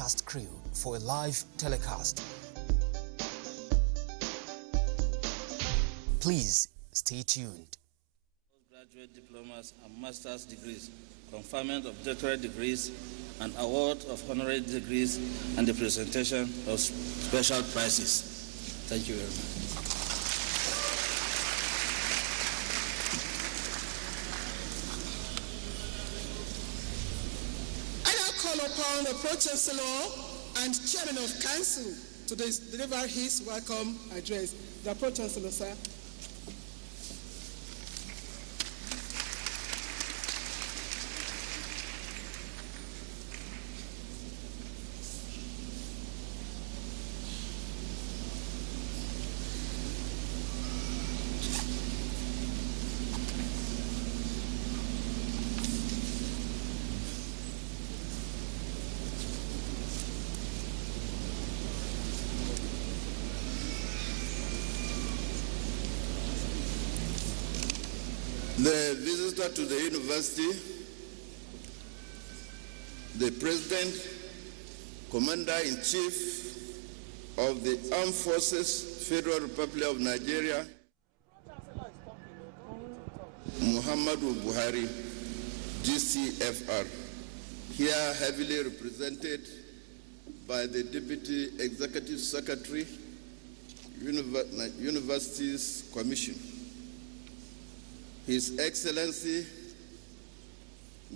broadcast crew for a live telecast. Please stay tuned. Postgraduate diplomas and master's degrees, conferment of doctorate degrees, and award of honorary degrees, and the presentation of special prizes. Thank you very much. I now call upon the Pro-Chancellor and Chairman of Council to deliver his welcome address. The Pro-Chancellor, sir. The visitor to the university, the President, Commander-in-Chief of the Armed Forces, Federal Republic of Nigeria, Muhammadu Buhari, GCFR, here heavily represented by the Deputy Executive Secretary, Universities Commission. His Excellency,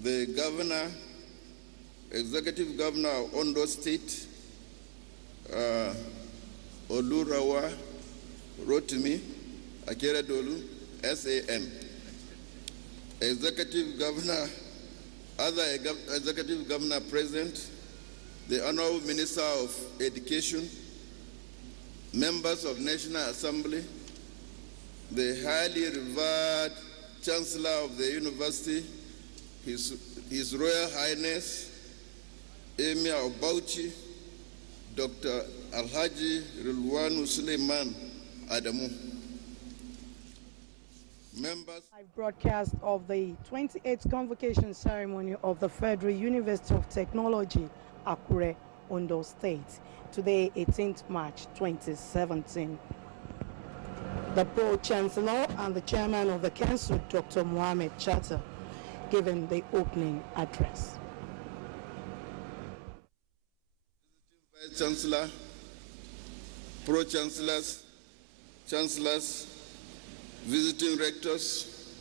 the Governor, Executive Governor of Ondo State, Olurawa Rotimi Akeredolu, SAN. Executive Governor, other Executive Governor present, the Honorable Minister of Education, members of National Assembly, the highly revered Chancellor of the University, His Royal Highness, Emir of Bauchi, Dr. Alhaji Rilwanu Suleiman Adamu. Members. Live broadcast of the 28th Convocation Ceremony of the Federal University of Technology, Akure, Ondo State, today, 18th March 2017. The Pro-Chancellor and the Chairman of the Council, Dr. Mohammed Chatter, giving the opening address. Vice Chancellor, Pro-Chancellors, Chancellors, visiting rectors,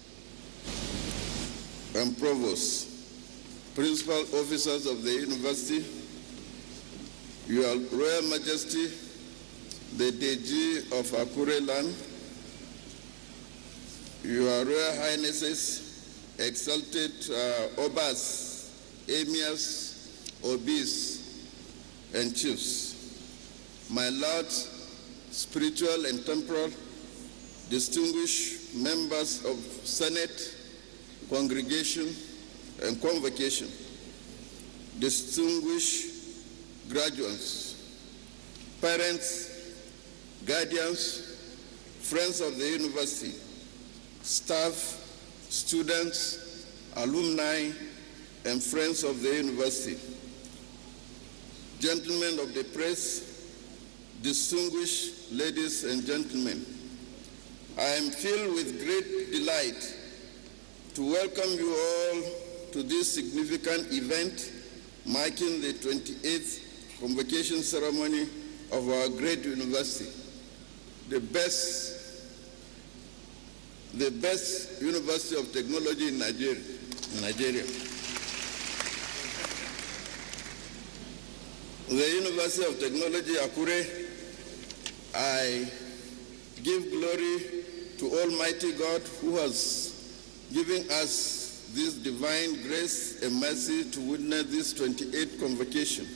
and provosts, principal officers of the university, Your Royal Majesty, the DG of Akure Land, Your Royal Highnesses, exalted Obas, Emirs, Obis, and Chiefs, my lords, spiritual and temporal, distinguished members of Senate, Congregation, and Convocation, distinguished graduates, parents, guardians, friends of the university, staff, students, alumni, and friends of the university, gentlemen of the press, distinguished ladies and gentlemen, I am filled with great delight to welcome you all to this significant event marking the 28th Convocation Ceremony of our great university, the best university of technology in Nigeria. The University of Technology, Akure, I give glory to Almighty God who has given us this divine grace and mercy to witness this 28th convocation.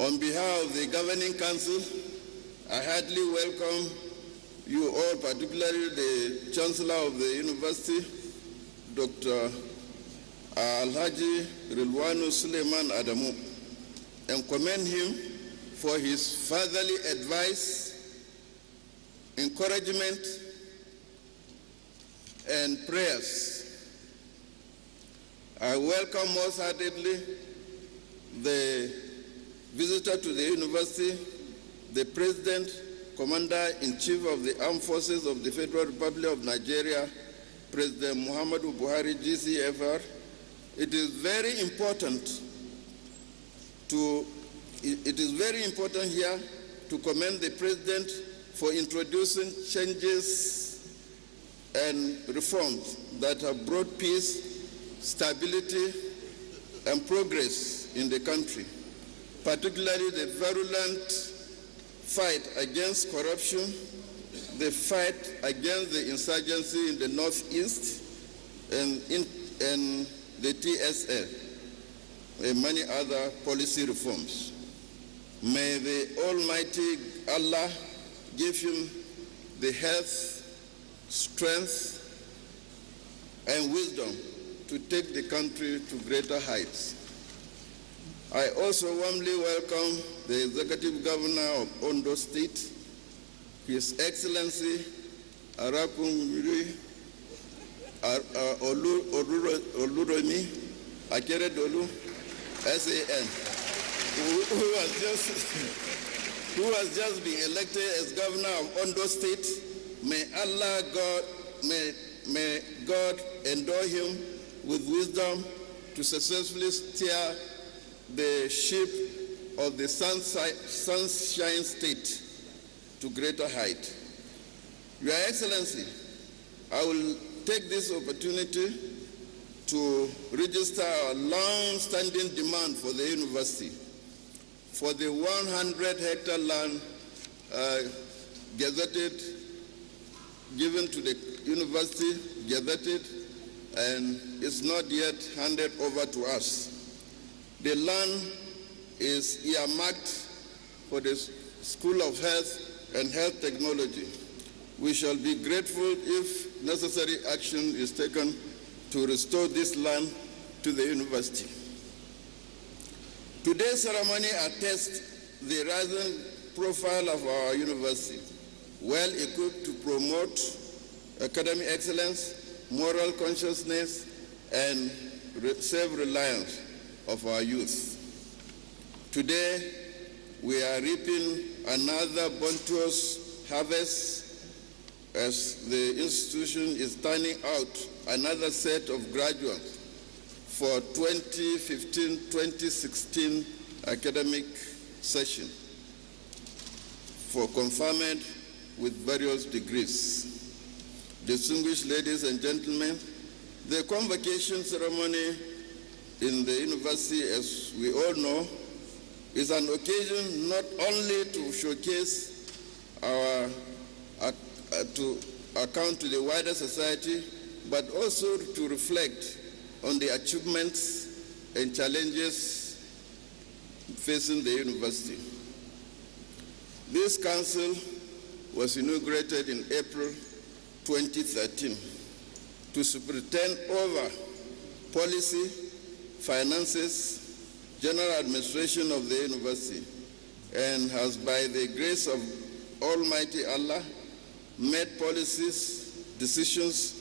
On behalf of the Governing Council, I heartily welcome you all, particularly the Chancellor of the University, Dr. Alhaji Rilwanu Suleiman Adamu, and commend him for his fatherly advice, encouragement, and prayers. I welcome most heartedly the visitor to the university, the President, Commander-in-Chief of the Armed Forces of the Federal Republic of Nigeria, President Muhammadu Buhari, GCFR, it is very important here to commend the President for introducing changes and reforms that have brought peace, stability, and progress in the country, particularly the virulent fight against corruption, the fight against the insurgency in the Northeast, and the TSA, and many other policy reforms. May the Almighty Allah give him the health, strength, and wisdom to take the country to greater heights. I also warmly welcome the Executive Governor of Ondo State, His Excellency Arakunri Oluromi Akeredolu, SAN, who has just been elected as Governor of Ondo State. May God endure him with wisdom to successfully steer the ship of the Sunshine State to greater height. Your Excellency, I will take this opportunity to register our long-standing demand for the university, for the 100-hectare land given to the university, gazetted, and it's not yet handed over to us. The land is earmarked for the School of Health and Health Technology. We shall be grateful if necessary action is taken to restore this land to the university. Today's ceremony attests the rising profile of our university, well equipped to promote academic excellence, moral consciousness, and self-reliance of our youth. Today, we are reaping another bounteous harvest as the institution is turning out another set of graduates for 2015-2016 academic session for conferment with various degrees. Distinguished ladies and gentlemen, the convocation ceremony in the university, as we all know, is an occasion not only to showcase to account to the wider society, but also to reflect on the achievements and challenges facing the university. This council was inaugurated in April 2013 to superintend over policy, finances, general administration of the university, and has, by the grace of Almighty Allah, made policies, decisions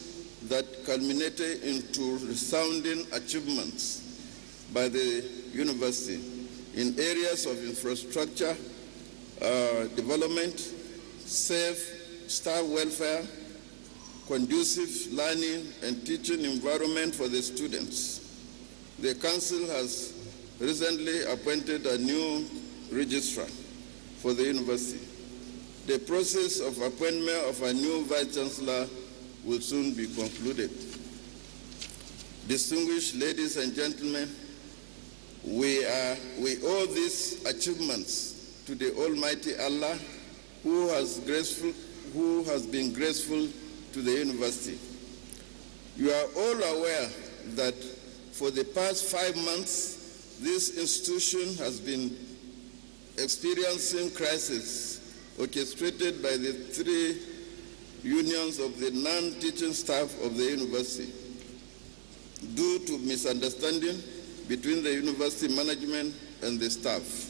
that culminated into resounding achievements by the university in areas of infrastructure, development, safe staff welfare, conducive learning and teaching environment for the students. The council has recently appointed a new registrar for the university. The process of appointment of a new vice-chancellor will soon be concluded. Distinguished ladies and gentlemen, we owe these achievements to the Almighty Allah, who has been graceful to the university. You are all aware that for the past 5 months, this institution has been experiencing crisis orchestrated by the 3 unions of the non-teaching staff of the university due to misunderstanding between the university management and the staff.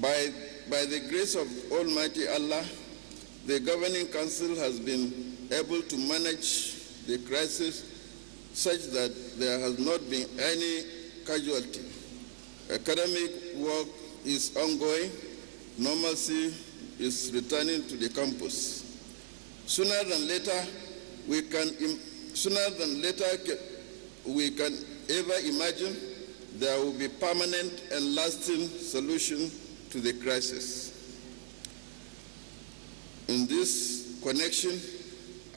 By the grace of Almighty Allah, the governing council has been able to manage the crisis such that there has not been any casualty. Academic work is ongoing. Normalcy is returning to the campus. Sooner than later, we can ever imagine there will be permanent and lasting solution to the crisis. In this connection,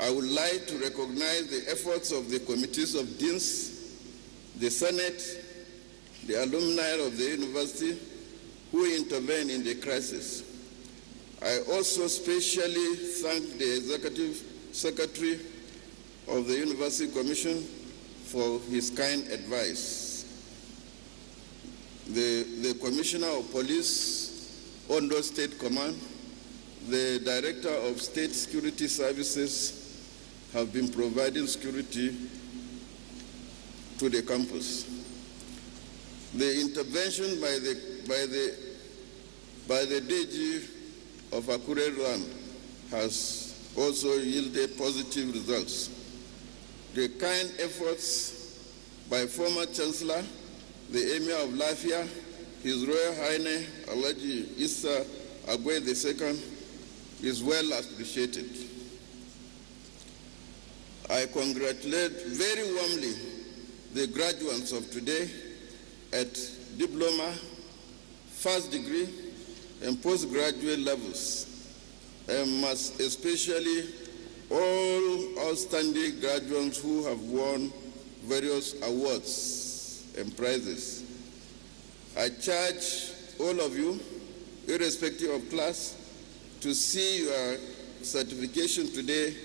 I would like to recognize the efforts of the committees of deans, the Senate, the alumni of the university who intervened in the crisis. I also specially thank the Executive Secretary of the University Commission for his kind advice. The Commissioner of Police, Ondo State Command, the Director of State Security Services have been providing security to the campus. The intervention by the DG of Akure Land has also yielded positive results. The kind efforts by former Chancellor, the Emir of Lafia, His Royal Highness Alhaji Issa Agwe II, is well appreciated. I congratulate very warmly the graduates of today at diploma, first degree, and postgraduate levels, and most especially all outstanding graduates who have won various awards and prizes. I charge all of you, irrespective of class, to see your certification today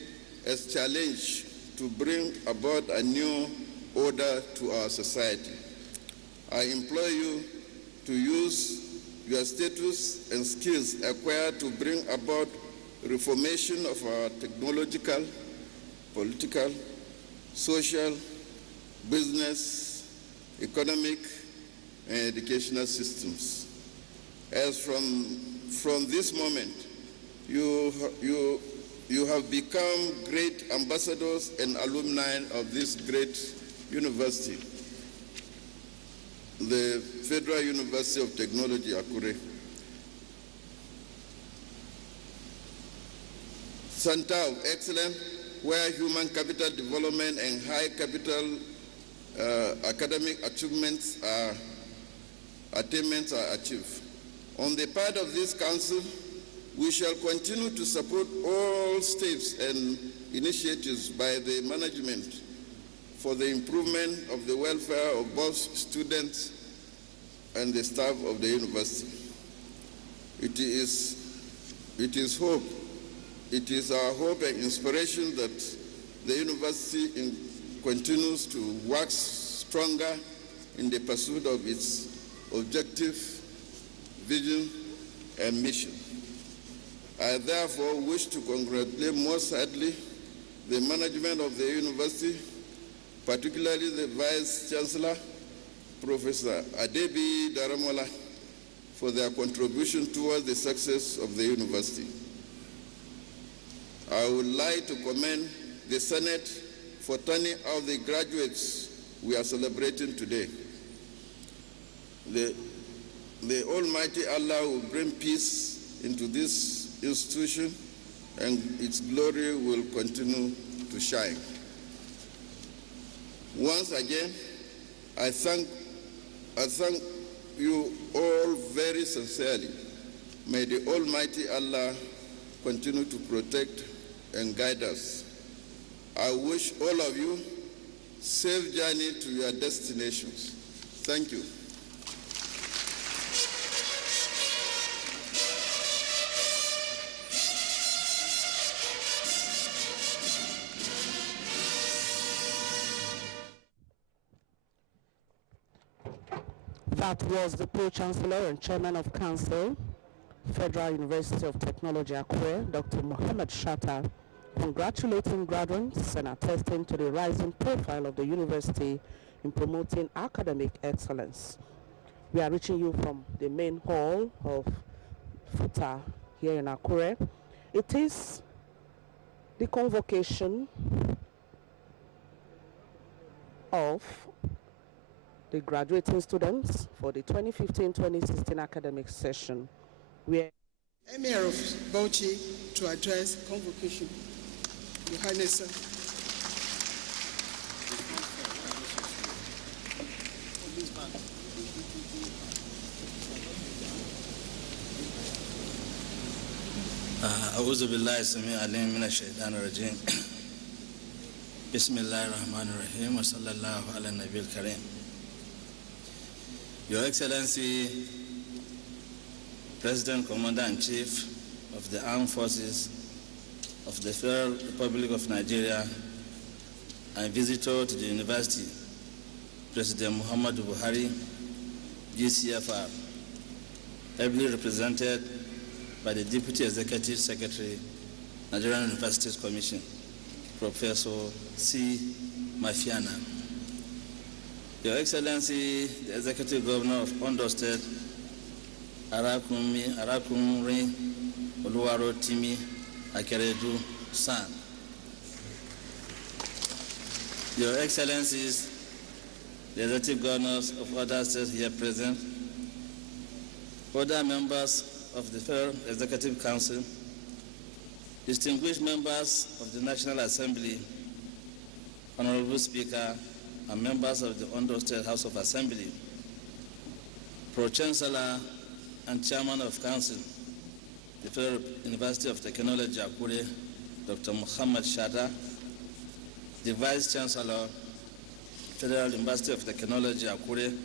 as a challenge to bring about a new order to our society. I implore you to use your status and skills acquired to bring about reformation of our technological, political, social, business, economic, and educational systems. As from this moment, you have become great ambassadors and alumni of this great university, the Federal University of Technology, Akure. Center of Excellence, where human capital development and high capital academic achievements are achieved. On the part of this council, we shall continue to support all steps and initiatives by the management for the improvement of the welfare of both students and the staff of the university. It is our hope and inspiration that the university continues to work stronger in the pursuit of its objective, vision, and mission. I therefore wish to congratulate most heartily the management of the university, particularly the Vice Chancellor, Professor Adebi Daramola, for their contribution towards the success of the university. I would like to commend the Senate for turning out the graduates we are celebrating today. The Almighty Allah will bring peace into this institution, and its glory will continue to shine. Once again, I thank you all very sincerely. May the Almighty Allah continue to protect and guide us. I wish all of you safe journey to your destinations. Thank you. That was the Pro-Chancellor and Chairman of Council, Federal University of Technology, Akure, Dr. Mohammed Shatta, congratulating graduates and attesting to the rising profile of the university in promoting academic excellence. We are reaching you from the main hall of FUTA here in Akure. It is the convocation of the graduating students for the 2015-2016 academic session. Emir of Bauchi to address convocation. Your Highness, sir. أعوذ بالله السميع العليم من الشيطان الرجيم بسم الله الرحمن الرحيم وصلى الله على النبي الكريم. Your Excellency, President Commander-in-Chief of the Armed Forces of the Federal Republic of Nigeria and visitor to the University, President Muhammadu Buhari, GCFR, ably represented by the Deputy Executive Secretary, Nigerian Universities Commission, Professor C. Mafiana. Your Excellency, the Executive Governor of Ondo State, Arakunri Oluwaro Timi Akeredu San. Your Excellencies, the Executive Governors of other states here present, other members of the Federal Executive Council, distinguished members of the National Assembly, Honorable Speaker, and members of the Ondo State House of Assembly, Pro-Chancellor and Chairman of Council, the Federal University of Technology, Akure, Dr. Muhammad Shada, the Vice Chancellor, Federal University of Technology, Akure,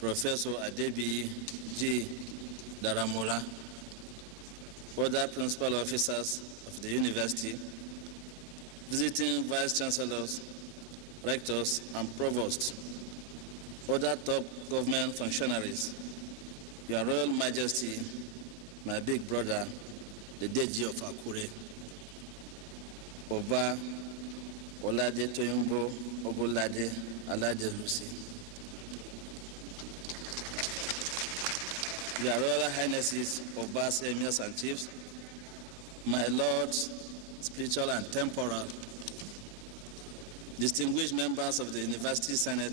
Professor Adebi G. Daramola, other principal officers of the university, visiting vice chancellors, rectors, and provosts, other top government functionaries, Your Royal Majesty, my big brother, the Deji of Akure, Oba Olade Toyumbo Ogolade Alade Lucy, Your Royal Highnesses, Obas, Emirs, and Chiefs, my lords, spiritual and temporal, distinguished members of the University Senate,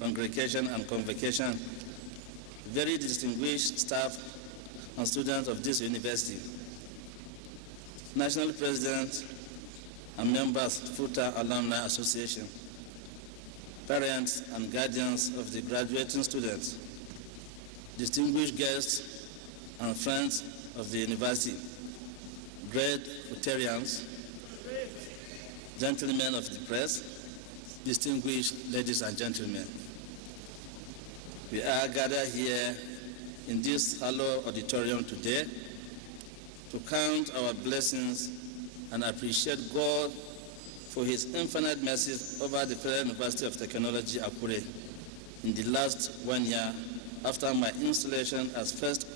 Congregation, and Convocation, very distinguished staff and students of this university, National President and members of FUTA Alumni Association, parents and guardians of the graduating students, distinguished guests and friends of the university, great Futarians, gentlemen of the press, distinguished ladies and gentlemen. We are gathered here in this hallowed auditorium today to count our blessings and appreciate God for His infinite mercies over the Federal University of Technology, Akure, in the last 1 year after my installation as first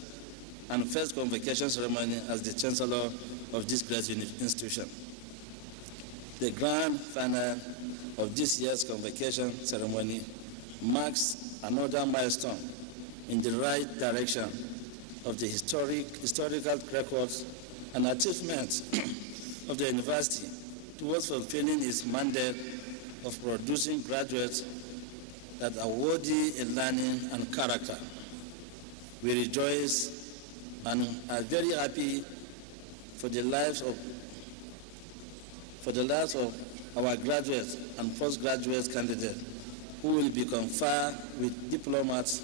convocation ceremony as the Chancellor of this great institution. The grand final of this year's convocation ceremony marks another milestone in the right direction of the historical records and achievements of the university towards fulfilling its mandate of producing graduates that are worthy in learning and character. We rejoice and are very happy for the lives of our graduates and postgraduate candidates who will be conferred with diplomas,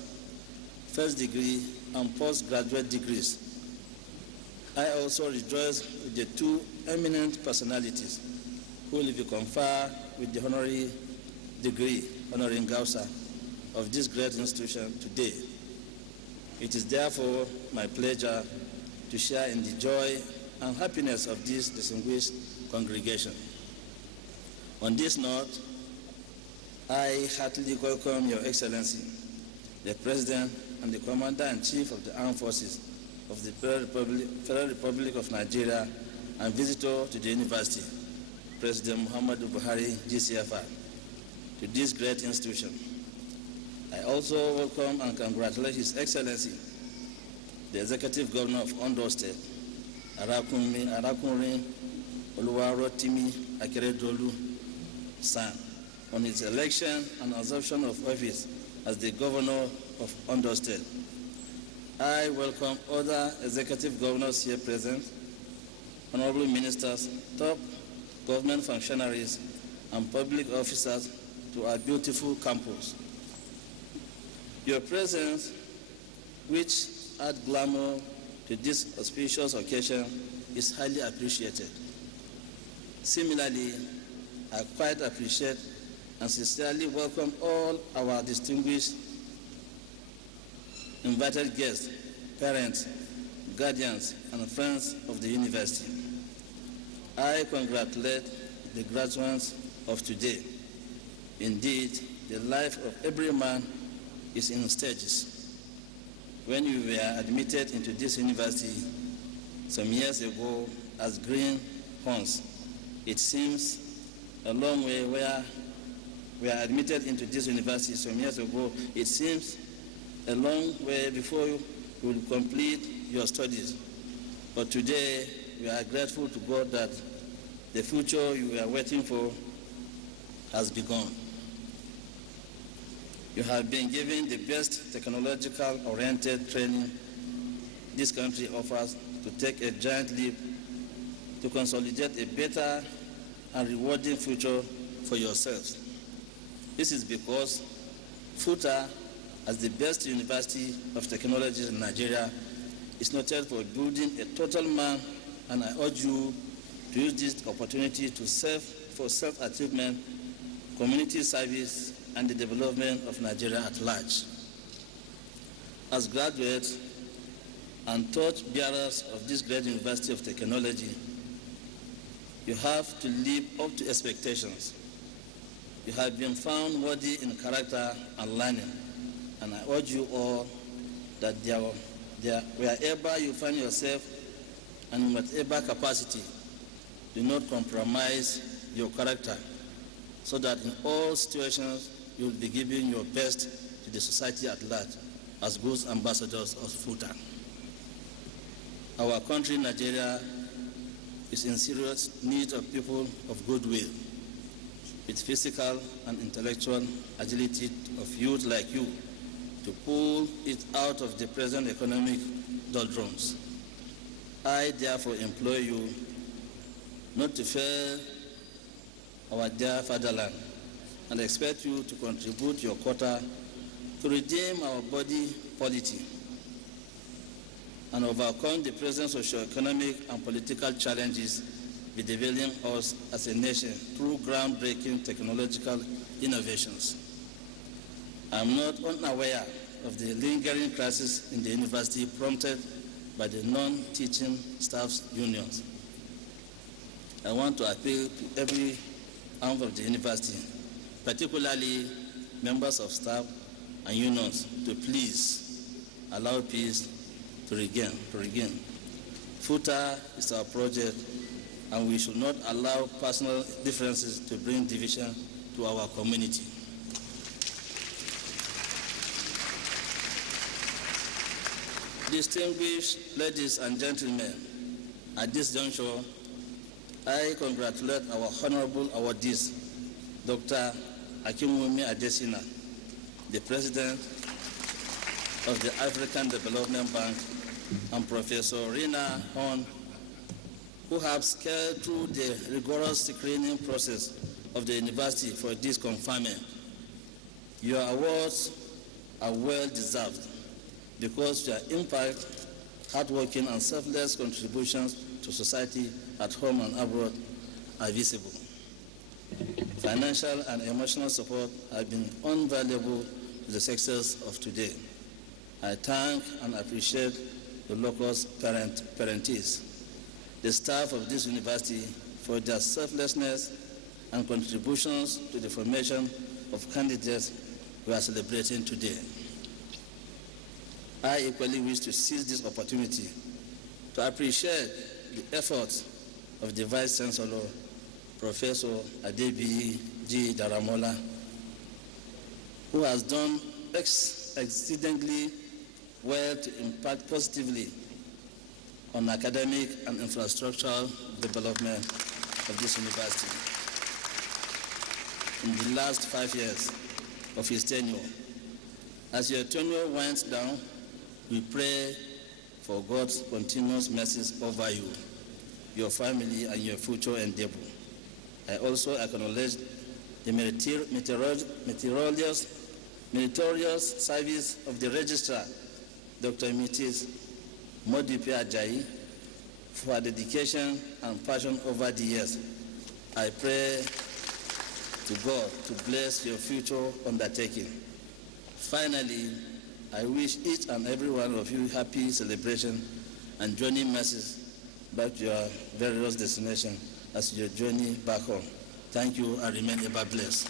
first degree, and postgraduate degrees. I also rejoice with the two eminent personalities who will be conferred with the honorary degree, honoring Gausa, of this great institution today. It is therefore my pleasure to share in the joy and happiness of this distinguished congregation. On this note, I heartily welcome Your Excellency, the President and the Commander-in-Chief of the Armed Forces of the Federal Republic of Nigeria and visitor to the university, President Muhammadu Buhari, GCFR, to this great institution. I also welcome and congratulate His Excellency, the Executive Governor of Ondo State, Arakunri Oluwaro Timi Akeredolu San, on his election and assumption of office as the Governor of Ondo State. I welcome other executive governors here present, honorable ministers, top government functionaries, and public officers to our beautiful campus. Your presence, which adds glamour to this auspicious occasion, is highly appreciated. Similarly, I quite appreciate and sincerely welcome all our distinguished invited guests, parents, guardians, and friends of the university. I congratulate the graduates of today. Indeed, the life of every man is in stages. When you were admitted into this university some years ago as green horns, it seems a long way. Where we are admitted into this university some years ago, it seems a long way before you will complete your studies. But today, we are grateful to God that the future you were waiting for has begun. You have been given the best technological-oriented training this country offers to take a giant leap to consolidate a better and rewarding future for yourselves. This is because FUTA, as the best university of technology in Nigeria, is noted for building a total man, and I urge you to use this opportunity to serve for self-achievement, community service, and the development of Nigeria at large. As graduates and torch-bearers of this great University of Technology, you have to live up to expectations. You have been found worthy in character and learning, and I urge you all that wherever you find yourself and in whatever capacity, do not compromise your character, so that in all situations you will be giving your best to the society at large as good ambassadors of FUTA. Our country, Nigeria, is in serious need of people of goodwill, with physical and intellectual agility of youth like you to pull it out of the present economic doldrums. I therefore implore you not to fail our dear fatherland, and expect you to contribute your quota to redeem our body polity and overcome the present socio-economic and political challenges bedevailing us as a nation through groundbreaking technological innovations. I am not unaware of the lingering crisis in the university prompted by the non-teaching staff's unions. I want to appeal to every arm of the university, particularly members of staff and unions, to please allow peace to regain. FUTA is our project, and we should not allow personal differences to bring division to our community. Distinguished ladies and gentlemen, at this juncture, I congratulate our honorable awardees, Dr. Akinwumi Adesina, the President of the African Development Bank, and Professor Rina Horn, who have scaled through the rigorous screening process of the university for this conferment. Your awards are well deserved because your impact, hardworking, and selfless contributions to society at home and abroad are visible. Financial and emotional support have been invaluable to the success of today. I thank and appreciate the local parentees, the staff of this university, for their selflessness and contributions to the formation of candidates we are celebrating today. I equally wish to seize this opportunity to appreciate the efforts of the Vice Chancellor, Professor Adebiyi G. Daramola, who has done exceedingly well to impact positively on academic and infrastructural development of this university. In the last 5 years of his tenure, As your tenure winds down, we pray for God's continuous mercies over you, your family, and your future endeavor. I also acknowledge the meritorious service of the Registrar, Dr. Mrs. Modipe Ajayi, for her dedication and passion over the years. I pray to God to bless your future undertaking. Finally, I wish each and every one of you happy celebration and journey masses back to your various destinations as your journey back home. Thank you and remain ever blessed.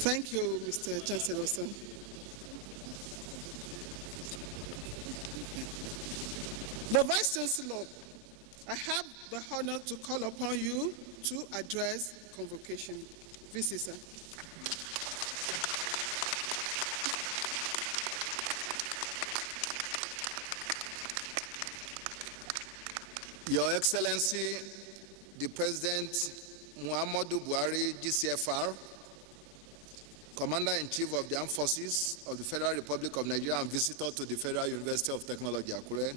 Thank you, Mr. Chancellor. The Vice Chancellor, I have the honor to call upon you to address convocation. Vice, sir. Your Excellency, the President Muhammadu Buhari, GCFR, Commander-in-Chief of the Armed Forces of the Federal Republic of Nigeria and visitor to the Federal University of Technology, Akure,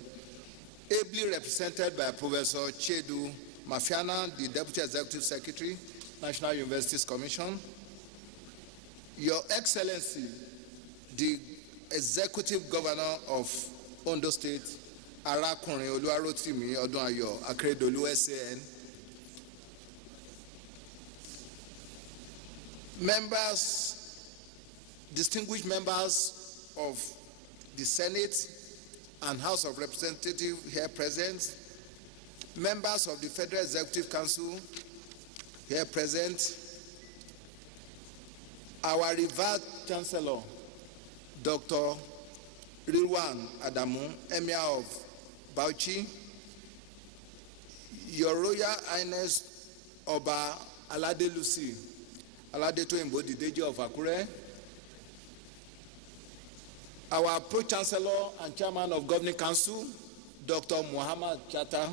ably represented by Professor Chedu Mafiana, the Deputy Executive Secretary, National Universities Commission, Your Excellency, the Executive Governor of Ondo State, Arakunrin Oluwarotimi Odunayo Akeredolu SAN, members, distinguished members of the Senate and House of Representatives here present, members of the Federal Executive Council here present, our revered Chancellor, Dr. Rilwan Adamu, Emir of Bauchi, Your Royal Highness Oba Alade Lucy, Alade Toyinbo Dideji of Akure, our Pro-Chancellor and Chairman of Governing Council, Dr. Muhammad Chatta,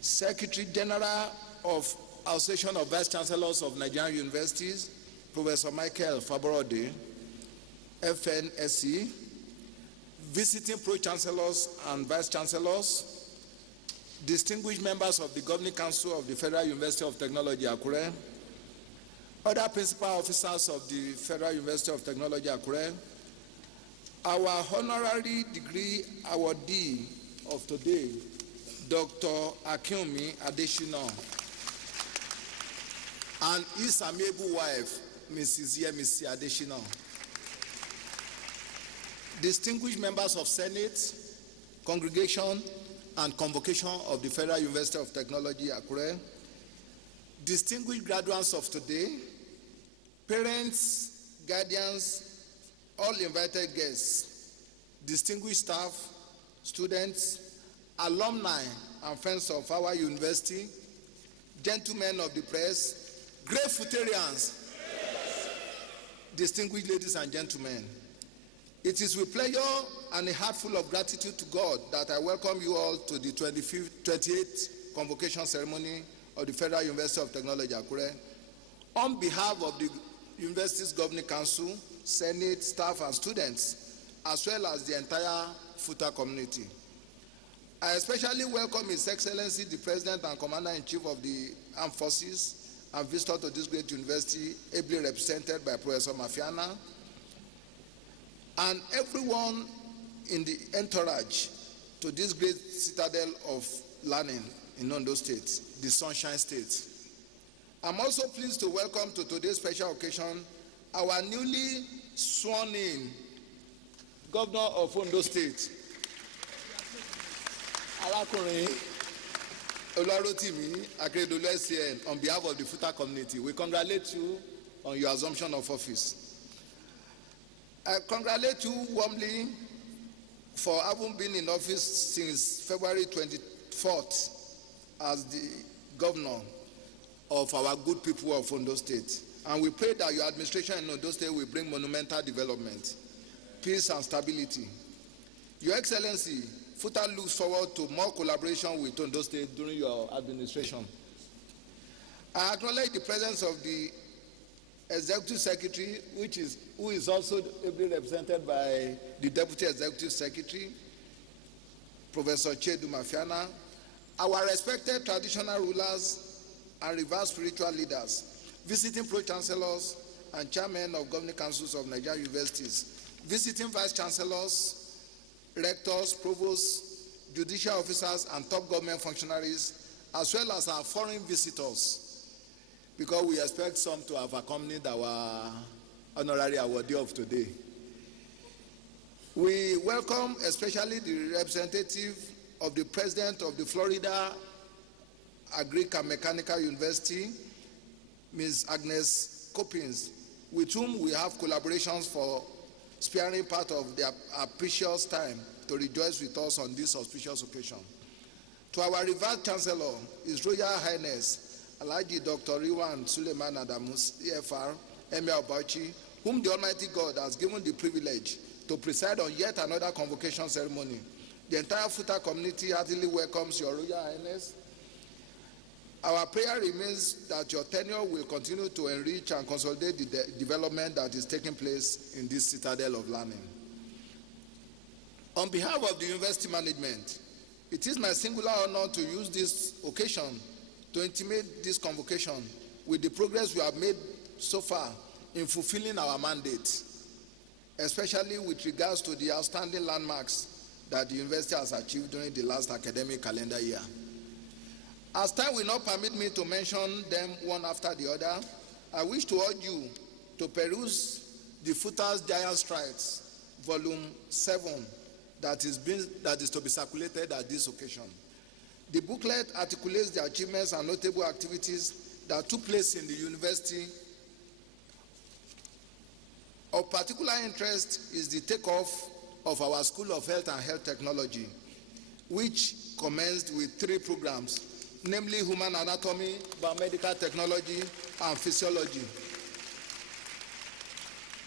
Secretary General of Association of Vice Chancellors of Nigerian Universities, Professor Michael Faborode, FNSC, visiting Pro-Chancellors and Vice Chancellors, distinguished members of the Governing Council of the Federal University of Technology, Akure, other principal officers of the Federal University of Technology, Akure, our honorary degree awardee of today, Dr. Akinwumi Adeshina, and his amiable wife, Mrs. Yemisi Adeshina, distinguished members of Senate, Congregation, and Convocation of the Federal University of Technology, Akure, distinguished graduates of today, parents, guardians, all invited guests, distinguished staff, students, alumni, and friends of our university, gentlemen of the press, great FUTArians, distinguished ladies and gentlemen. It is with pleasure and a heart full of gratitude to God that I welcome you all to the 28th Convocation Ceremony of the Federal University of Technology, Akure. On behalf of the University's Governing Council, Senate, staff, and students, as well as the entire FUTA community. I especially welcome His Excellency, the President and Commander-in-Chief of the Armed Forces, and visitor to this great university, ably represented by Professor Mafiana, and everyone in the entourage to this great citadel of learning in Ondo State, the Sunshine State. I'm also pleased to welcome to today's special occasion our newly sworn-in Governor of Ondo State, Arakunrin Oluwarotimi Akeredolu SAN, on behalf of the FUTA community. We congratulate you on your assumption of office. I congratulate you warmly for having been in office since February 20 forth as the governor of our good people of Ondo State. And we pray that your administration in Ondo State will bring monumental development, peace and stability. Your Excellency, FUTA looks forward to more collaboration with Ondo State during your administration. I acknowledge the presence of the Executive Secretary, who is also ably represented by the Deputy Executive Secretary, Professor Chedu Mafiana, our respected traditional rulers and revered spiritual leaders, visiting pro-chancellors and chairmen of governing councils of Nigerian universities, visiting vice-chancellors, rectors, provosts, judicial officers, and top government functionaries, as well as our foreign visitors, because we expect some to have accompanied our honorary awardee of today. We welcome especially the representative of the president of the Florida Agric and Mechanical University, Ms. Agnes Coppins, with whom we have collaborations for sparing part of their precious time to rejoice with us on this auspicious occasion. To our revered Chancellor, His Royal Highness, Alhaji Dr. Riwan Suleiman Adamus, EFR, Emir of Bauchi, whom the Almighty God has given the privilege to preside on yet another convocation ceremony. The entire FUTA community heartily welcomes your Royal Highness. Our prayer remains that your tenure will continue to enrich and consolidate the development that is taking place in this citadel of learning. On behalf of the university management, it is my singular honor to use this occasion to intimate this convocation with the progress we have made so far in fulfilling our mandate, especially with regards to the outstanding landmarks that the university has achieved during the last academic calendar year. As time will not permit me to mention them one after the other, I wish to urge you to peruse the FUTA's Giant Strides, Volume 7, that is to be circulated at this occasion. The booklet articulates the achievements and notable activities that took place in the university. Of particular interest is the takeoff of our School of Health and Health Technology, which commenced with 3 programs, namely Human Anatomy, Biomedical Technology, and Physiology.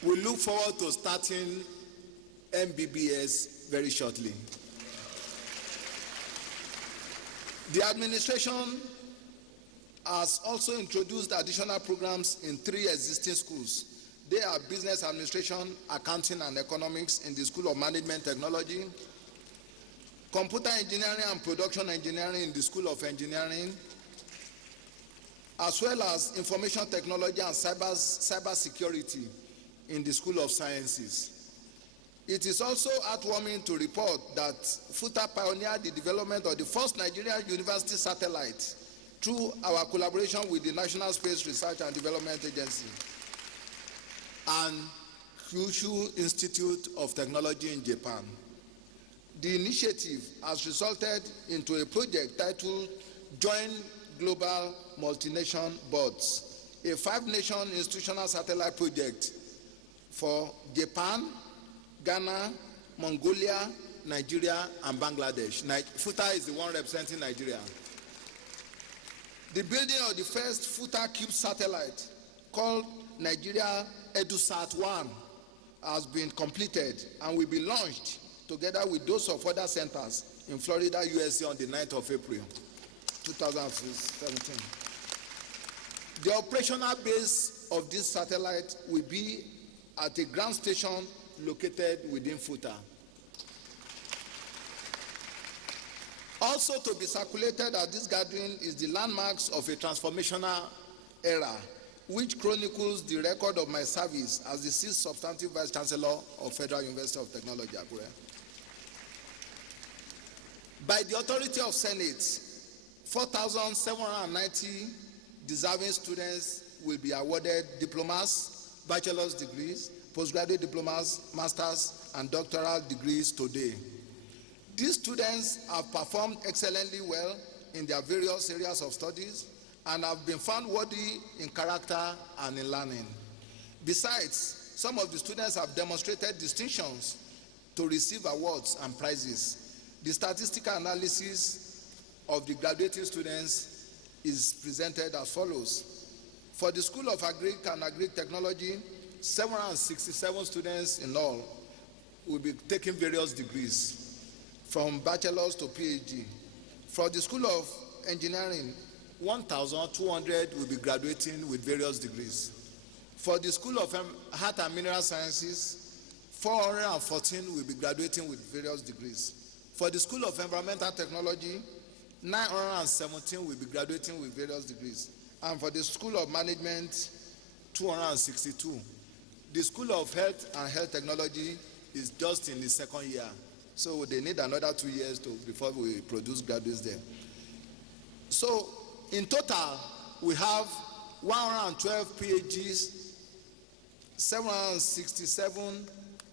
We look forward to starting MBBS very shortly. The administration has also introduced additional programs in 3 existing schools. They are Business Administration, Accounting and Economics in the School of Management Technology, Computer Engineering and Production Engineering in the School of Engineering, as well as Information Technology and Cyber Security in the School of Sciences. It is also heartwarming to report that FUTA pioneered the development of the first Nigerian university satellite through our collaboration with the National Space Research and Development Agency and Kyushu Institute of Technology in Japan. The initiative has resulted into a project titled Joint Global Multi-Nation Boards, a 5-nation institutional satellite project for Japan, Ghana, Mongolia, Nigeria, and Bangladesh. FUTA is the one representing Nigeria. The building of the first FUTA Cube satellite, called Nigeria EduSat-1, has been completed and will be launched together with those of other centers in Florida, USA on the 9th of April, 2017. The operational base of this satellite will be at a ground station located within FUTA. Also to be circulated at this gathering is the landmarks of a transformational era, which chronicles the record of my service as the 6th substantive Vice Chancellor of Federal University of Technology, Abuja. By the authority of Senate, 4,790 deserving students will be awarded diplomas, bachelor's degrees, postgraduate diplomas, master's, and doctoral degrees today. These students have performed excellently well in their various areas of studies and have been found worthy in character and in learning. Besides, some of the students have demonstrated distinctions to receive awards and prizes. The statistical analysis of the graduating students is presented as follows. For the School of Agric and Agric Technology, 767 students in all will be taking various degrees, from bachelor's to PhD. For the School of Engineering, 1,200 will be graduating with various degrees. For the School of Health and Mineral Sciences, 414 will be graduating with various degrees. For the School of Environmental Technology, 917 will be graduating with various degrees. And for the School of Management, 262. The School of Health and Health Technology is just in the second year. So they need another 2 years before we produce graduates there. So in total, we have 112 PhDs, 767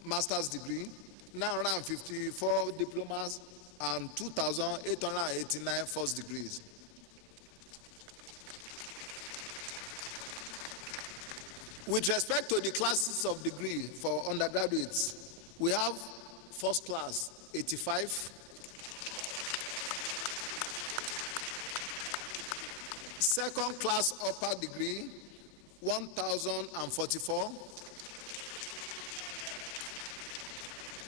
master's degree, 954 diplomas, and 2,889 first degrees. With respect to the classes of degree for undergraduates, we have first class 85, second class upper degree 1,044,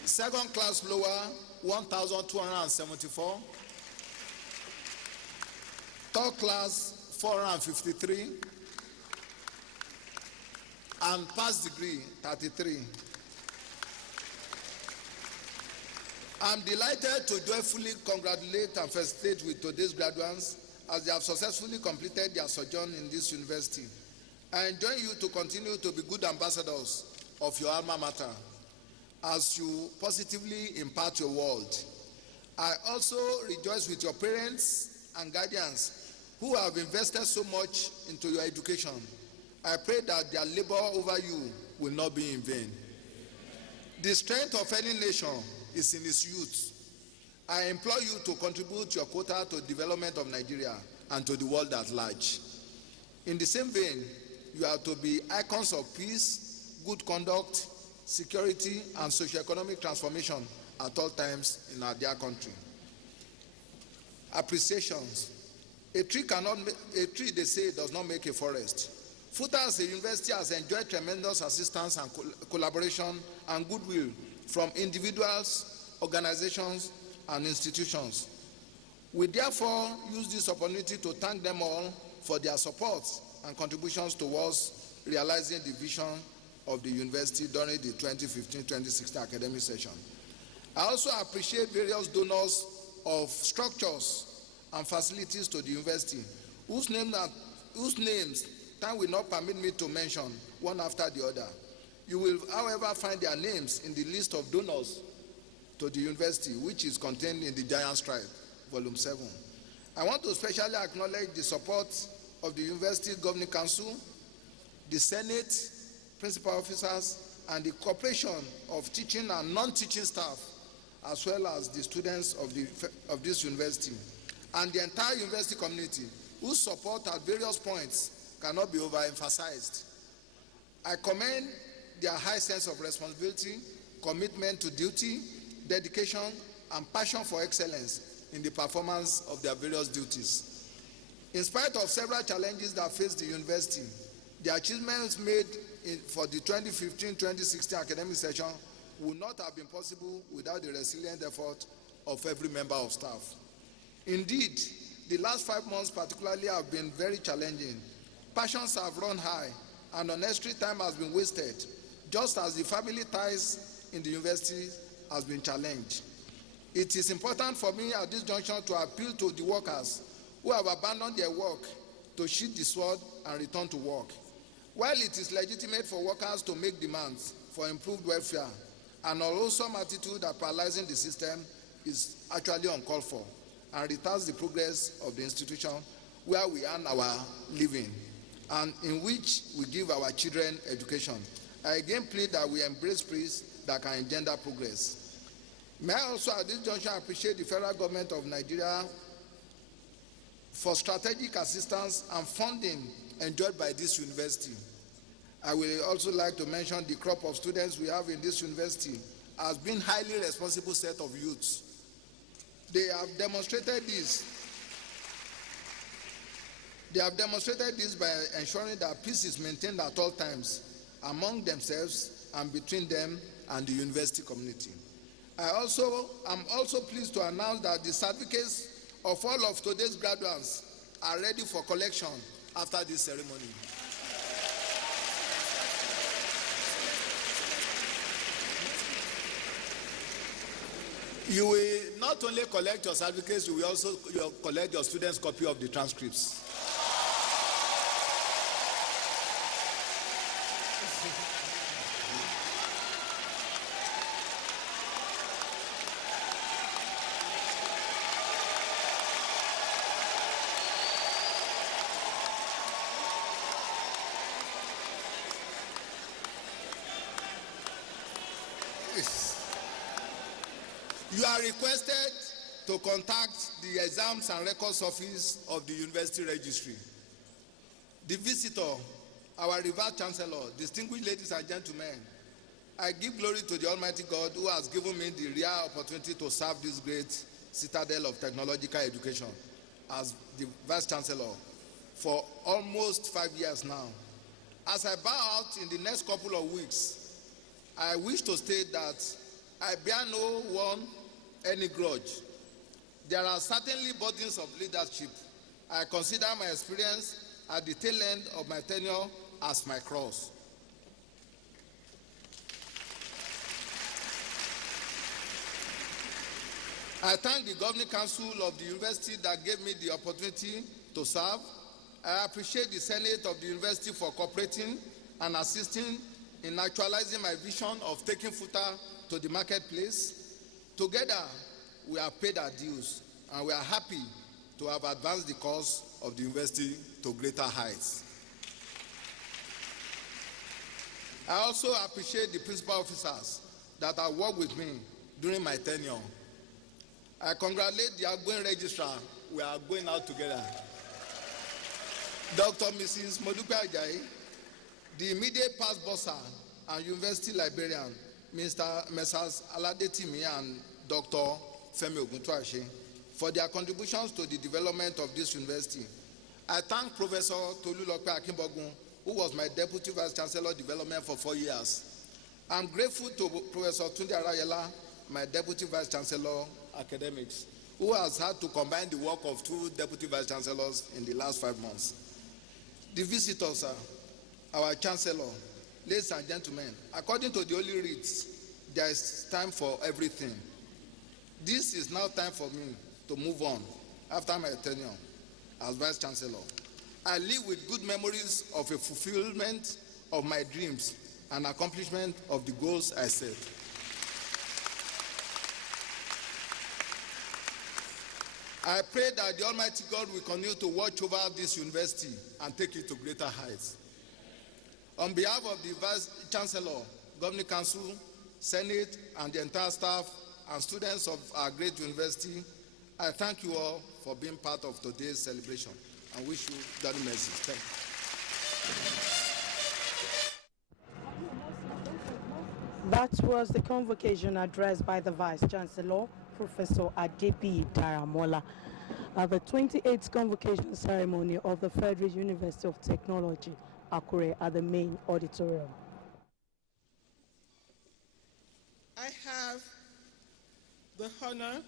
second class lower 1,274, third class 453, and pass degree 33. I'm delighted to joyfully congratulate and felicitate with today's graduates as they have successfully completed their sojourn in this university. I enjoin you to continue to be good ambassadors of your alma mater as you positively impart your world. I also rejoice with your parents and guardians who have invested so much into your education. I pray that their labor over you will not be in vain. The strength of any nation is in its youth. I implore you to contribute your quota to the development of Nigeria and to the world at large. In the same vein, you are to be icons of peace, good conduct, security, and socio-economic transformation at all times in our dear country. Appreciations. A tree, they say, does not make a forest. FUTA as a university has enjoyed tremendous assistance and collaboration and goodwill from individuals, organizations, and institutions. We therefore use this opportunity to thank them all for their support and contributions towards realizing the vision of the university during the 2015-2016 academic session. I also appreciate various donors of structures and facilities to the university, whose names time will not permit me to mention one after the other. You will, however, find their names in the list of donors to the university, which is contained in the Giant Strike, Volume 7. I want to especially acknowledge the support of the University Governing Council, the Senate, principal officers, and the cooperation of teaching and non-teaching staff, as well as the students of this university, and the entire university community, whose support at various points cannot be overemphasized. I commend their high sense of responsibility, commitment to duty, dedication, and passion for excellence in the performance of their various duties. In spite of several challenges that face the university, the achievements made for the 2015-2016 academic session would not have been possible without the resilient effort of every member of staff. Indeed, the last 5 months particularly have been very challenging. Passions have run high, and unnecessary time has been wasted, just as the family ties in the university has been challenged. It is important for me at this juncture to appeal to the workers who have abandoned their work to sheath the sword and return to work. While it is legitimate for workers to make demands for improved welfare, an unwholesome attitude that paralyzing the system is actually uncalled for and retards the progress of the institution where we earn our living and in which we give our children education. I again plead that we embrace peace that can engender progress. May I also at this juncture appreciate the federal government of Nigeria for strategic assistance and funding enjoyed by this university. I will also like to mention the crop of students we have in this university as being highly responsible set of youths. They have demonstrated this They have demonstrated this by ensuring that peace is maintained at all times among themselves and between them and the university community. I'm also pleased to announce that the certificates of all of today's graduates are ready for collection after this ceremony. You will not only collect your certificates, you will also collect your students' copy of the transcripts. You are requested to contact the Exams and Records Office of the University Registry. The visitor, our revered Chancellor, distinguished ladies and gentlemen, I give glory to the Almighty God who has given me the rare opportunity to serve this great citadel of technological education as the Vice Chancellor for almost 5 years now. As I bow out in the next couple of weeks, I wish to state that I bear no one any grudge. There are certainly burdens of leadership. I consider my experience at the tail end of my tenure as my cross. I thank the Governing Council of the university that gave me the opportunity to serve. I appreciate the Senate of the university for cooperating and assisting in actualizing my vision of taking FUTA to the marketplace. Together, we have paid our dues, and we are happy to have advanced the cause of the university to greater heights. I also appreciate the principal officers that have worked with me during my tenure. I congratulate the outgoing registrar. We are going out together. Dr. Mrs. Modupe Ajayi, the immediate past bursar and university librarian, Messrs. Aladetimi and Dr. Femi Oguntuashe, for their contributions to the development of this university. I thank Professor Tolulope Akinbogun, who was my Deputy Vice Chancellor Development for 4 years. I'm grateful to Professor Tunde Arayela, my Deputy Vice Chancellor Academics, who has had to combine the work of 2 Deputy Vice Chancellors in the last 5 months. The visitors are our Chancellor. Ladies and gentlemen, according to the Holy Writ, there is time for everything. This is now time for me to move on after my tenure as Vice Chancellor. I live with good memories of a fulfillment of my dreams and accomplishment of the goals I set. I pray that the Almighty God will continue to watch over this university and take it to greater heights. On behalf of the Vice Chancellor, Governing Council, Senate, and the entire staff and students of our great university, I thank you all for being part of today's celebration and wish you God mercy. Thank you. That was the convocation addressed by the Vice Chancellor, Professor Adebi Daramola, at the 28th convocation ceremony of the Federal University of Technology, Akure, at the main auditorium. I have the honor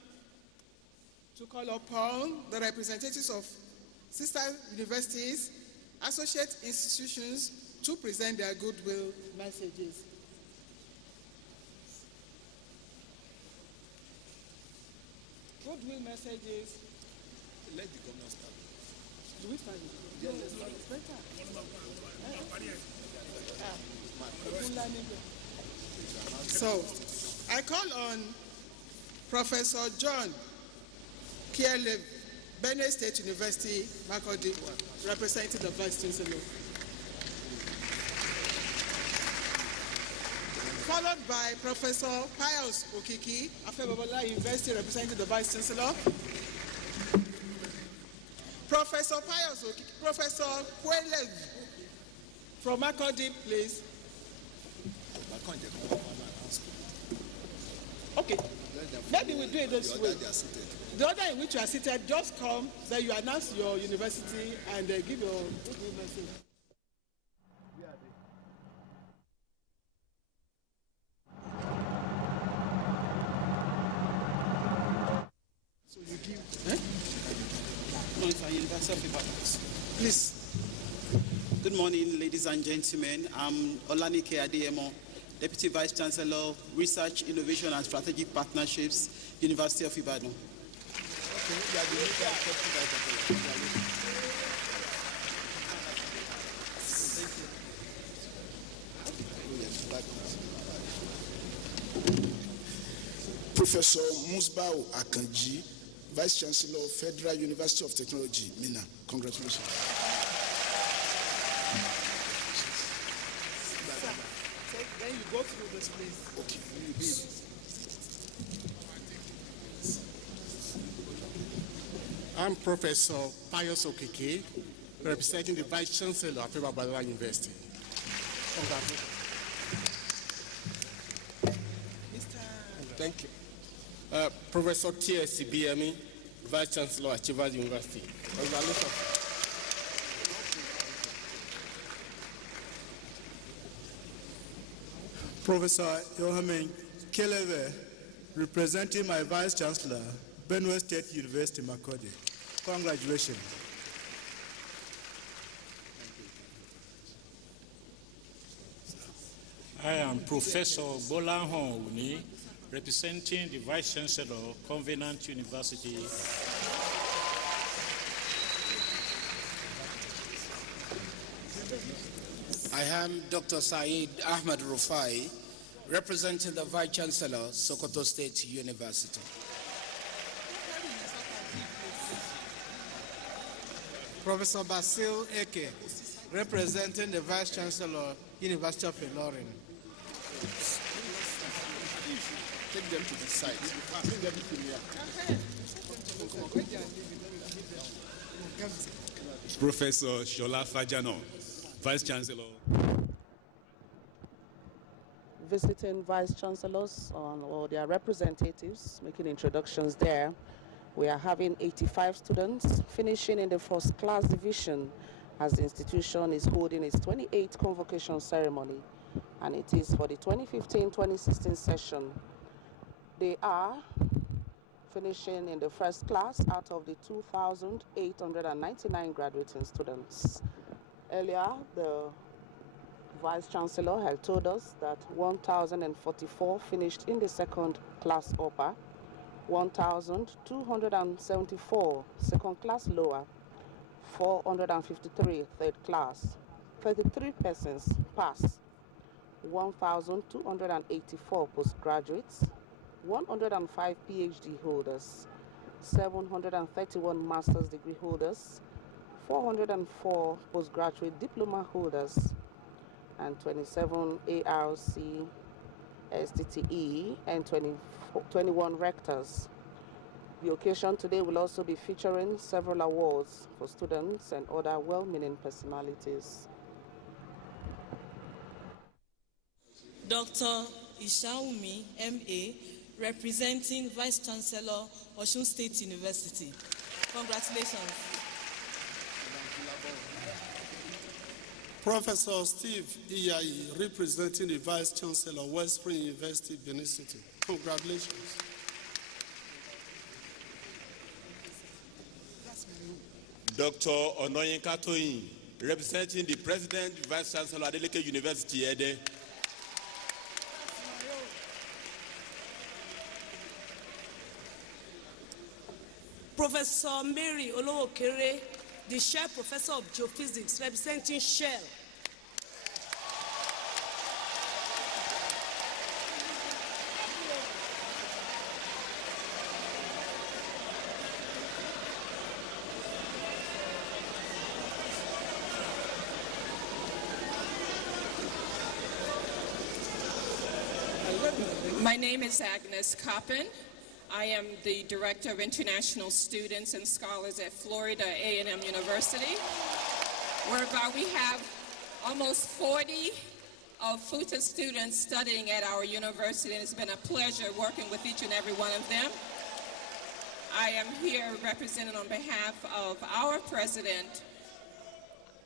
to call upon the representatives of sister universities, associate institutions to present their goodwill messages. Goodwill messages. Let the governor start. Do we start? Yes, No, let's start. it's better. So, I call on Professor John Kiele, Benue State University, Makurdi, representing the Vice Chancellor. Followed by Professor Pius Okiki, Afebobola University, representing the Vice Chancellor. Professor Pius Okiki, Professor Kwelev from Makurdi, please. Okay. Maybe we do it this way. They are seated. The order in which you are seated, just come, then you announce your university and give your message. So you give. No, it's a University of Ibadan. Please. Good morning, ladies and gentlemen. I'm Olanike Adeyemo, Deputy Vice Chancellor, Research, Innovation and Strategic Partnerships, University of Ibadan. Professor Musbao Akanji, Vice Chancellor, Federal University of Technology, Minna. Congratulations. Then you go through this place. Okay. I'm Professor Pius Okeke, representing the Vice Chancellor of Abuja University. Congratulations. Thank you. Professor T.S. BME, Vice Chancellor at Achievers University. Congratulations. Professor Yohamin Keleve, representing my Vice Chancellor, Benue State University, Makurdi. Congratulations. I am Professor Bolanhon Uni, representing the Vice Chancellor, Convenant University. I am Dr. Saeed Ahmed Rufai, representing the Vice Chancellor, Sokoto State University. Professor Basil Eke, representing the Vice Chancellor, University of Ilorin. Take them to the side. Bring everything here. Professor Shola Fajano, Vice Chancellor. Visiting Vice Chancellors or their representatives making introductions there. We are having 85 students finishing in the first class division as the institution is holding its 28th convocation ceremony, and it is for the 2015-2016 session. They are finishing in the first class out of the 2,899 graduating students. Earlier, the Vice Chancellor had told us that 1,044 finished in the second class upper, 1,274 second class lower, 453 third class, 33 persons passed, 1,284 postgraduates, 105 PhD holders, 731 master's degree holders, 404 postgraduate diploma holders, and 27 ARC, STTE, and 21 rectors. The occasion today will also be featuring several awards for students and other well-meaning personalities. Dr. Ishaumi, MA, representing Vice Chancellor, Osun State University. Congratulations. Professor Steve Iyayi, representing the Vice Chancellor, West Spring University, Benin City. Congratulations. Dr. Onoyinka Toyin, representing the President, Vice Chancellor, Adeleke University, Ede. Professor Mary Olowokere, the Shell Professor of Geophysics, representing Shell. My name is Agnes Coppin. I am the Director of International Students and Scholars at Florida A&M University, whereby we have almost 40 of FUTA students studying at our university, and it's been a pleasure working with each and every one of them. I am here representing on behalf of our president,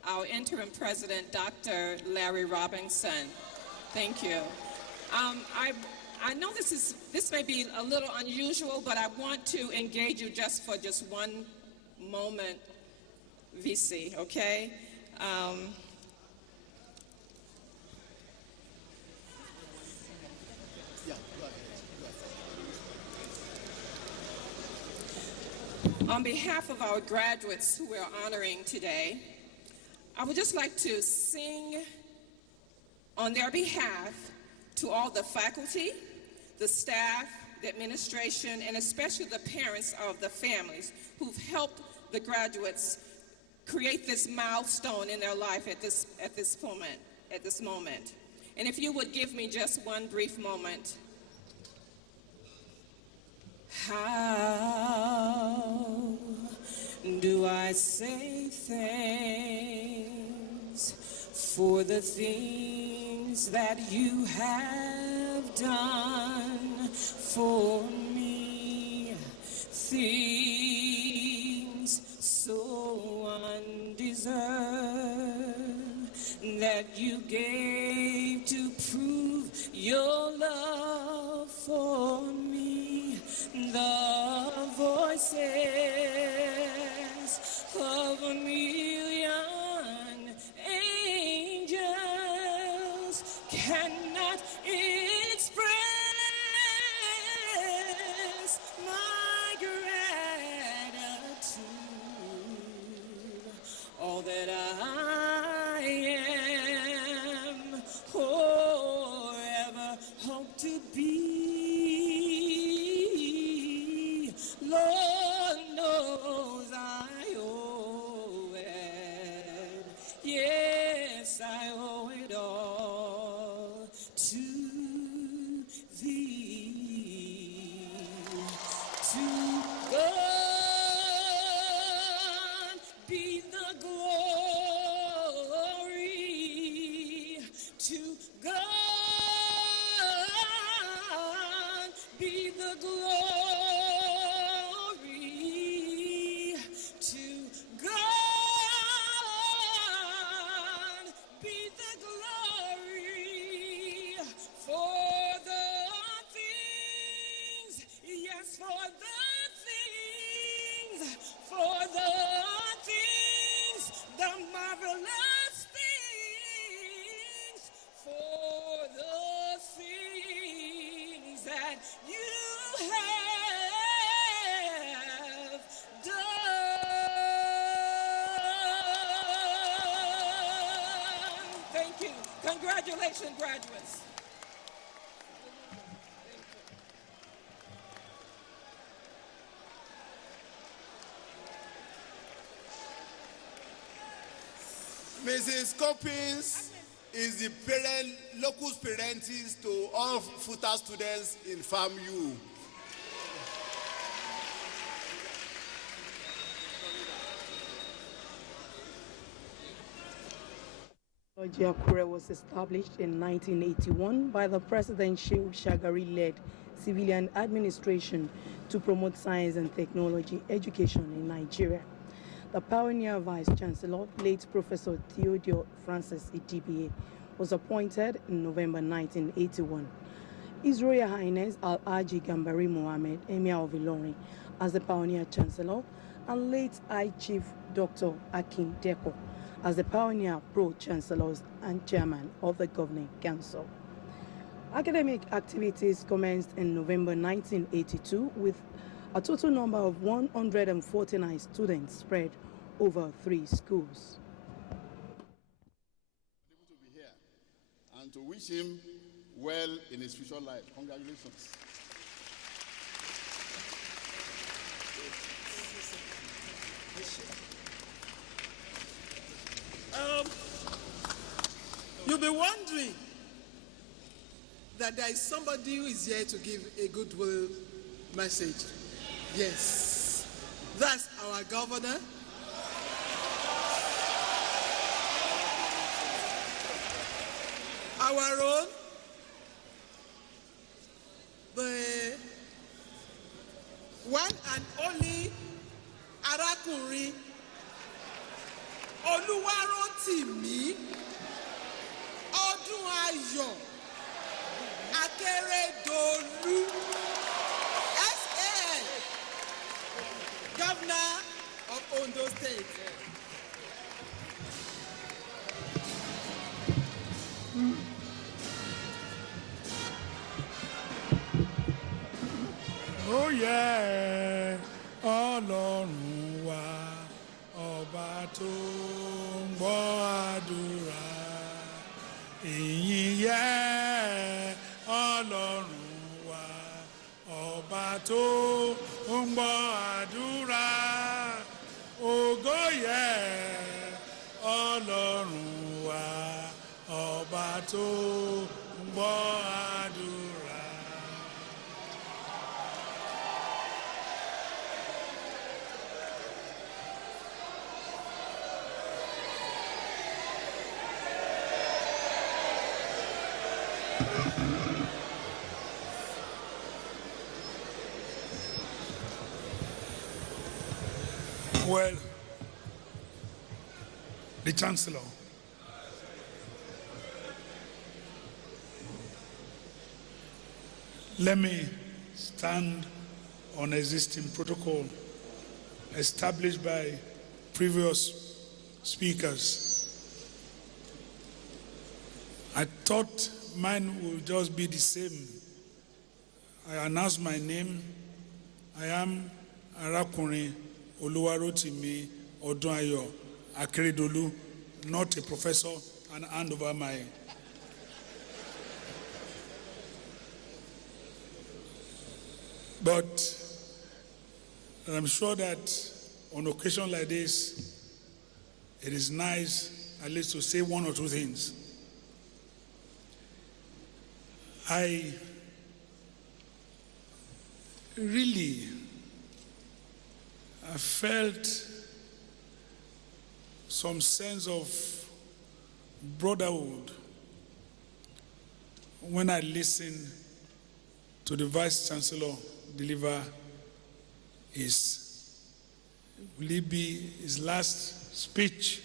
our interim president, Dr. Larry Robinson. Thank you. I know this may be a little unusual, but I want to engage you just for one moment, VC, okay? On behalf of our graduates who we're honoring today, I would just like to sing on their behalf to all the faculty, the staff, the administration, and especially the parents of the families who've helped the graduates create this milestone in their life at this moment. And if you would give me just one brief moment. How do I say thanks for the things that you have done for me? Things so undeserved that you gave to prove your love for me. The voices of a million angels cannot express my gratitude. All that I am or ever hope to be, Lord knows I owe it. Yes, I owe it all to thee. To God be the glory. To God be the glory. Congratulations, graduates. Mrs. Coppins is the locus parentis to all FUTA students in FAMU. Akure was established in 1981 by the Presidential Shagari-led civilian administration to promote science and technology education in Nigeria. The pioneer Vice-Chancellor, late Professor Theodore Francis Idibie, was appointed in November 1981. His Royal Highness Al-Haji Gambari Mohammed, Emir of Ilorin, as the pioneer Chancellor, and late High Chief Dr. Akin Deko as the pioneer pro-chancellors and chairman of the Governing Council. Academic activities commenced in November 1982 with a total number of 149 students spread over 3 schools. To be here and to wish him well in his future life. Congratulations. You'll be wondering that there is somebody who is here to give a goodwill message. Yes, that's our governor. our own, the one and only Arákùnrin Olúwarótìmí Ọdúnayọ̀ Akérédolú, SAN, Governor of Ondo State. Oh yeah, Ọlọ́run wa, ọba tó ń gbọ́ àdúrà. Ìyìn yẹ Ọlọ́run wa, ọba tó ń gbọ́ àdúrà. Ògo yẹ Ọlọ́run wa, ọba tó ń gbọ́ àdúrà. Well, the Chancellor, let me stand on existing protocol established by previous speakers. I thought mine would just be the same. I announce my name. I am Arákùnrin Olúwarótìmí Ọdúnayọ̀ Akérédolú, not a professor, and hand over my but I'm sure that on occasion like this, it is nice at least to say one or two things. I felt some sense of brotherhood when I listened to the Vice Chancellor deliver his last speech,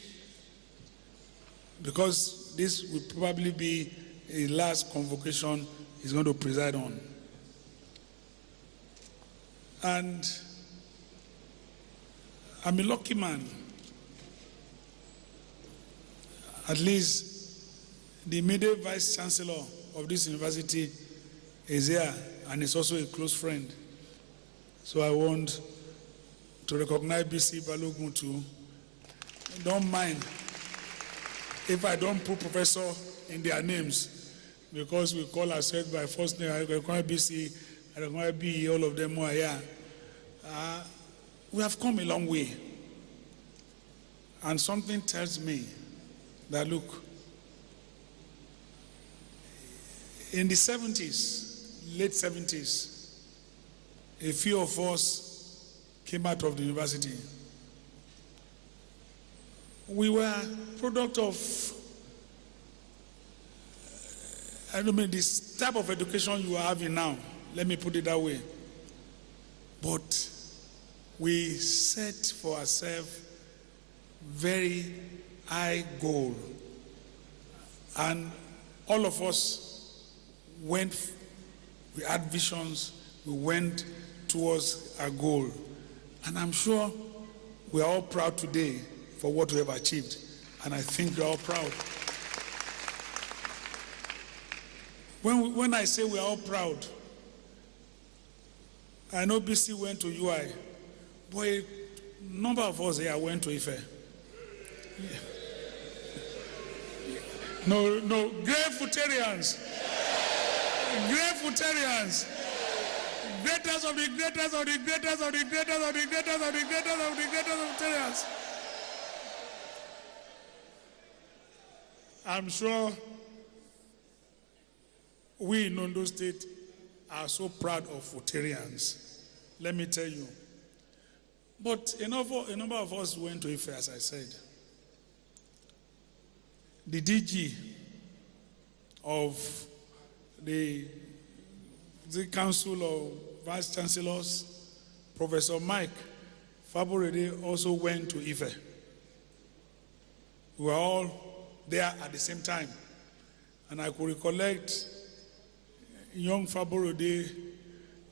because this will probably be his last convocation he's going to preside on. And I'm a lucky man. At least the immediate Vice Chancellor of this university is here and is also a close friend. So I want to recognize BC Balogun too. Don't mind if I don't put professor in their names, because we call ourselves by first name. I recognize BC, I recognize BE, all of them who are here. We have come a long way. And something tells me that, look, in the 70s, late 70s, a few of us came out of the university. We were product of, I don't mean this type of education you are having now, let me put it that way. But we set for ourselves very high goal. And all of us we had visions, we went towards our goal. And I'm sure we are all proud today for what we have achieved. And I think we're all proud. When I say we're all proud, I know BC went to UI, but a number of us here went to Ife. Yeah. No, great Futarians. Great Futarians. Greatest of the greatest of the greatest of the greatest of the greatest of the greatest of the greatest of Futarians. I'm sure we in Ondo State are so proud of Futarians. Let me tell you. But a number of us went to Ife, as I said. The DG of the Council of Vice Chancellors, Professor Mike Faborede, also went to Ife. We were all there at the same time. And I could recollect young Faborede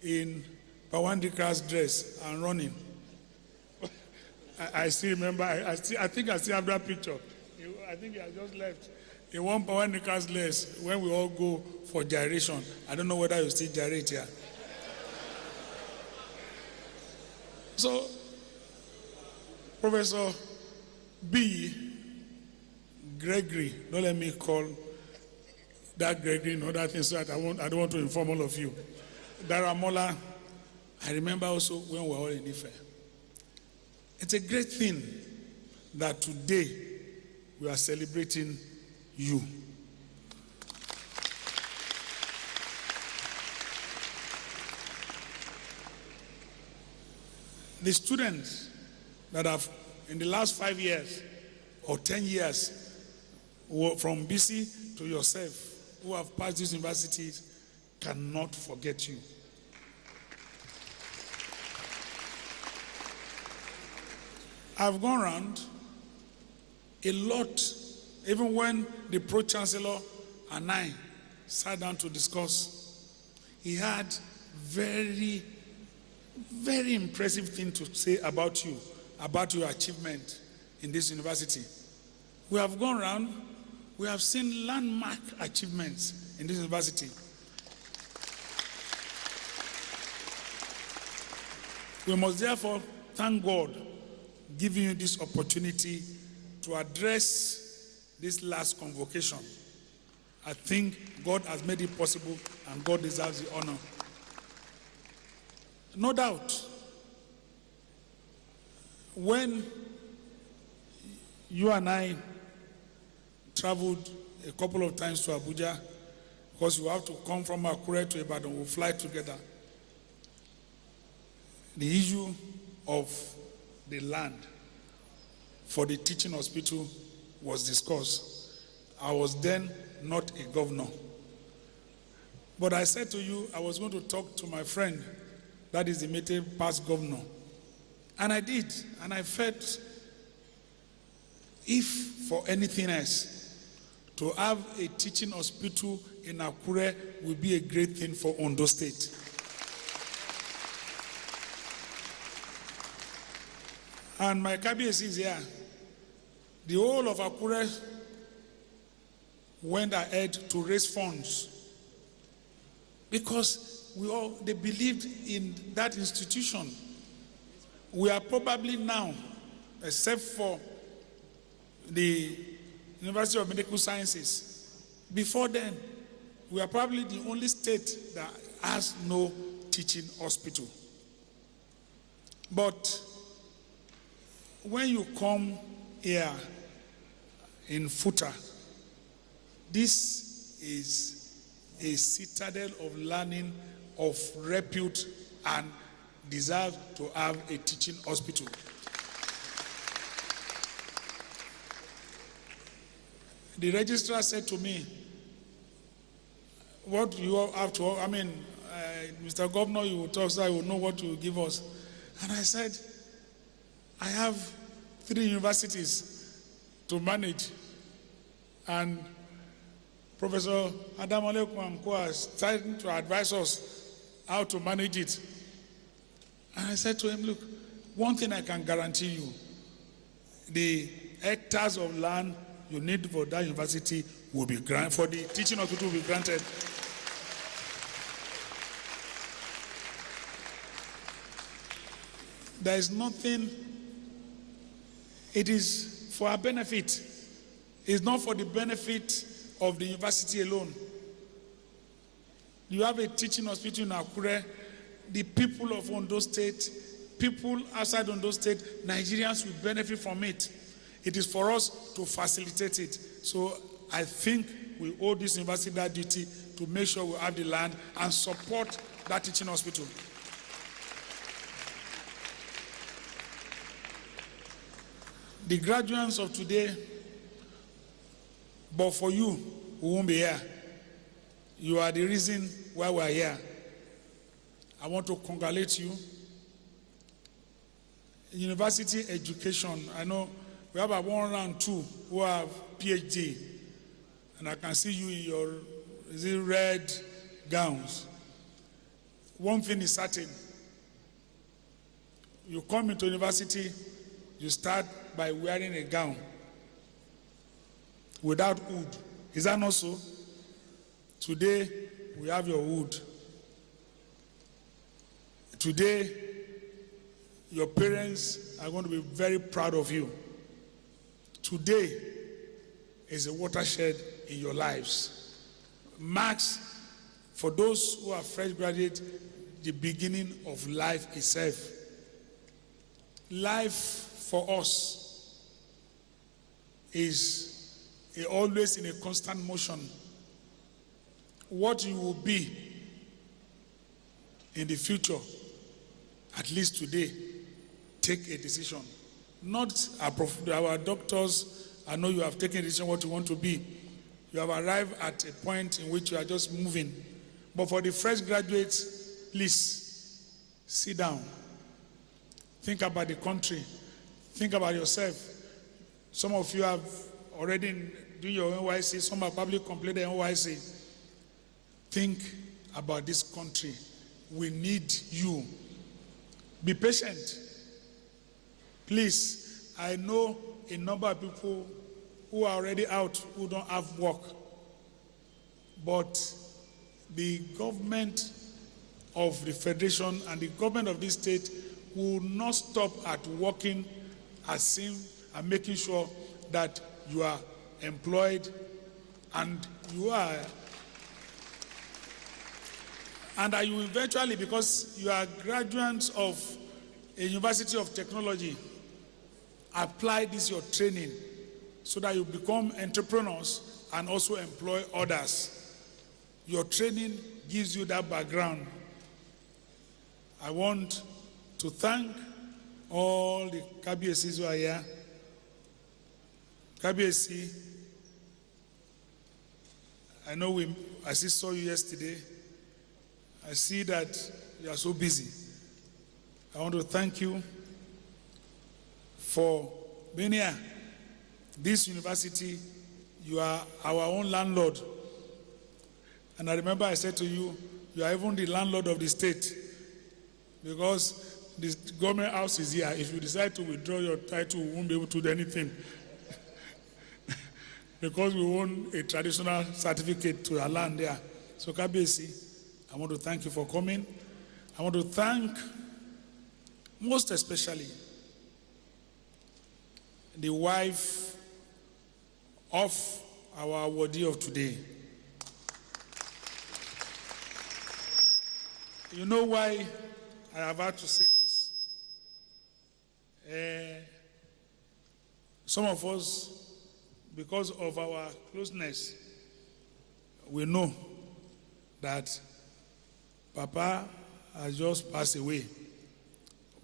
in Pawandika's dress and running. I still remember, I think I still have that picture. I think he has just left. In one Pawandika's dress, when we all go for gyration. I don't know whether you still gyrate here. So, Professor B. Gregory, don't let me call that Gregory and other things so that I don't want to inform all of you. Daramola, I remember also when we were all in Ife. It's a great thing that today we are celebrating you. The students that have, in the last 5 years or 10 years, from BC to yourself, who have passed these universities, cannot forget you. I've gone around a lot, even when the Pro-Chancellor and I sat down to discuss, he had very, very impressive thing to say about you, about your achievement in this university. We have gone around, we have seen landmark achievements in this university. We must therefore thank God giving you this opportunity to address this last convocation. I think God has made it possible and God deserves the honor. No doubt, when you and I traveled a couple of times to Abuja, because you have to come from Akure to Ibadan, we'll fly together. The issue of the land for the teaching hospital was discussed. I was then not a governor. But I said to you, I was going to talk to my friend, that is the immediate past governor. And I did, and I felt if for anything else, to have a teaching hospital in Akure would be a great thing for Ondo State. And my KBS is here. The whole of Akure went ahead to raise funds because they believed in that institution. We are probably now, except for the University of Medical Sciences, before then, we are probably the only state that has no teaching hospital. But when you come here in FUTA, this is a citadel of learning, of repute, and deserves to have a teaching hospital. The registrar said to me, what you have to, Mr. Governor, you will talk, so I will know what you will give us. And I said, I have 3 universities to manage. And Professor Adamale Kwankwa is trying to advise us how to manage it. And I said to him, look, one thing I can guarantee you, the hectares of land you need for that university will be granted, for the teaching hospital will be granted. There is nothing, it is for our benefit. It's not for the benefit of the university alone. You have a teaching hospital in Akure, the people of Ondo State, people outside Ondo State, Nigerians will benefit from it. It is for us to facilitate it. So I think we owe this university that duty to make sure we have the land and support that teaching hospital. The graduates of today, but for you, we won't be here. You are the reason why we are here. I want to congratulate you. University education, I know we have about 102 who have PhD, and I can see you in your red gowns. One thing is certain. You come into university, you start by wearing a gown without hood. Is that not so? Today, we have your hood. Today, your parents are going to be very proud of you. Today is a watershed in your lives. Marks, for those who are fresh graduates, the beginning of life itself. Life for us is always in a constant motion. What you will be in the future, at least today, take a decision. Not our doctors, I know you have taken a decision what you want to be. You have arrived at a point in which you are just moving. But for the fresh graduates, please, sit down. Think about the country. Think about yourself. Some of you have already done your NYC. Some have probably completed NYC. Think about this country. We need you. Be patient. Please, I know a number of people who are already out, who don't have work. But the government of the Federation and the government of this state will not stop at working as him and making sure that you are employed and that you eventually, because you are graduates of a University of Technology, apply this your training so that you become entrepreneurs and also employ others. Your training gives you that background. I want to thank all the KBSCs who are here. KBSC, I know I saw you yesterday. I see that you are so busy. I want to thank you for being here. This university, you are our own landlord. And I remember I said to you, you are even the landlord of the state, because the government house is here. If you decide to withdraw your title, we won't be able to do anything. Because we own a traditional certificate to our land there. So KBSC, I want to thank you for coming. I want to thank, most especially, the wife of our awardee of today. You know why I have had to say this? Some of us, because of our closeness, we know that Papa has just passed away.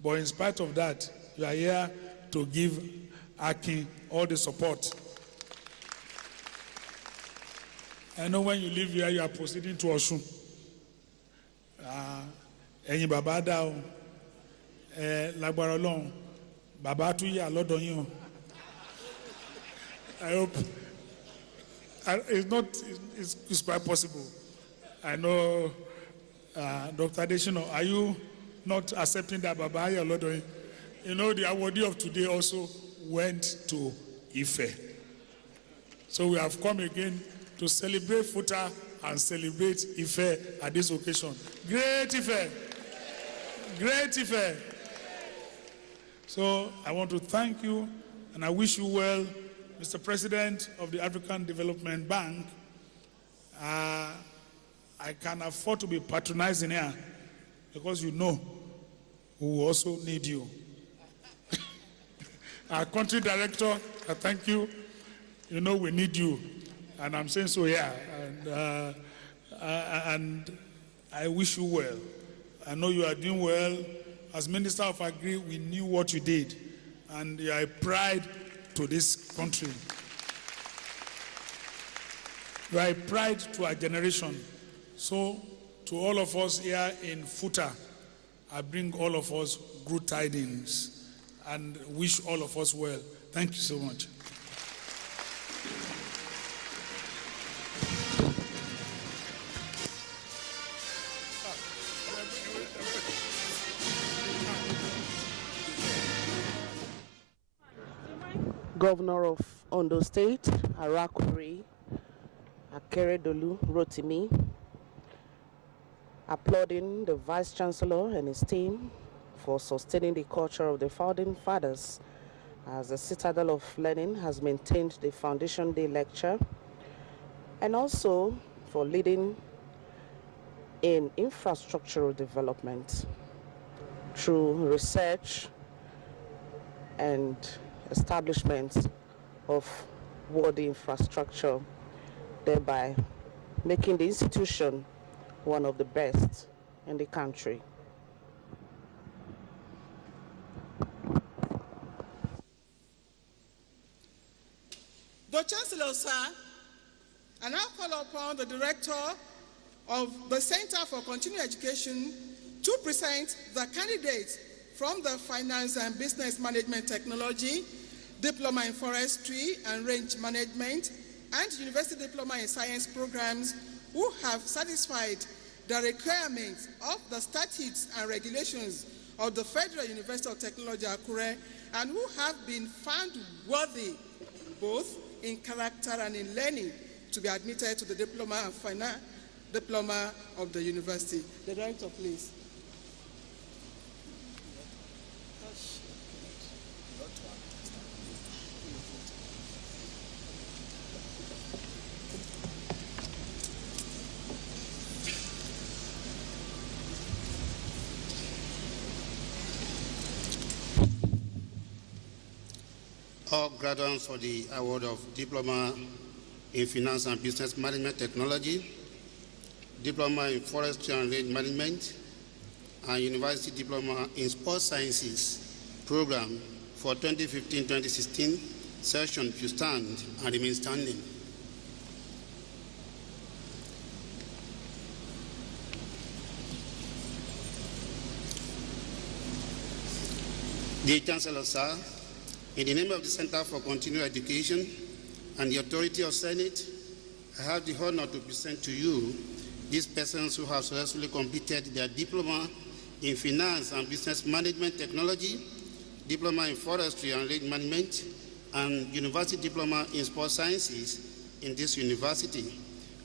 But in spite of that, you are here to give Akin all the support. I know when you live here, you are proceeding to Osun. Ẹ̀yin bàbá dá o, lágbára Ọlọ́run, bàbá tún yà lọ́dọ̀ yín o. I hope it's quite possible. I know, Dr. Adeshino, are you not accepting that Baba yà lọ́dọ̀ yín? You know, the awardee of today also went to Ife. So we have come again to celebrate FUTA and celebrate Ife at this occasion. Great Ife! Great Ife! So I want to thank you and I wish you well, Mr. President of the African Development Bank. I can afford to be patronizing here because you know we will also need you. Our country director, I thank you. You know we need you. And I'm saying so here. And I wish you well. I know you are doing well. As Minister of Agri, we knew what you did. And you are a pride to this country. You are a pride to our generation. So, to all of us here in FUTA, I bring all of us good tidings and wish all of us well. Thank you so much. Governor of Ondo State, Arakuri Akeredolu Rotimi, applauding the Vice Chancellor and his team for sustaining the culture of the founding fathers as the Citadel of Learning has maintained the Foundation Day lecture, and also for leading in infrastructural development through research and establishment of worthy infrastructure, thereby making the institution one of the best in the country. The Chancellor, sir, I now call upon the Director of the Center for Continuing Education to present the candidates from the Finance and Business Management Technology, Diploma in Forestry and Range Management, and University Diploma in Science programs who have satisfied the requirements of the statutes and regulations of the Federal University of Technology, Akure, and who have been found worthy both in character and in learning to be admitted to the Diploma and Finance Diploma of the University. The Director, please. All graduates for the award of Diploma in Finance and Business Management Technology, Diploma in Forestry and Range Management, and University Diploma in Sports Sciences program for 2015-2016 session, if you stand and remain standing. Dear Chancellor, sir, in the name of the Center for Continuing Education and the authority of Senate, I have the honor to present to you these persons who have successfully completed their Diploma in Finance and Business Management Technology, Diploma in Forestry and Range Management, and University Diploma in Sports Sciences in this university.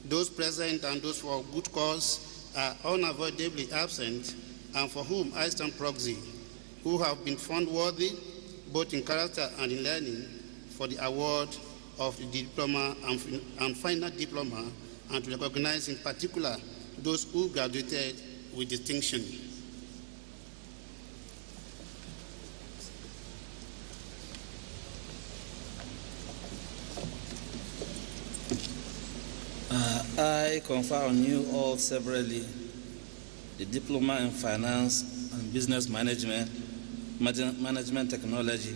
Those present and those for good cause are unavoidably absent, and for whom I stand proxy, who have been found worthy both in character and in learning for the award of the Diploma and Final Diploma, and to recognize in particular those who graduated with distinction. I confer on you all severally the Diploma in Finance and Business Management Technology,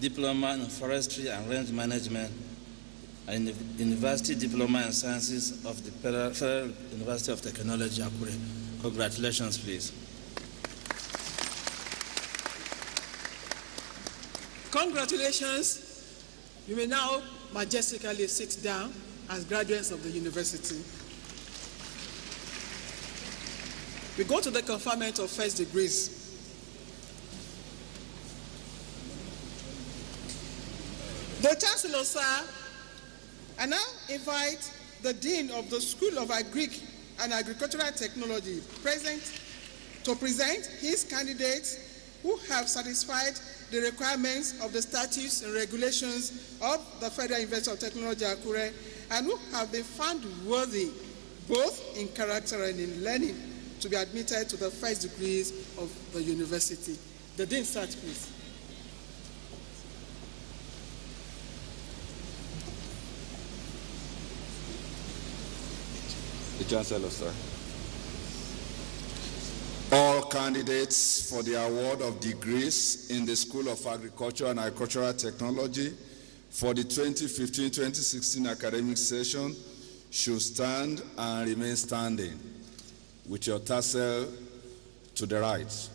Diploma in Forestry and Range Management, and University Diploma in Sciences of the Federal University of Technology, Akure. Congratulations, please. Congratulations. You may now majestically sit down as graduates of the university. We go to the conferment of first degrees. The Chancellor, sir, I now invite the Dean of the School of Agric and Agricultural Technology to present his candidates who have satisfied the requirements of the statutes and regulations of the Federal University of Technology, Akure, and who have been found worthy, both in character and in learning, to be admitted to the first degrees of the university. The Dean starts, please. The Chancellor, sir. All candidates for the award of degrees in the School of Agriculture and Agricultural Technology for the 2015-2016 academic session should stand and remain standing with your tassel to the right.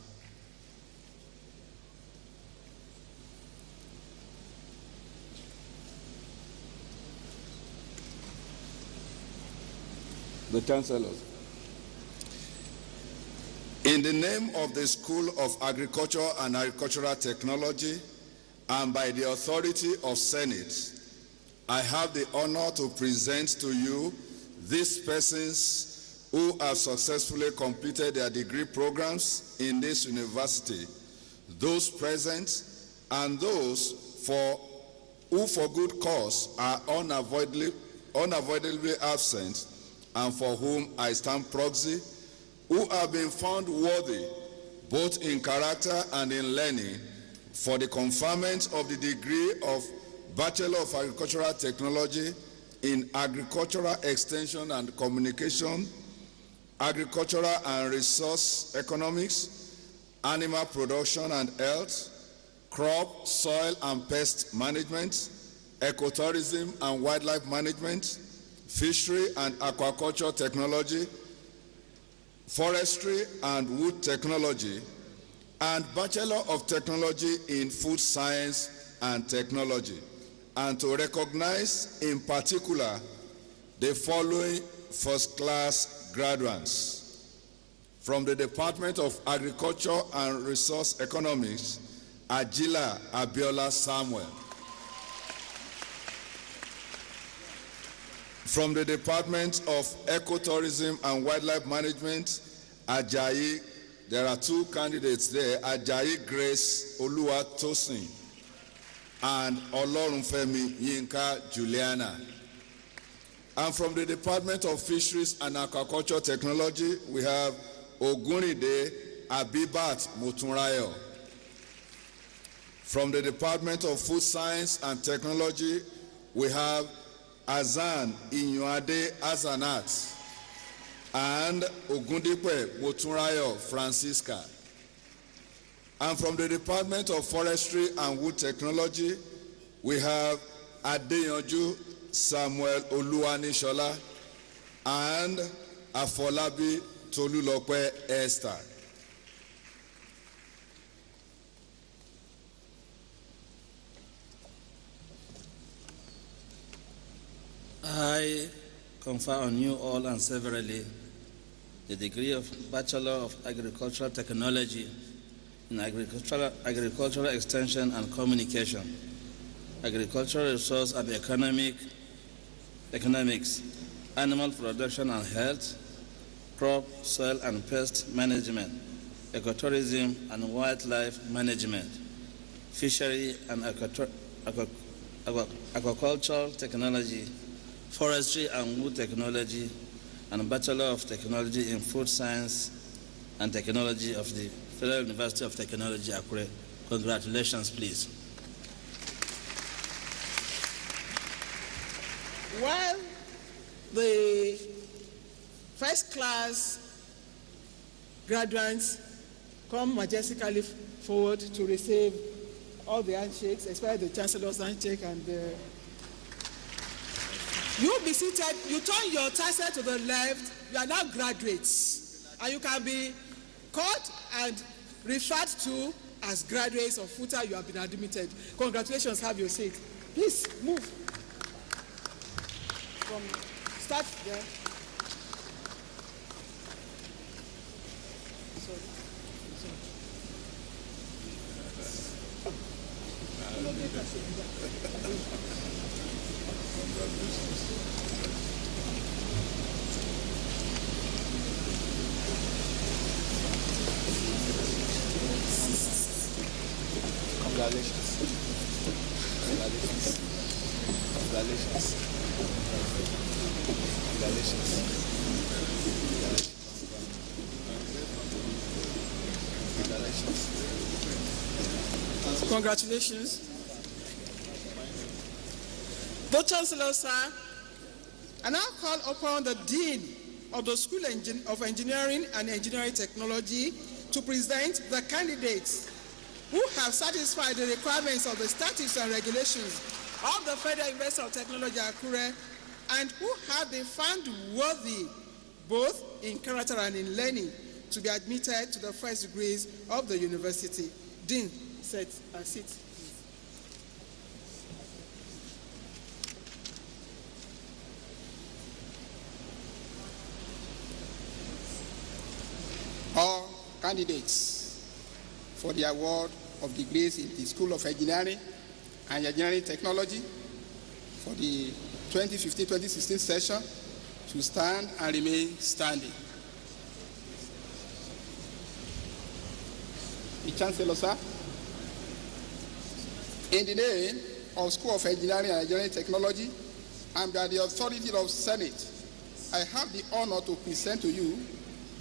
The Chancellor. In the name of the School of Agriculture and Agricultural Technology and by the authority of Senate, I have the honor to present to you these persons who have successfully completed their degree programs in this university, those present and those who for good cause are unavoidably absent and for whom I stand proxy, who have been found worthy, both in character and in learning, for the conferment of the degree of Bachelor of Agricultural Technology in Agricultural Extension and Communication, Agricultural and Resource Economics, Animal Production and Health, Crop, Soil and Pest Management, Ecotourism and Wildlife Management, Fishery and Aquaculture Technology, Forestry and Wood Technology, and Bachelor of Technology in Food Science and Technology, and to recognize in particular the following first-class graduates. From the Department of Agriculture and Resource Economics, Ajila Abiola Samuel. From the Department of Ecotourism and Wildlife Management, Ajayi, there are two candidates there, Ajayi Grace Oluwatosin and Olorunfemi Yinka Juliana. And from the Department of Fisheries and Aquaculture Technology, we have Ogunide Abibat Motunrayo. From the Department of Food Science and Technology, we have Azan Inyuade Azanat and Ogundipe Motunrayo Francisca. And from the Department of Forestry and Wood Technology, we have Adeyanju Samuel Oluwanishola and Afolabi Tolulope Esther. I confer on you all and severally the degree of Bachelor of Agricultural Technology in Agricultural Extension and Communication, Agricultural Resource and Economics, Animal Production and Health, Crop, Soil and Pest Management, Ecotourism and Wildlife Management, Fishery and Aquaculture Technology, Forestry and Wood Technology, and Bachelor of Technology in Food Science and Technology of the Federal University of Technology, Akure. Congratulations, please. While the first class graduates come majestically forward to receive all the handshakes, especially the Chancellor's handshake, and you be seated, you turn your tassel to the left, you are now graduates, and you can be called and referred to as graduates of FUTA. You have been admitted. Congratulations, have your seat. Please move. Start there. Congratulations. Congratulations. Congratulations. Congratulations. Congratulations. The Chancellor, sir, I now call upon the Dean of the School of Engineering and Engineering Technology to present the candidates who have satisfied the requirements of the statutes and regulations of the Federal University of Technology, Akure, and who have been found worthy both in character and in learning to be admitted to the first degrees of the university. Dean, sit. All candidates for the award of degrees in the School of Engineering and Engineering Technology for the 2015-2016 session to stand and remain standing. The Chancellor, sir. In the name of School of Engineering and Engineering Technology and by the authority of Senate, I have the honor to present to you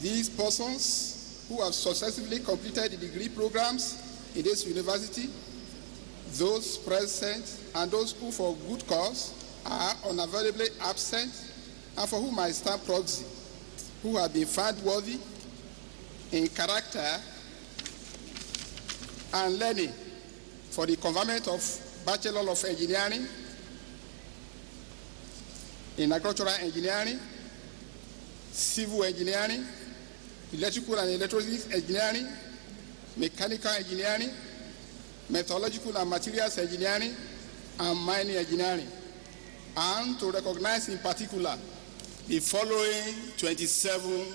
these persons who have successfully completed the degree programs in this university, those present and those who for good cause are unavoidably absent, and for whom I stand proxy, who have been found worthy in character and learning for the conferment of Bachelor of Engineering in Agricultural Engineering, Civil Engineering, Electrical and Electronics Engineering, Mechanical Engineering, Metallurgical and Materials Engineering, and Mining Engineering, and to recognize in particular the following 27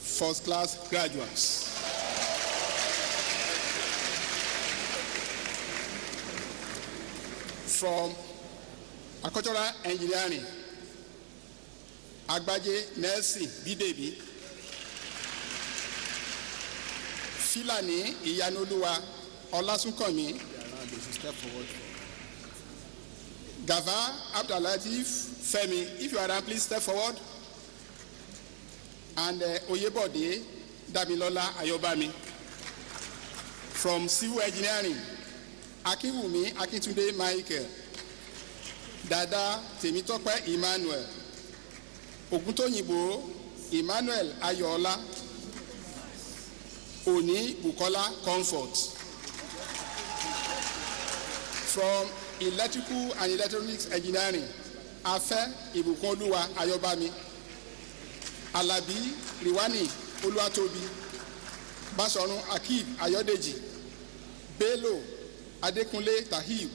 first-class graduates. From Agricultural Engineering, Agbaje Nelson Bidebi, Filani Iyanoluwa Olasunkanmi, Gava Abdulatif Femi, if you are around, please step forward. And Oyebode Damilola Ayobami. From Civil Engineering, Akinwumi Akintunde Michael, Dada Temitope Emmanuel, Oguntoyibo Emmanuel Ayola, Oni Bukola Comfort. From Electrical and Electronics Engineering, Afe Ibukonluwa Ayobami, Alabi Riwani Oluwatobi, Basonu Akib Ayodeji, Bello Adekunle Tahib,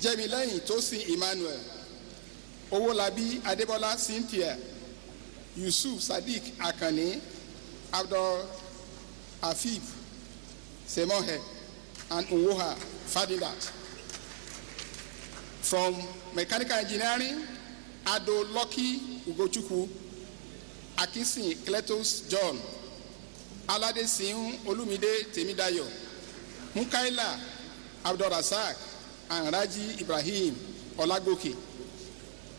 Jemileyin Tosin Emmanuel, Owolabi Adebola Cynthia, Yusuf Sadiq Akane, Abdul Afib Semohe, and Uwoha Fadilat. From Mechanical Engineering, Ado Loki Ugochukwu, Akinsin Cletus John, Alade Siun Olumide Temidayo, Mukaila Abdul Razak, and Raji Ibrahim Olagoke.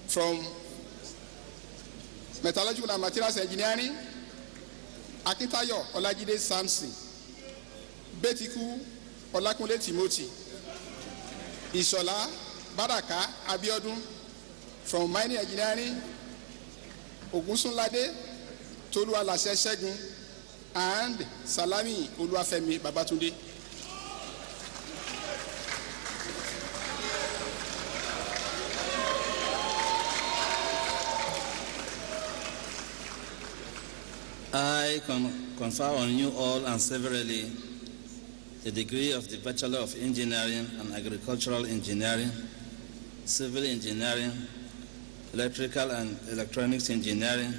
From Metallurgical and Materials Engineering, Akintayo Olajide Samson, Betiku Olakunle Timothy, Ishola Baraka Abiodun. From Mining Engineering, Ogunsunlade Toluwalase Segun, and Salami Oluwafemi Babatunde. I confer on you all and severally the degree of the Bachelor of Engineering and Agricultural Engineering, Civil Engineering, Electrical and Electronics Engineering,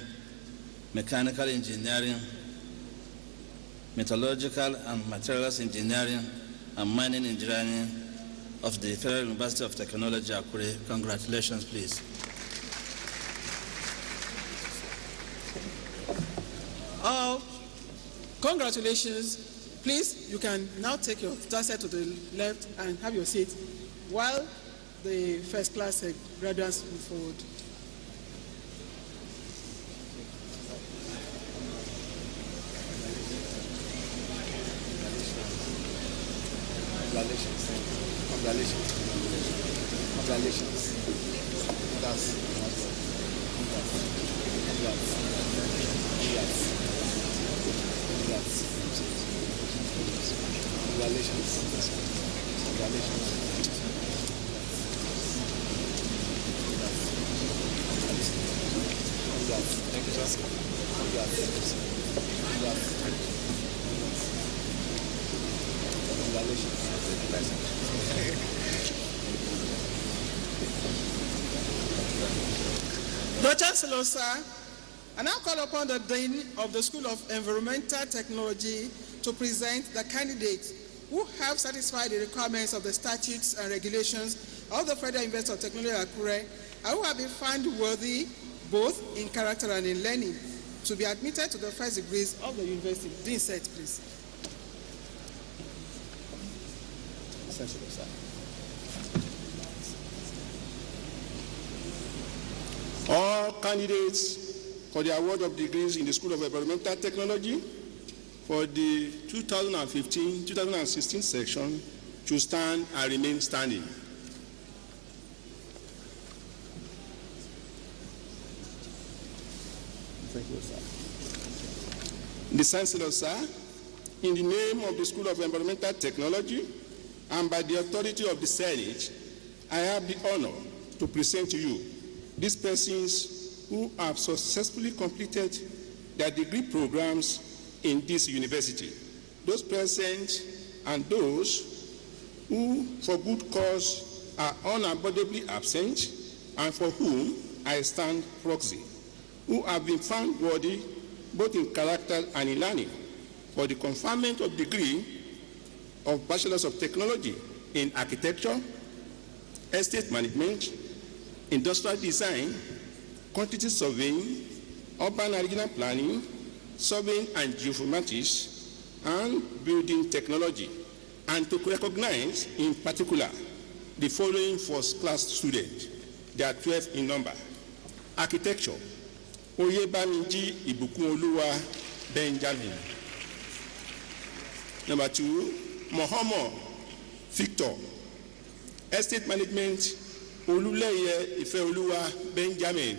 Mechanical Engineering, Metallurgical and Materials Engineering, and Mining Engineering of the Federal University of Technology, Akure. Congratulations, please. Congratulations. Please, you can now take your set to the left and have your seat while the first class graduates move forward. Congratulations. The Chancellor, sir, I now call upon the Dean of the School of Environmental Technology to present the candidates who have satisfied the requirements of the statutes and regulations of the Federal University of Technology Akure and who have been found worthy both in character and in learning to be admitted to the first degrees of the university. Dean said, please. All candidates for the award of degrees in the School of Environmental Technology for the 2015-2016 section should stand and remain standing. Thank you, sir. The Chancellor, sir, in the name of the School of Environmental Technology and by the authority of the Senate, I have the honor to present to you these persons who have successfully completed their degree programs in this university. Those present and those who, for good cause, are unavoidably absent and for whom I stand proxy, who have been found worthy both in character and in learning for the conferment of degree of Bachelors of Technology in Architecture, Estate Management, Industrial Design, Quantity Surveying, Urban and Regional Planning, Surveying and Geoinformatics, and Building Technology, and to recognize in particular the following first-class students. There are 12 in number. Architecture, Oyebamiji Ibukunoluwa Benjamin. Number 2, Mohammed Victor. Estate Management, Oluleye Ifeoluwa Benjamin.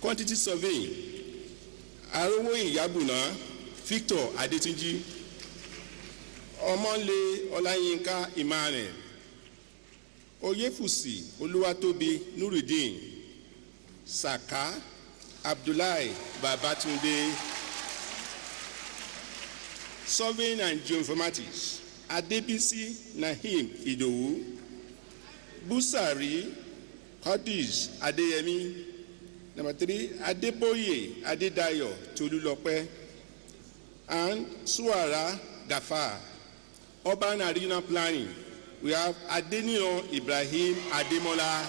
Quantity Surveying, Arowo Iyabuna Victor Adetunji. Omonle Olayinka Emmanuel. Oyefusi Oluwatobi Nuruddin. Saka Abdullahi Babatunde. Surveying and Geoinformatics, Adebisi Nahim Idowu. Busari Hadiz Adeyemi. Number 3, Adeboye Adedayo Tolulope. And Suara Gafar. Urban and Regional Planning, we have Adeniran Ibrahim Ademola.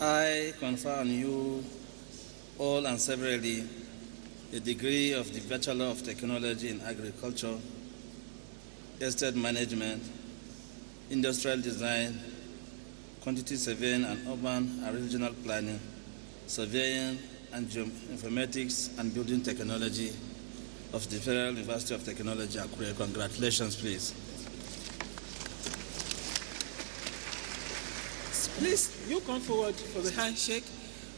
I confer on you all and severally the degree of the Bachelor of Technology in Agriculture, Estate Management, Industrial Design, Quantity Surveying and Urban and Regional Planning, Surveying and Geoinformatics and Building Technology of the Federal University of Technology, Akure. Congratulations, please. Please, you come forward for the handshake.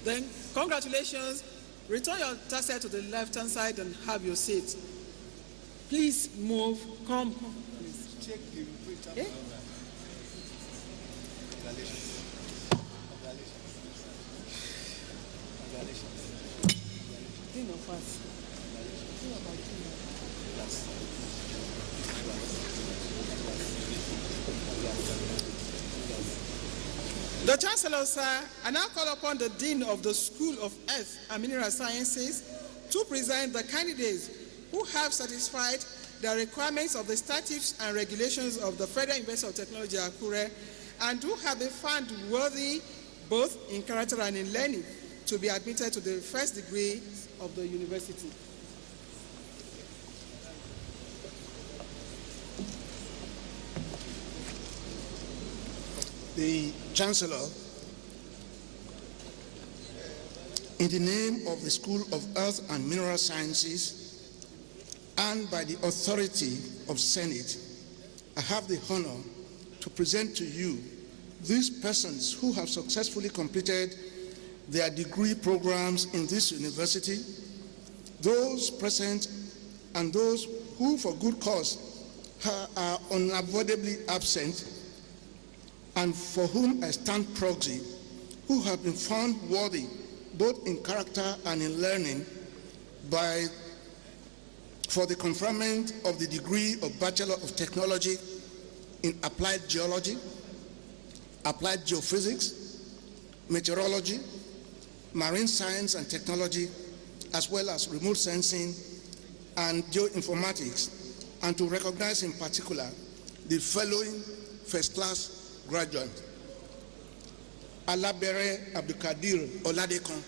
Then, congratulations. Return your tassel to the left-hand side and have your seat. Please move. Come. Please. Check the printer. Yeah? The Chancellor, sir, I now call upon the Dean of the School of Earth and Mineral Sciences to present the candidates who have satisfied the requirements of the statutes and regulations of the Federal University of Technology, Akure, and who have been found worthy both in character and in learning to be admitted to the first degree of the university. The Chancellor, in the name of the School of Earth and Mineral Sciences and by the authority of Senate, I have the honor to present to you these persons who have successfully completed their degree programs in this university, those present and those who for good cause are unavoidably absent and for whom I stand proxy, who have been found worthy both in character and in learning for the conferment of the degree of Bachelor of Technology in Applied Geology, Applied Geophysics, Meteorology, Marine Science and Technology, as well as Remote Sensing and Geoinformatics, and to recognize in particular the following first-class graduates: Alabere Abdulkadir Oladekun,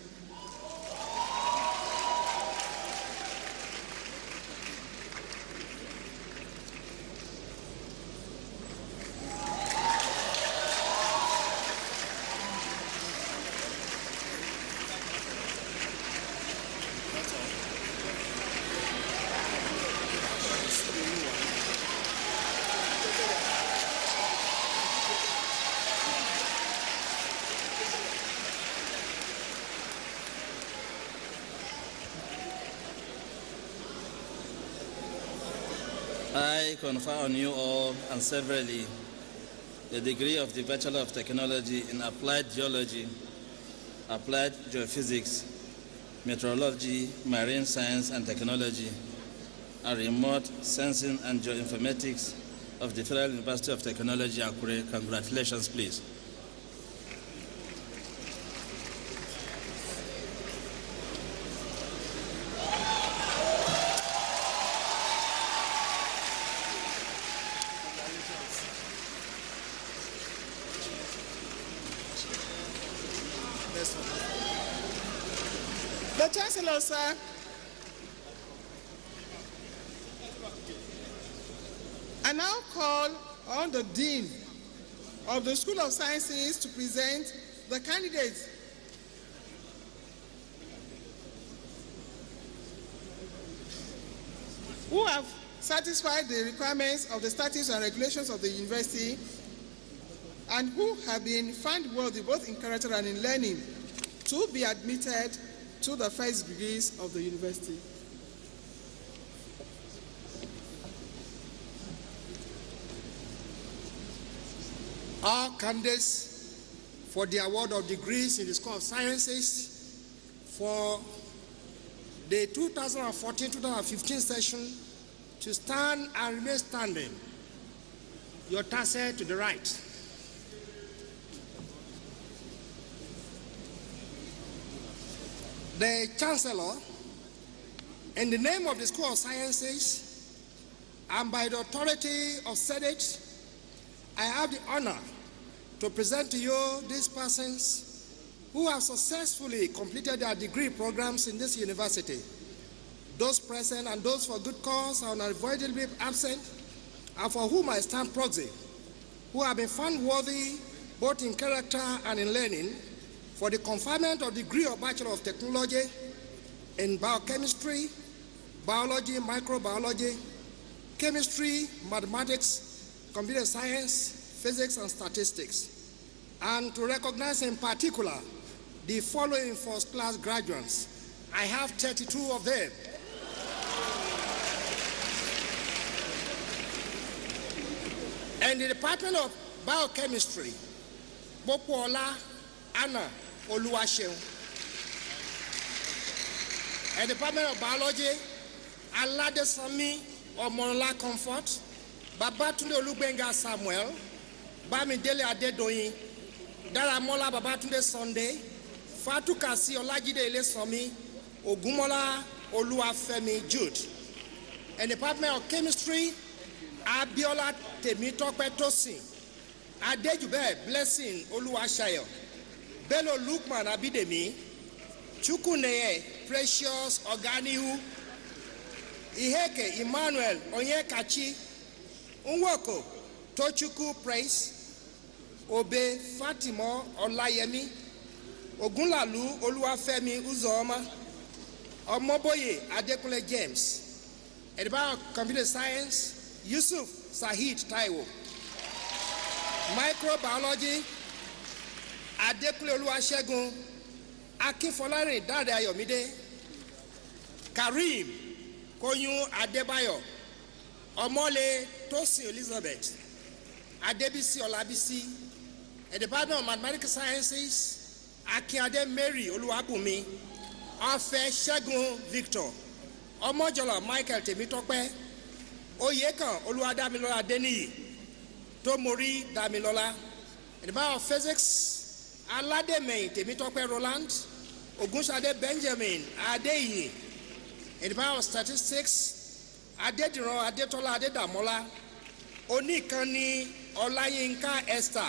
I confer on you all and severally the degree of the Bachelor of Technology in Applied Geology, Applied Geophysics, Meteorology, Marine Science and Technology, and Remote Sensing and Geoinformatics of the Federal University of Technology, Akure. Congratulations, please. The Chancellor, sir, I now call on the Dean of the School of Sciences to present the candidates who have satisfied the requirements of the statutes and regulations of the university and who have been found worthy both in character and in learning to be admitted to the first degrees of the university. All candidates for the award of degrees in the School of Sciences for the 2014-2015 session to stand and remain standing. Your tassel to the right. The Chancellor, in the name of the School of Sciences and by the authority of Senate, I have the honor to present to you these persons who have successfully completed their degree programs in this university. Those present and those for good cause are unavoidably absent, and for whom I stand proxy, who have been found worthy both in character and in learning for the conferment of degree of Bachelor of Technology in Biochemistry, Biology, Microbiology, Chemistry, Mathematics, Computer Science, Physics, and Statistics, and to recognize in particular the following first-class graduates. I have 32 of them. In the Department of Biochemistry, Bopola Anna Oluwaseun. In the Department of Biology, Aladesami Omolola Comfort, Babatunde Olubenga Samuel, Bamidele Adedoyin, Daramola Babatunde Sunday, Fatu Kasi Olajide Elesomi, Ogumola Oluwafemi Jude. In the Department of Chemistry, Abiola Temitope Tosin, Adejube Blessing Oluwasayo, Bello Lukman Abidemi, Chukuneye Precious Oganihu, Iheke Emmanuel Onyekachi, Unwoko Tochuku Praise, Obe Fatimo Olayemi, Ogunlalu Oluwafemi Uzoma, Omoboye Adekunle James, Edinburgh Computer Science, Yusuf Sahid Taiwo, Microbiology, Adekunle Oluwasegun, Akinfolarin Dare Ayomide, Karim Koyun Adebayo, Omole Tosin Elizabeth, Adebisi Olabisi, the Department of Mathematical Sciences, Akinade Mary Oluwabumi, Afe Segun Victor, Omojola Michael Temitope, Oyekan Oluwadamilola Deniyi, Tomori Damilola, the Department of Physics, Alademe Temitope Roland, Ogunṣade Benjamin Adeyi, in the Department of Statistics, Adediro Adetola Adedamola, Onikani Olayinka Esther,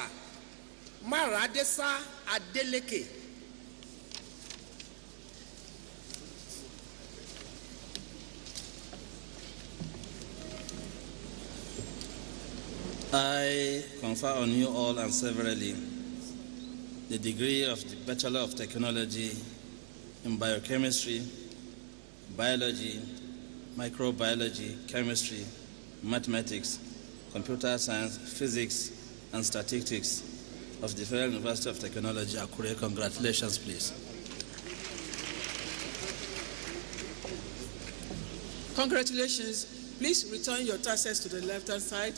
Maradesa Adeleke. I confer on you all and severally the degree of the Bachelor of Technology in Biochemistry, Biology, Microbiology, Chemistry, Mathematics, Computer Science, Physics, and Statistics of the Federal University of Technology, Akure. Congratulations, please. Congratulations. Please return your tassels to the left-hand side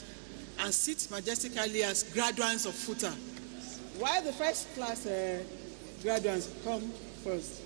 and sit majestically as graduates of FUTA. While the first class graduates come first.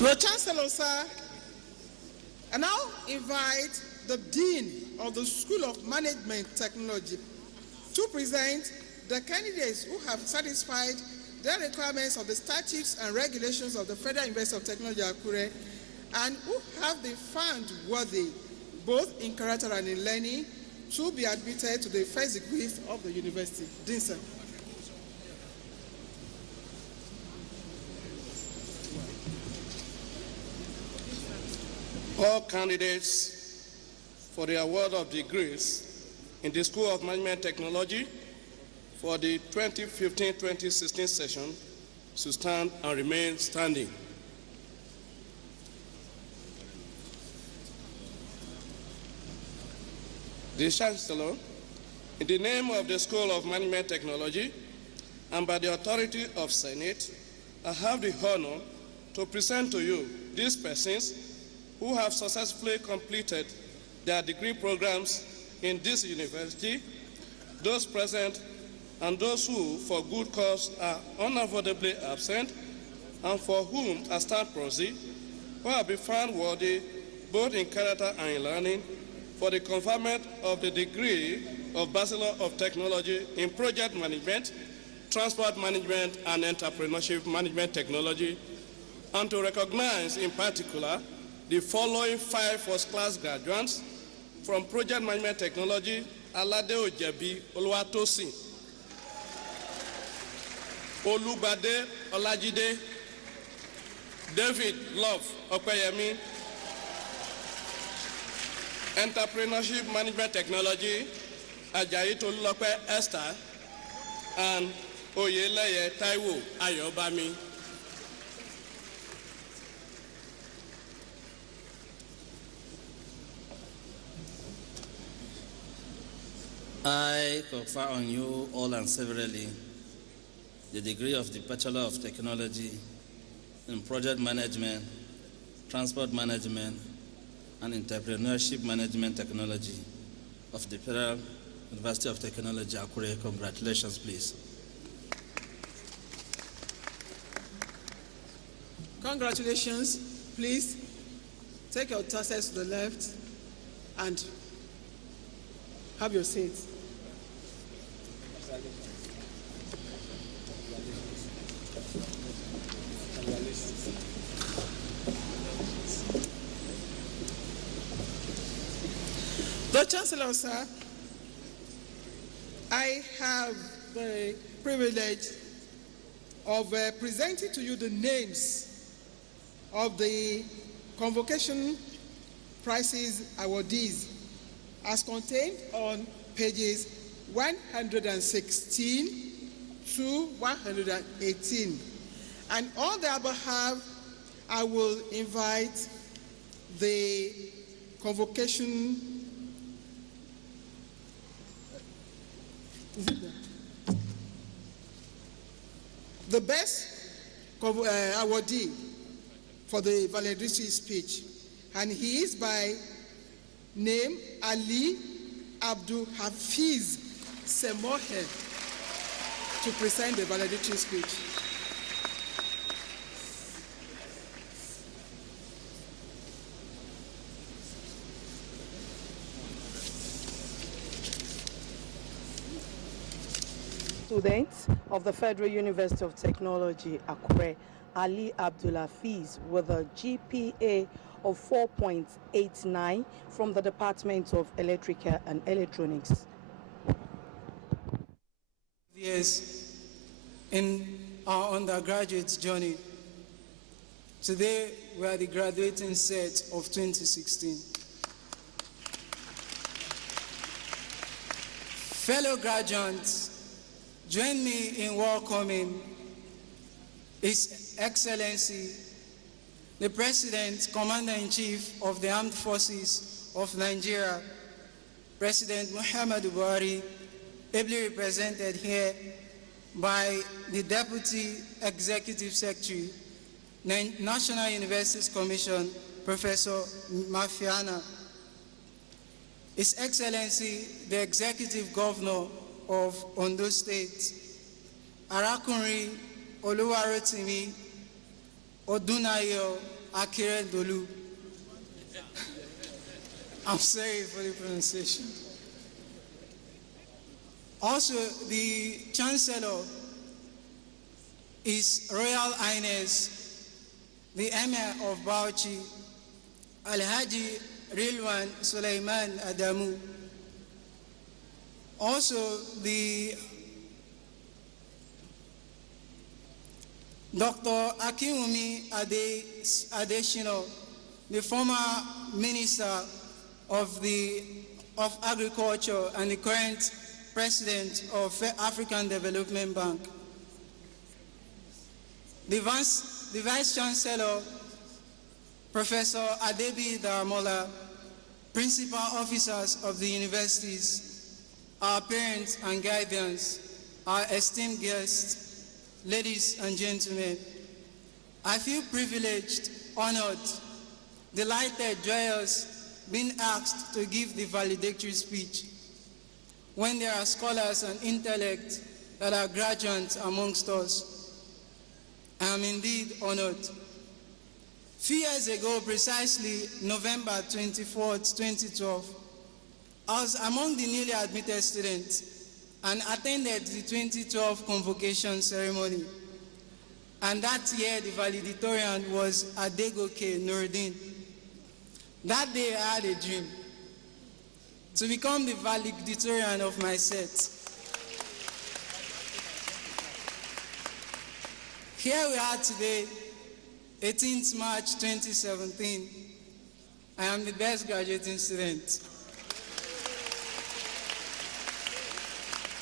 The Chancellor, sir, I now invite the Dean of the School of Management Technology to present the candidates who have satisfied the requirements of the statutes and regulations of the Federal University of Technology, Akure, and who have been found worthy, both in character and in learning, to be admitted to the first degrees of the university. Dean, sir. All candidates for the award of degrees in the School of Management Technology for the 2015-2016 session should stand and remain standing. The Chancellor, in the name of the School of Management Technology and by the authority of Senate, I have the honor to present to you these persons who have successfully completed their degree programs in this university, those present and those who, for good cause, are unavoidably absent, and for whom I stand proxy, who have been found worthy, both in character and in learning, for the conferment of the degree of Bachelor of Technology in Project Management, Transport Management, and Entrepreneurship Management Technology, and to recognize in particular the following 5 first-class graduates from Project Management Technology: Alade Ojebi Oluwatosin, Olubade Olajide, David Love Opeyemi. Entrepreneurship Management Technology, Ajayi Tolulope Esther, and Oyeleye Taiwo Ayobami. I confer on you all and severally the degree of the Bachelor of Technology in Project Management, Transport Management, and Entrepreneurship Management Technology of the Federal University of Technology, Akure. Congratulations, please. Congratulations. Please take your tassels to the left and have your seats. Chancellor, sir, I have the privilege of presenting to you the names of the Convocation Prizes awardees as contained on pages 116 to 118. And on their behalf, I will invite the Convocation the best awardee for the valedictory speech, and he is by name Ali Abdul Hafiz Semohe to present the valedictory speech. Students of the Federal University of Technology, Akure, Ali Abdulafiz, with a GPA of 4.89 from the Department of Electrical and Electronics. Yes, in our undergraduate journey, today we are the graduating set of 2016. Fellow graduates, join me in welcoming His Excellency, the President, Commander-in-Chief of the Armed Forces of Nigeria, President Muhammadu Buhari, ably represented here by the Deputy Executive Secretary, National Universities Commission, Professor Mafiana, His Excellency, the Executive Governor of Ondo State, Arakunri Oluwarotimi Odunayo Akirendolu. I'm sorry for the pronunciation. Also, the Chancellor, His Royal Highness, the Emir of Bauchi, Alhaji Rilwan Sulaiman Adamu. Also, the Dr. Akinwumi Adeshino, the former Minister of Agriculture and the current President of African Development Bank. The Vice Chancellor, Professor Adebi Daramola, Principal Officers of the universities, our parents and guardians, our esteemed guests, ladies and gentlemen, I feel privileged, honored, delighted, joyous, being asked to give the valedictory speech when there are scholars and intellect that are graduates amongst us. I am indeed honored. Few years ago, precisely November 24th, 2012, I was among the newly admitted students and attended the 2012 convocation ceremony. And that year, the valedictorian was Adegoke Nuruddin. That day, I had a dream to become the valedictorian of my set. Here we are today, 18th March 2017. I am the best graduating student.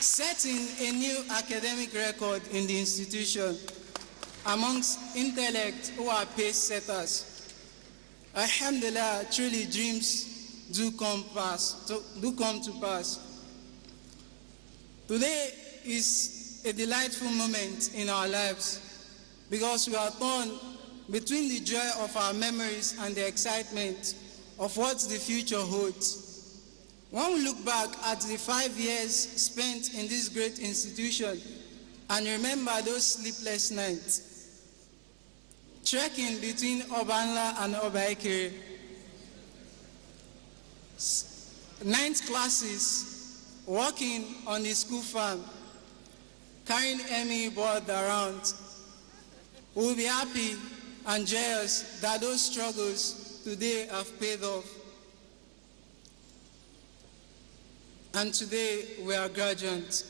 Setting a new academic record in the institution amongst intellect who are pace setters. Alhamdulillah, truly dreams do come to pass. Today is a delightful moment in our lives because we are torn between the joy of our memories and the excitement of what the future holds. When we look back at the 5 years spent in this great institution and remember those sleepless nights, trekking between Obanla and Obaikere, 9th classes, working on the school farm, carrying Emmy board around, we will be happy and joyous that those struggles today have paid off. and today we are graduates.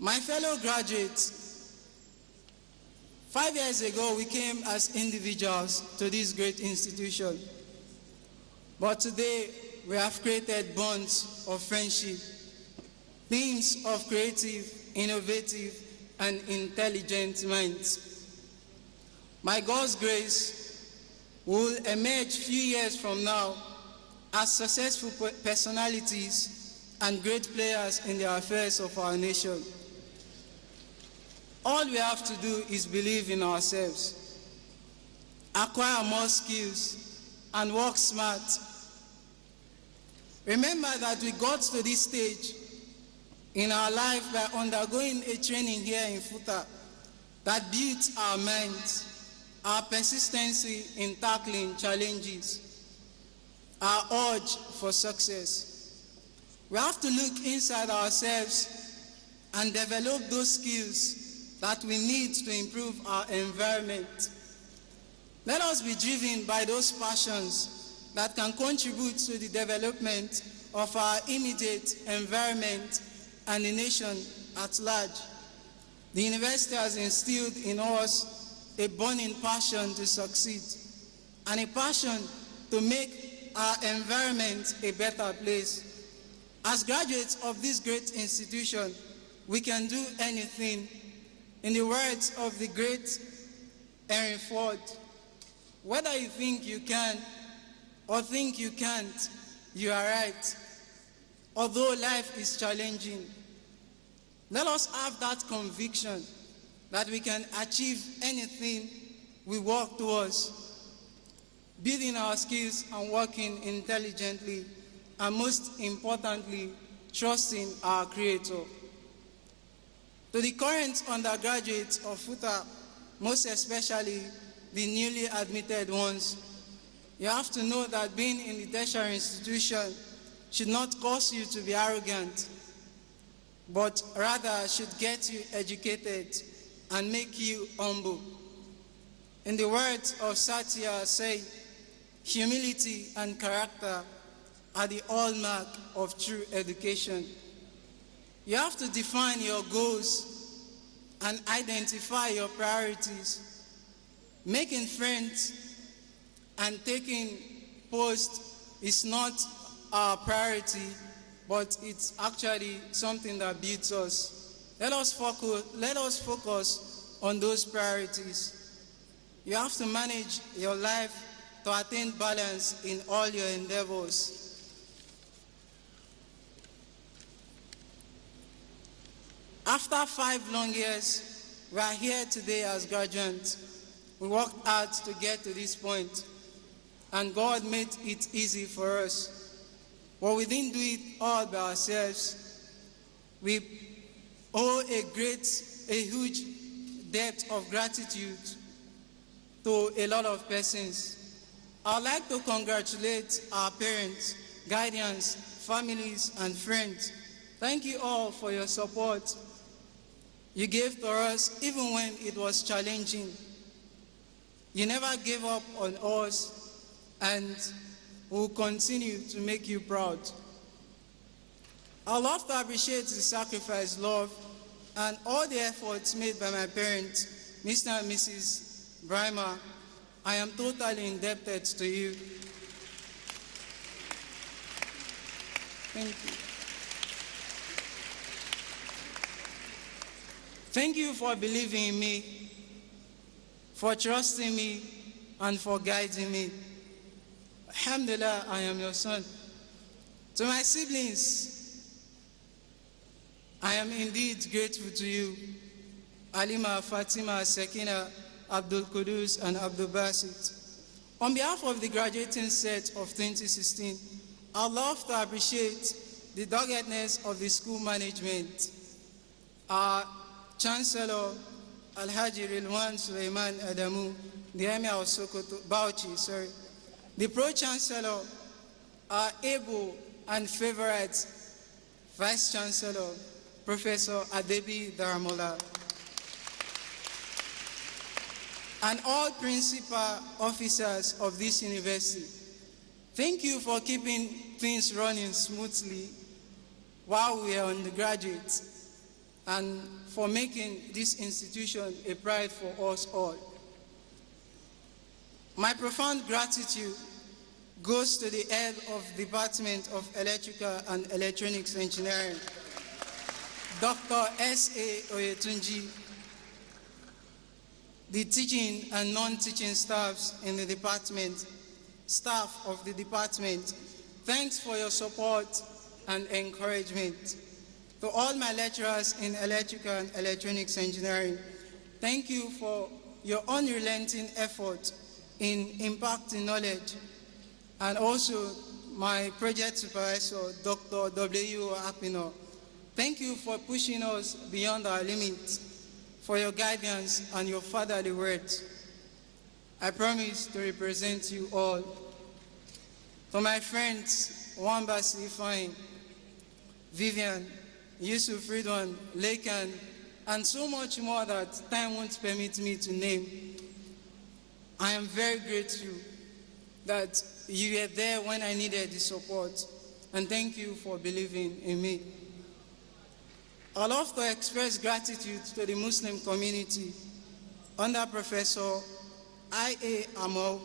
My fellow graduates, 5 years ago we came as individuals to this great institution, but today we have created bonds of friendship, teams of creative, innovative, and intelligent minds. By God's grace, we will emerge few years from now as successful personalities and great players in the affairs of our nation. All we have to do is believe in ourselves, acquire more skills, and work smart. Remember that we got to this stage in our life by undergoing a training here in FUTA that built our minds, our persistency in tackling challenges, our urge for success. We have to look inside ourselves and develop those skills that we need to improve our environment. Let us be driven by those passions that can contribute to the development of our immediate environment and the nation at large. The university has instilled in us a burning passion to succeed and a passion to make our environment a better place. As graduates of this great institution, we can do anything. In the words of the great Henry Ford, whether you think you can or think you can't, you are right. Although life is challenging, let us have that conviction that we can achieve anything we work towards, building our skills and working intelligently, and most importantly, trusting our Creator. To the current undergraduates of FUTA, most especially the newly admitted ones, you have to know that being in the tertiary institution should not cause you to be arrogant, but rather should get you educated and make you humble. In the words of Satya say, humility and character are the hallmark of true education. You have to define your goals and identify your priorities. Making friends and taking posts is not our priority, but it's actually something that builds us. Let us focus on those priorities. You have to manage your life to attain balance in all your endeavors. After 5 long years, we are here today as graduates. We worked hard to get to this point, and God made it easy for us. But we didn't do it all by ourselves. We owe a huge debt of gratitude to a lot of persons. I'd like to congratulate our parents, guardians, families, and friends. Thank you all for your support you gave to us even when it was challenging. You never gave up on us, and we'll continue to make you proud. I'd love to appreciate the sacrifice, love, and all the efforts made by my parents, Mr. and Mrs. Brima. I am totally indebted to you. Thank you. Thank you for believing in me, for trusting me, and for guiding me. Alhamdulillah, I am your son. To my siblings, I am indeed grateful to you. Alima, Fatima, Sekina, Abdul Qudus, and Abdul Basit. On behalf of the graduating set of 2016, I'd love to appreciate the doggedness of the school management, our Chancellor, Alhaji Rilwan Suleiman Adamu, the Emir of Sokoto, Bauchi, the Pro-Chancellor, our able and favorite Vice-Chancellor, Professor Adebi Daramola, and all principal officers of this university. Thank you for keeping things running smoothly while we are undergraduates, and for making this institution a pride for us all. My profound gratitude goes to the head of the Department of Electrical and Electronics Engineering, Dr. S.A. Oyetunji, the teaching and non-teaching staffs in the department, staff of the department. Thanks for your support and encouragement. To all my lecturers in Electrical and Electronics Engineering, thank you for your unrelenting effort in impacting knowledge, and also my project supervisor, Dr. W. Apino. Thank you for pushing us beyond our limits, for your guidance and your fatherly words. I promise to represent you all. To my friends, Wamba Sifine, Vivian, Yusuf Ridwan, Lakan, and so much more that time won't permit me to name, I am very grateful that you were there when I needed the support, and thank you for believing in me. I'd love to express gratitude to the Muslim community under Professor I.A. Amo.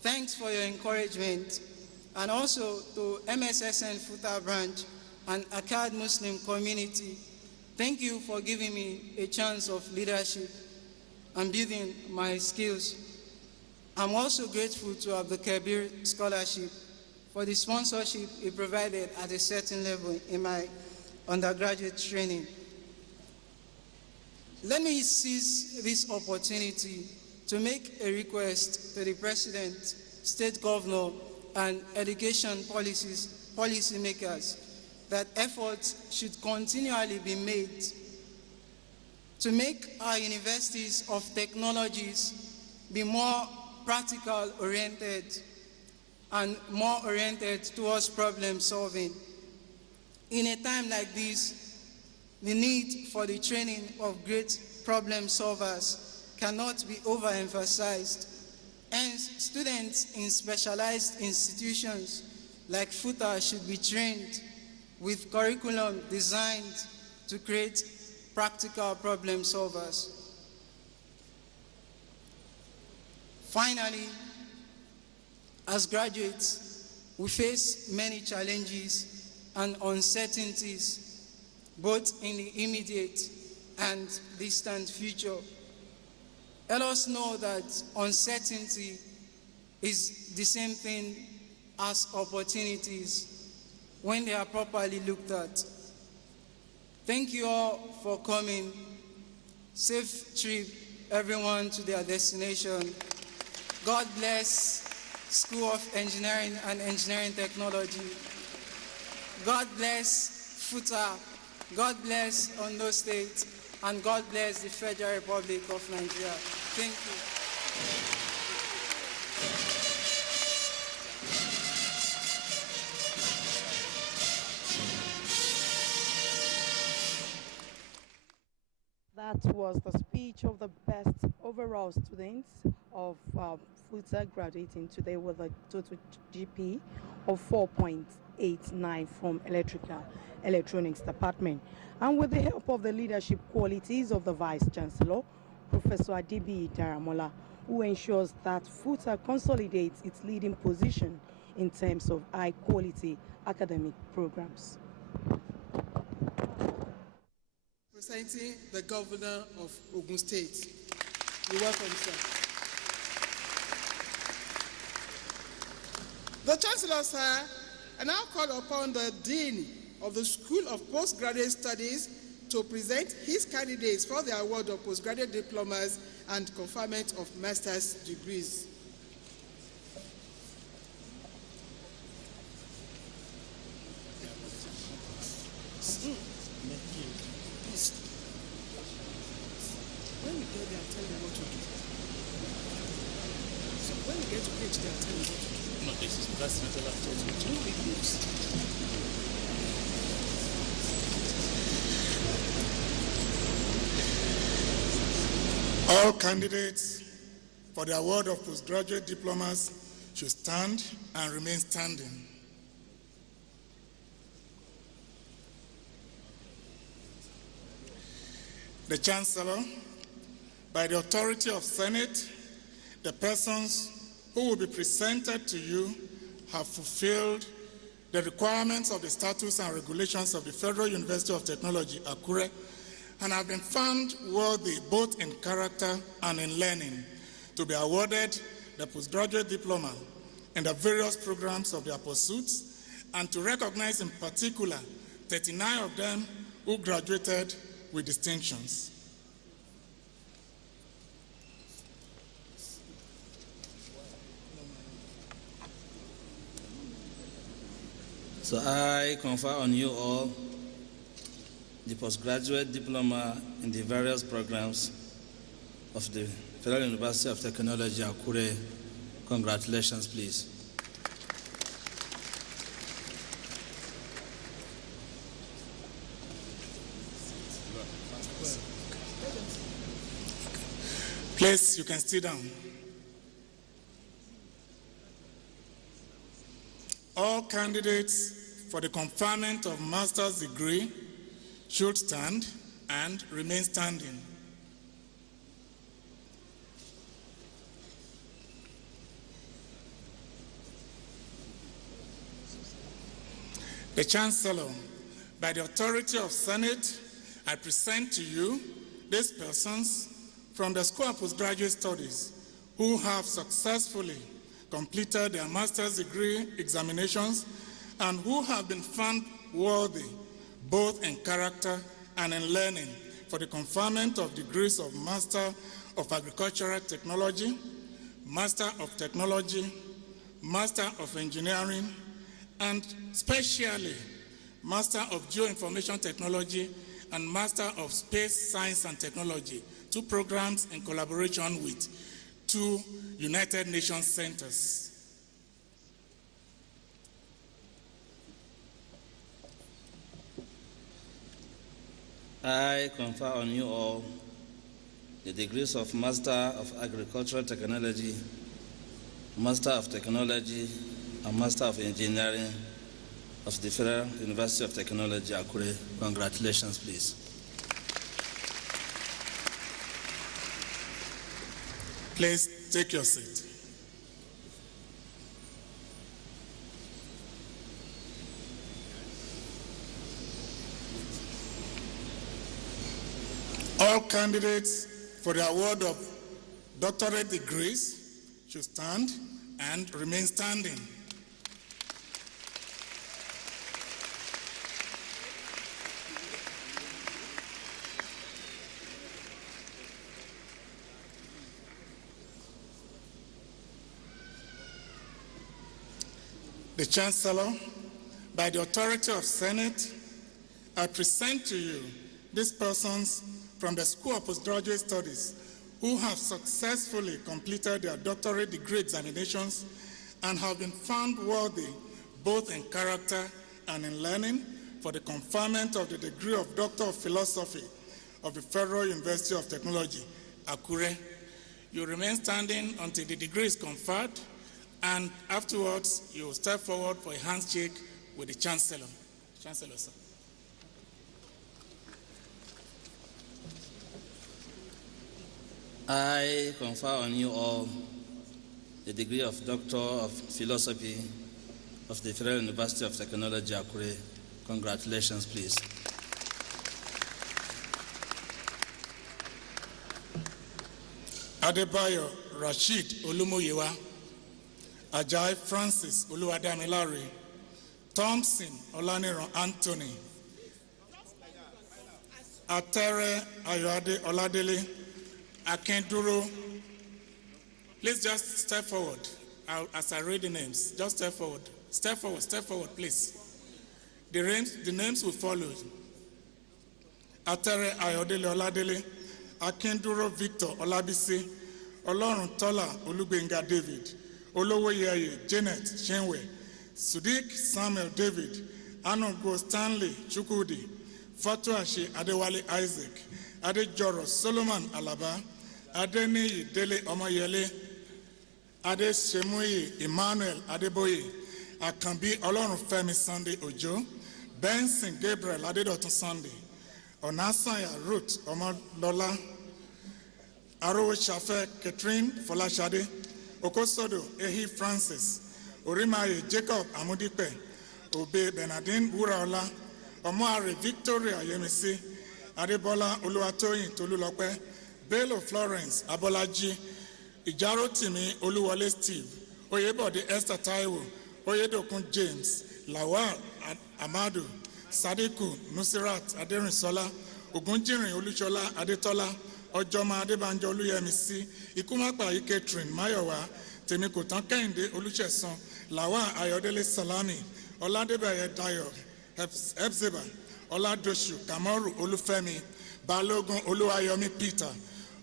Thanks for your encouragement, and also to MSSN FUTA branch and Akkad Muslim community. Thank you for giving me a chance of leadership and building my skills. I'm also grateful to Abdul Kabir Scholarship for the sponsorship it provided at a certain level in my undergraduate training. Let me seize this opportunity to make a request to the President, State Governor, and education policymakers that efforts should continually be made to make our universities of technologies be more practical oriented and more oriented towards problem solving. In a time like this, the need for the training of great problem solvers cannot be overemphasized. Hence, students in specialized institutions like FUTA should be trained with curriculum designed to create practical problem solvers. Finally, as graduates, we face many challenges and uncertainties, both in the immediate and distant future. Let us know that uncertainty is the same thing as opportunities when they are properly looked at. Thank you all for coming. Safe trip, everyone, to their destination. God bless School of Engineering and Engineering Technology. God bless FUTA. God bless Ondo State. And God bless the Federal Republic of Nigeria. Thank you. That was the speech of the best overall students of FUTA graduating today with a total GP of 4.89 from Electrical Electronics Department. And with the help of the leadership qualities of the Vice Chancellor, Professor Adibi Daramola, who ensures that FUTA consolidates its leading position in terms of high-quality academic programs. Presenting the Governor of Ogun State. You're welcome, sir. The Chancellor, sir, I now call upon the Dean of the School of Postgraduate Studies to present his candidates for the award of postgraduate diplomas and conferment of master's degrees. When we get there, tell them what to do. So when we get to page there, tell them what to do. No, that's not allowed to do the books. All candidates for the award of postgraduate diplomas should stand and remain standing. The Chancellor, by the authority of Senate, the persons who will be presented to you have fulfilled the requirements of the statutes and regulations of the Federal University of Technology, Akure, and have been found worthy both in character and in learning to be awarded the postgraduate diploma in the various programs of their pursuits, and to recognize in particular 39 of them who graduated with distinctions. So I confer on you all the postgraduate diploma in the various programs of the Federal University of Technology, Akure. Congratulations, please. Please, you can sit down. All candidates for the conferment of master's degree should stand and remain standing. The Chancellor, by the authority of Senate, I present to you these persons from the School of Postgraduate Studies who have successfully completed their master's degree examinations and who have been found worthy both in character and in learning for the conferment of degrees of Master of Agricultural Technology, Master of Technology, Master of Engineering, and specially Master of Geoinformation Technology and Master of Space Science and Technology, 2 programs in collaboration with 2 United Nations centers. I confer on you all the degrees of Master of Agricultural Technology, Master of Technology, and Master of Engineering of the Federal University of Technology, Akure. Congratulations, please. Please take your seat. All candidates for the award of doctorate degrees should stand and remain standing. The Chancellor, by the authority of Senate, I present to you these persons from the School of Postgraduate Studies who have successfully completed their doctorate degree examinations and have been found worthy both in character and in learning for the conferment of the degree of Doctor of Philosophy of the Federal University of Technology, Akure. You remain standing until the degree is conferred, and afterwards you will step forward for a handshake with the Chancellor. Chancellor, sir. I confer on you all the degree of Doctor of Philosophy of the Federal University of Technology, Akure. Congratulations, please. Adebayo Rashid Olumoyewa, Ajay Francis Oluwadamilare, Thompson Olaniran Anthony, Atere Ayoade Oladele, Akenduro. Please just step forward. As I read the names, just step forward. Step forward, please. The names will follow. Atere Ayodele Oladele, Akenduro Victor Olabisi, Olorun Tola Olugbenga David, Olowoyeye Janet Chenwe, Sudik Samuel David, Anogo Stanley Chukwudi, Fatuashi Adewale Isaac, Adejoro Solomon Alaba, Adeniyi Dele Omoyele, Ade Shemuyi Emmanuel Adeboye, Akambi Olorunfemi Sunday Ojo, Benson Gabriel Adedotun Sunday, Onasanya Ruth Omolola, Arowe Shafe Catherine Folashade, Okosodo Ehi Francis, Orimaye Jacob Amudipe, Obe Bernardine Wuraola, Omoare Victoria Yemisi, Adebola Oluwatoyin Tolulope, Bello Florence Abolaji, Ijaro Timi Oluwale Steve, Oyebode Esther Taiwo, Oyedokun James, Lawal Amadu, Sadiku Nusirat Aderinsola, Ogunjirin Olusola Adetola, Ojoma Adebanjo Oluyemisi, Ikumapa Catherine Mayowa, Temikotan Kehinde Olucheson, Lawa Ayodele Salami, Oladebeye Dayo, Hebzeba, Oladoshu Kamoru Olufemi, Balogun Oluwayomi Peter,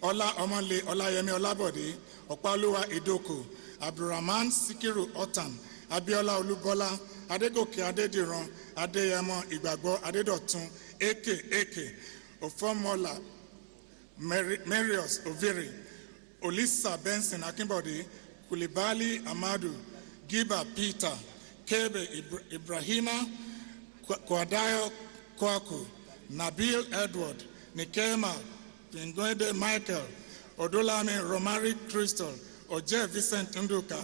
Ola Omale Olayemi Olabode, Opaluwa Idoko, Abdurrahman Sikiru Otan, Abiola Olubola, Adegoke Adediran, Adeyemo Igbagbo Adedotun, Eke, Ofomola, Marius Oviri, Olisa Benson Akimbodi, Kulibali Amadu, Giba Peter, Kebe Ibrahima, Kwadayo Kwaku, Nabil Edward, Nikema, Pingwede Michael, Odolame Romari Crystal, Oje Vincent Nduka,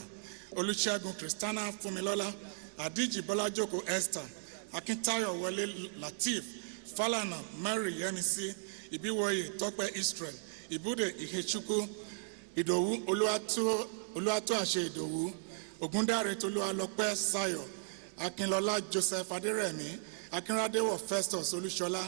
Olusegun Christiana Fumilola, Adiji Bolajoko Esther, Akintayo Wale Latif, Falana Mary Yemisi, Ibiwoye Tokpe Israel, Ibude Ihechuku, Idowu Oluwatu Ashe Idowu, Ogundare Toluwalope Sayo, Akinlola Joseph Aderemi, Akinradewo Festus Olushola,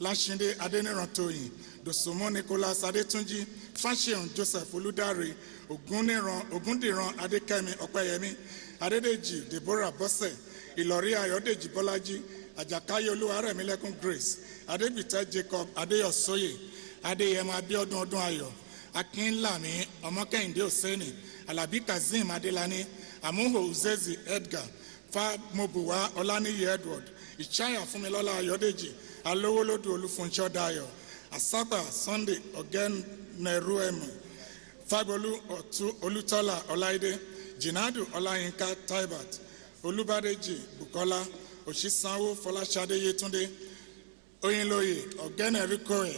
Lashinde Adenirantoyin, Dosumo Nicholas Adetunji, Fashion Joseph Oludare, Ogundiran Adekemi Opeyemi, Adedeji Deborah Bose, Ilori Ayodeji Bolaji, Ajakayo Oluwaremilekun Grace, Adebita Jacob Adeyosoye, Adeyema Abiodun Odunayo, Akinlami Omokehinde Oseni, Alabi Kazim Adelani, Amuho Uzezi Edgar, Fa Mobuwa Olaniyi Edward, Ichaya Fumilola Ayodeji, Alowolodu Olufuncho Dayo, Asapa Sunday Ogeneruemu, Fabolu Olutola Olaide, Jinadu Olayinka Taibat, Olubadeji Bukola, Oshisanwo Folashade Yetunde, Oyinloye Ogenerikoe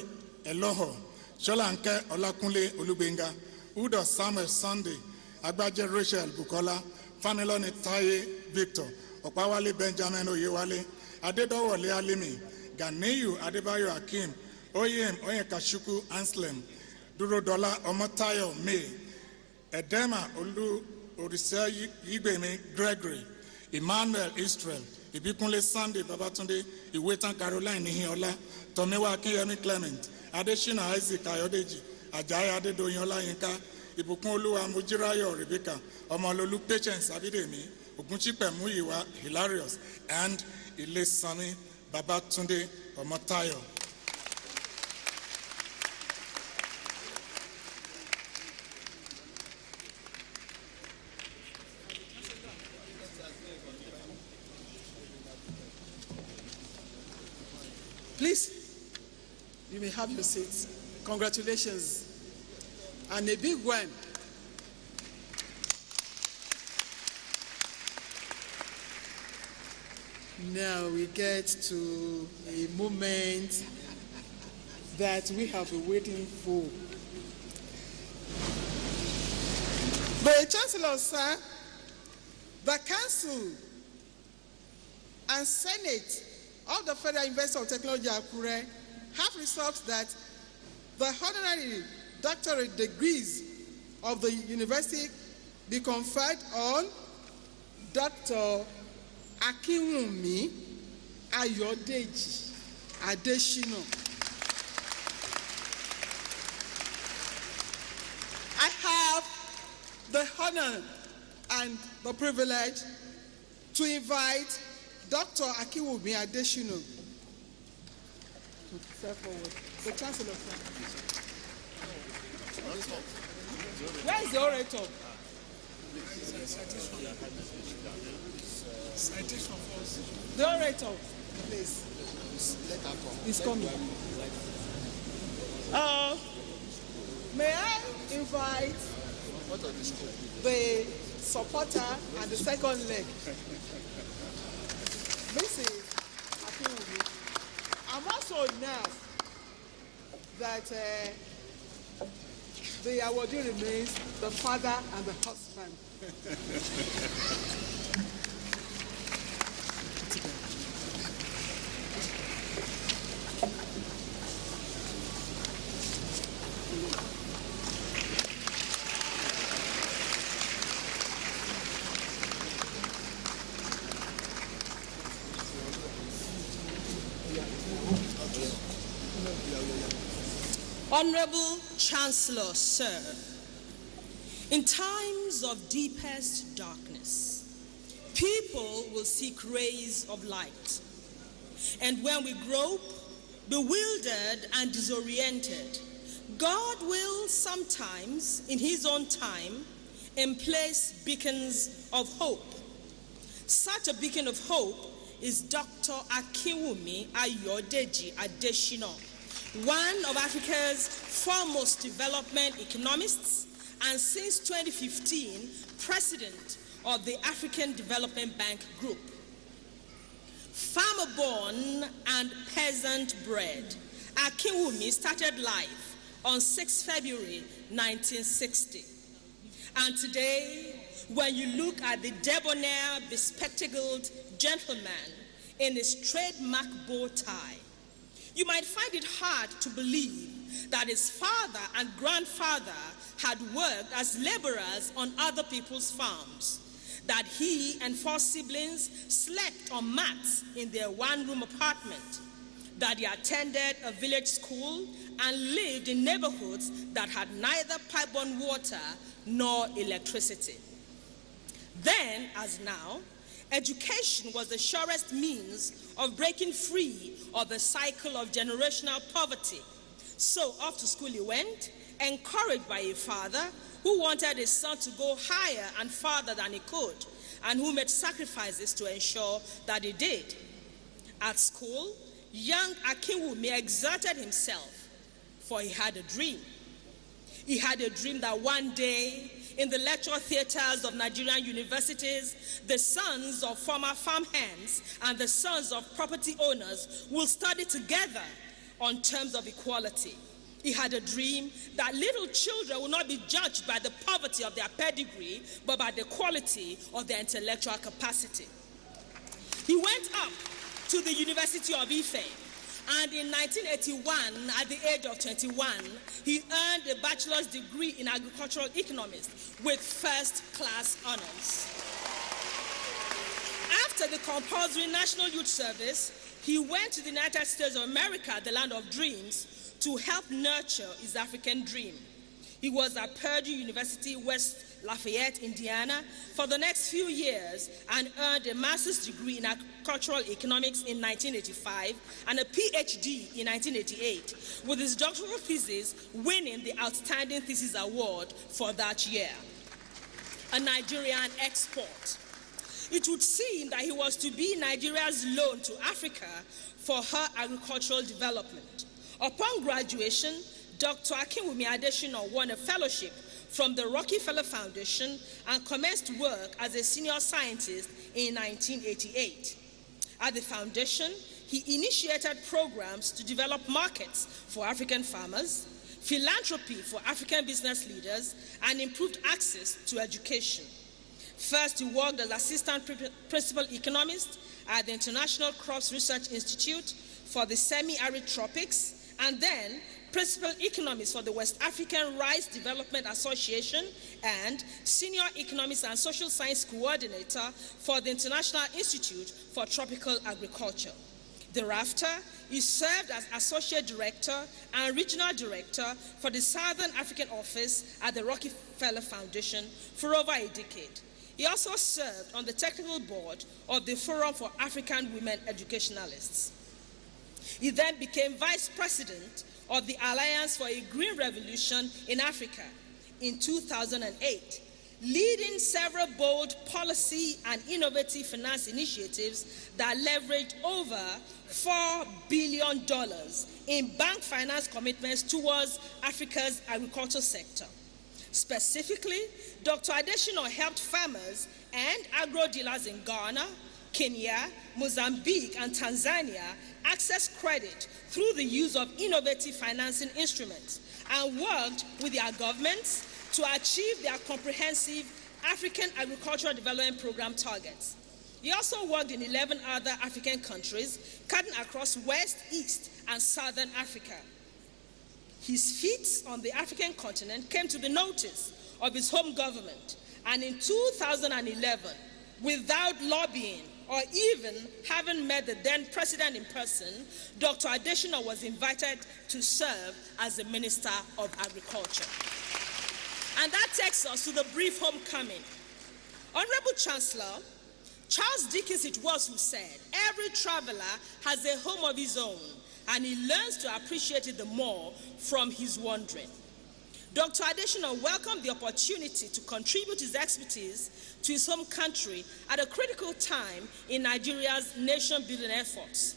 Eloho, Sholanke Olakunle Olubenga, Udo Samuel Sunday, Agbaje Rachel Bukola, Familoni Taye Victor, Opawale Benjamin Oyewale, Adedowole Alimi, Ganiyu Adebayo Akim, Oyem Oyekashuku Anslem, Durodola Omotayo May, Edema Olu Orisa Yibemi Gregory, Emmanuel Israel, Ibikunle Sunday Babatunde, Iwetan Caroline Nihiola, Tomiwa Akinyemi Clement, Adeshina Isaac Ayodeji, Ajaya Adedoyin Olayinka, Ibukun Oluwa Mujirayo Rebecca, Omololu Patience Abidemi, Ogunchipe Muyiwa Hilarious, and Ilesami Babatunde Omotayo. Please, you may have your seats. Congratulations. And a big one. Now we get to a moment that we have been waiting for. The Chancellor, sir, the Council and Senate of the Federal University of Technology, Akure, have resolved that the honorary doctorate degrees of the university be conferred on Dr. Akinwumi Ayodeji Adeshino. I have the honor and the privilege to invite Dr. Akinwumi Adeshino to step forward. The Chancellor. Where is the orator? Citation first. The orator, please. He's coming. May I invite the supporter and the second leg, Mrs. Akinwumi. I'm also now that the awardee remains the father and the husband. Honorable Chancellor, sir, in times of deepest darkness, people will seek rays of light. And when we grope, bewildered and disoriented, God will sometimes, in his own time, emplace beacons of hope. Such a beacon of hope is Dr. Akinwumi Ayodeji Adeshina, one of Africa's foremost development economists, and since 2015, president of the African Development Bank Group. Farmer-born and peasant-bred, Akinwumi started life on 6 February 1960. And today, when you look at the debonair, bespectacled gentleman in his trademark bow tie, you might find it hard to believe that his father and grandfather had worked as laborers on other people's farms, that he and 4 siblings slept on mats in their one-room apartment, that he attended a village school and lived in neighborhoods that had neither pipe-borne water nor electricity. Then, as now, education was the surest means of breaking free of the cycle of generational poverty. So off to school he went, encouraged by a father who wanted his son to go higher and farther than he could, and who made sacrifices to ensure that he did. At school, young Akinwumi exerted himself, for he had a dream. He had a dream that one day, in the lecture theaters of Nigerian universities, the sons of former farmhands and the sons of property owners will study together on terms of equality. He had a dream that little children will not be judged by the poverty of their pedigree, but by the quality of their intellectual capacity. He went up to the University of Ife, and in 1981, at the age of 21, he earned a bachelor's degree in agricultural economics with first-class honors. After the compulsory National Youth Service, he went to the United States of America, the land of dreams, to help nurture his African dream. He was at Purdue University, West Lafayette, Indiana, for the next few years and earned a master's degree in agricultural economics in 1985 and a PhD in 1988, with his doctoral thesis winning the Outstanding Thesis Award for that year. A Nigerian export. It would seem that he was to be Nigeria's loan to Africa for her agricultural development. Upon graduation, Dr. Akinwumi Adeshina won a fellowship from the Rockefeller Foundation and commenced work as a senior scientist in 1988. At the foundation, he initiated programs to develop markets for African farmers, philanthropy for African business leaders, and improved access to education. First, he worked as assistant principal economist at the International Crops Research Institute for the semi-arid tropics, and then principal economist for the West African Rice Development Association and senior economist and social science coordinator for the International Institute for Tropical Agriculture. Thereafter, he served as associate director and regional director for the Southern African office at the Rockefeller Foundation for over a decade. He also served on the technical board of the Forum for African Women Educationalists. He then became vice president of the Alliance for a Green Revolution in Africa in 2008, leading several bold policy and innovative finance initiatives that leveraged over $4 billion in bank finance commitments towards Africa's agricultural sector. Specifically, Dr. Adeshina helped farmers and agro-dealers in Ghana, Kenya, Mozambique, and Tanzania access credit through the use of innovative financing instruments and worked with their governments to achieve their comprehensive African Agricultural Development Program targets. He also worked in 11 other African countries, cutting across West, East, and Southern Africa. His feats on the African continent came to the notice of his home government, and in 2011, without lobbying or even having met the then president in person, Dr. Adesina was invited to serve as the Minister of Agriculture. And that takes us to the brief homecoming. Honorable Chancellor, Charles Dickens it was who said, "Every traveler has a home of his own, and he learns to appreciate it the more from his wandering." Dr. Adesina welcomed the opportunity to contribute his expertise to his home country at a critical time in Nigeria's nation-building efforts.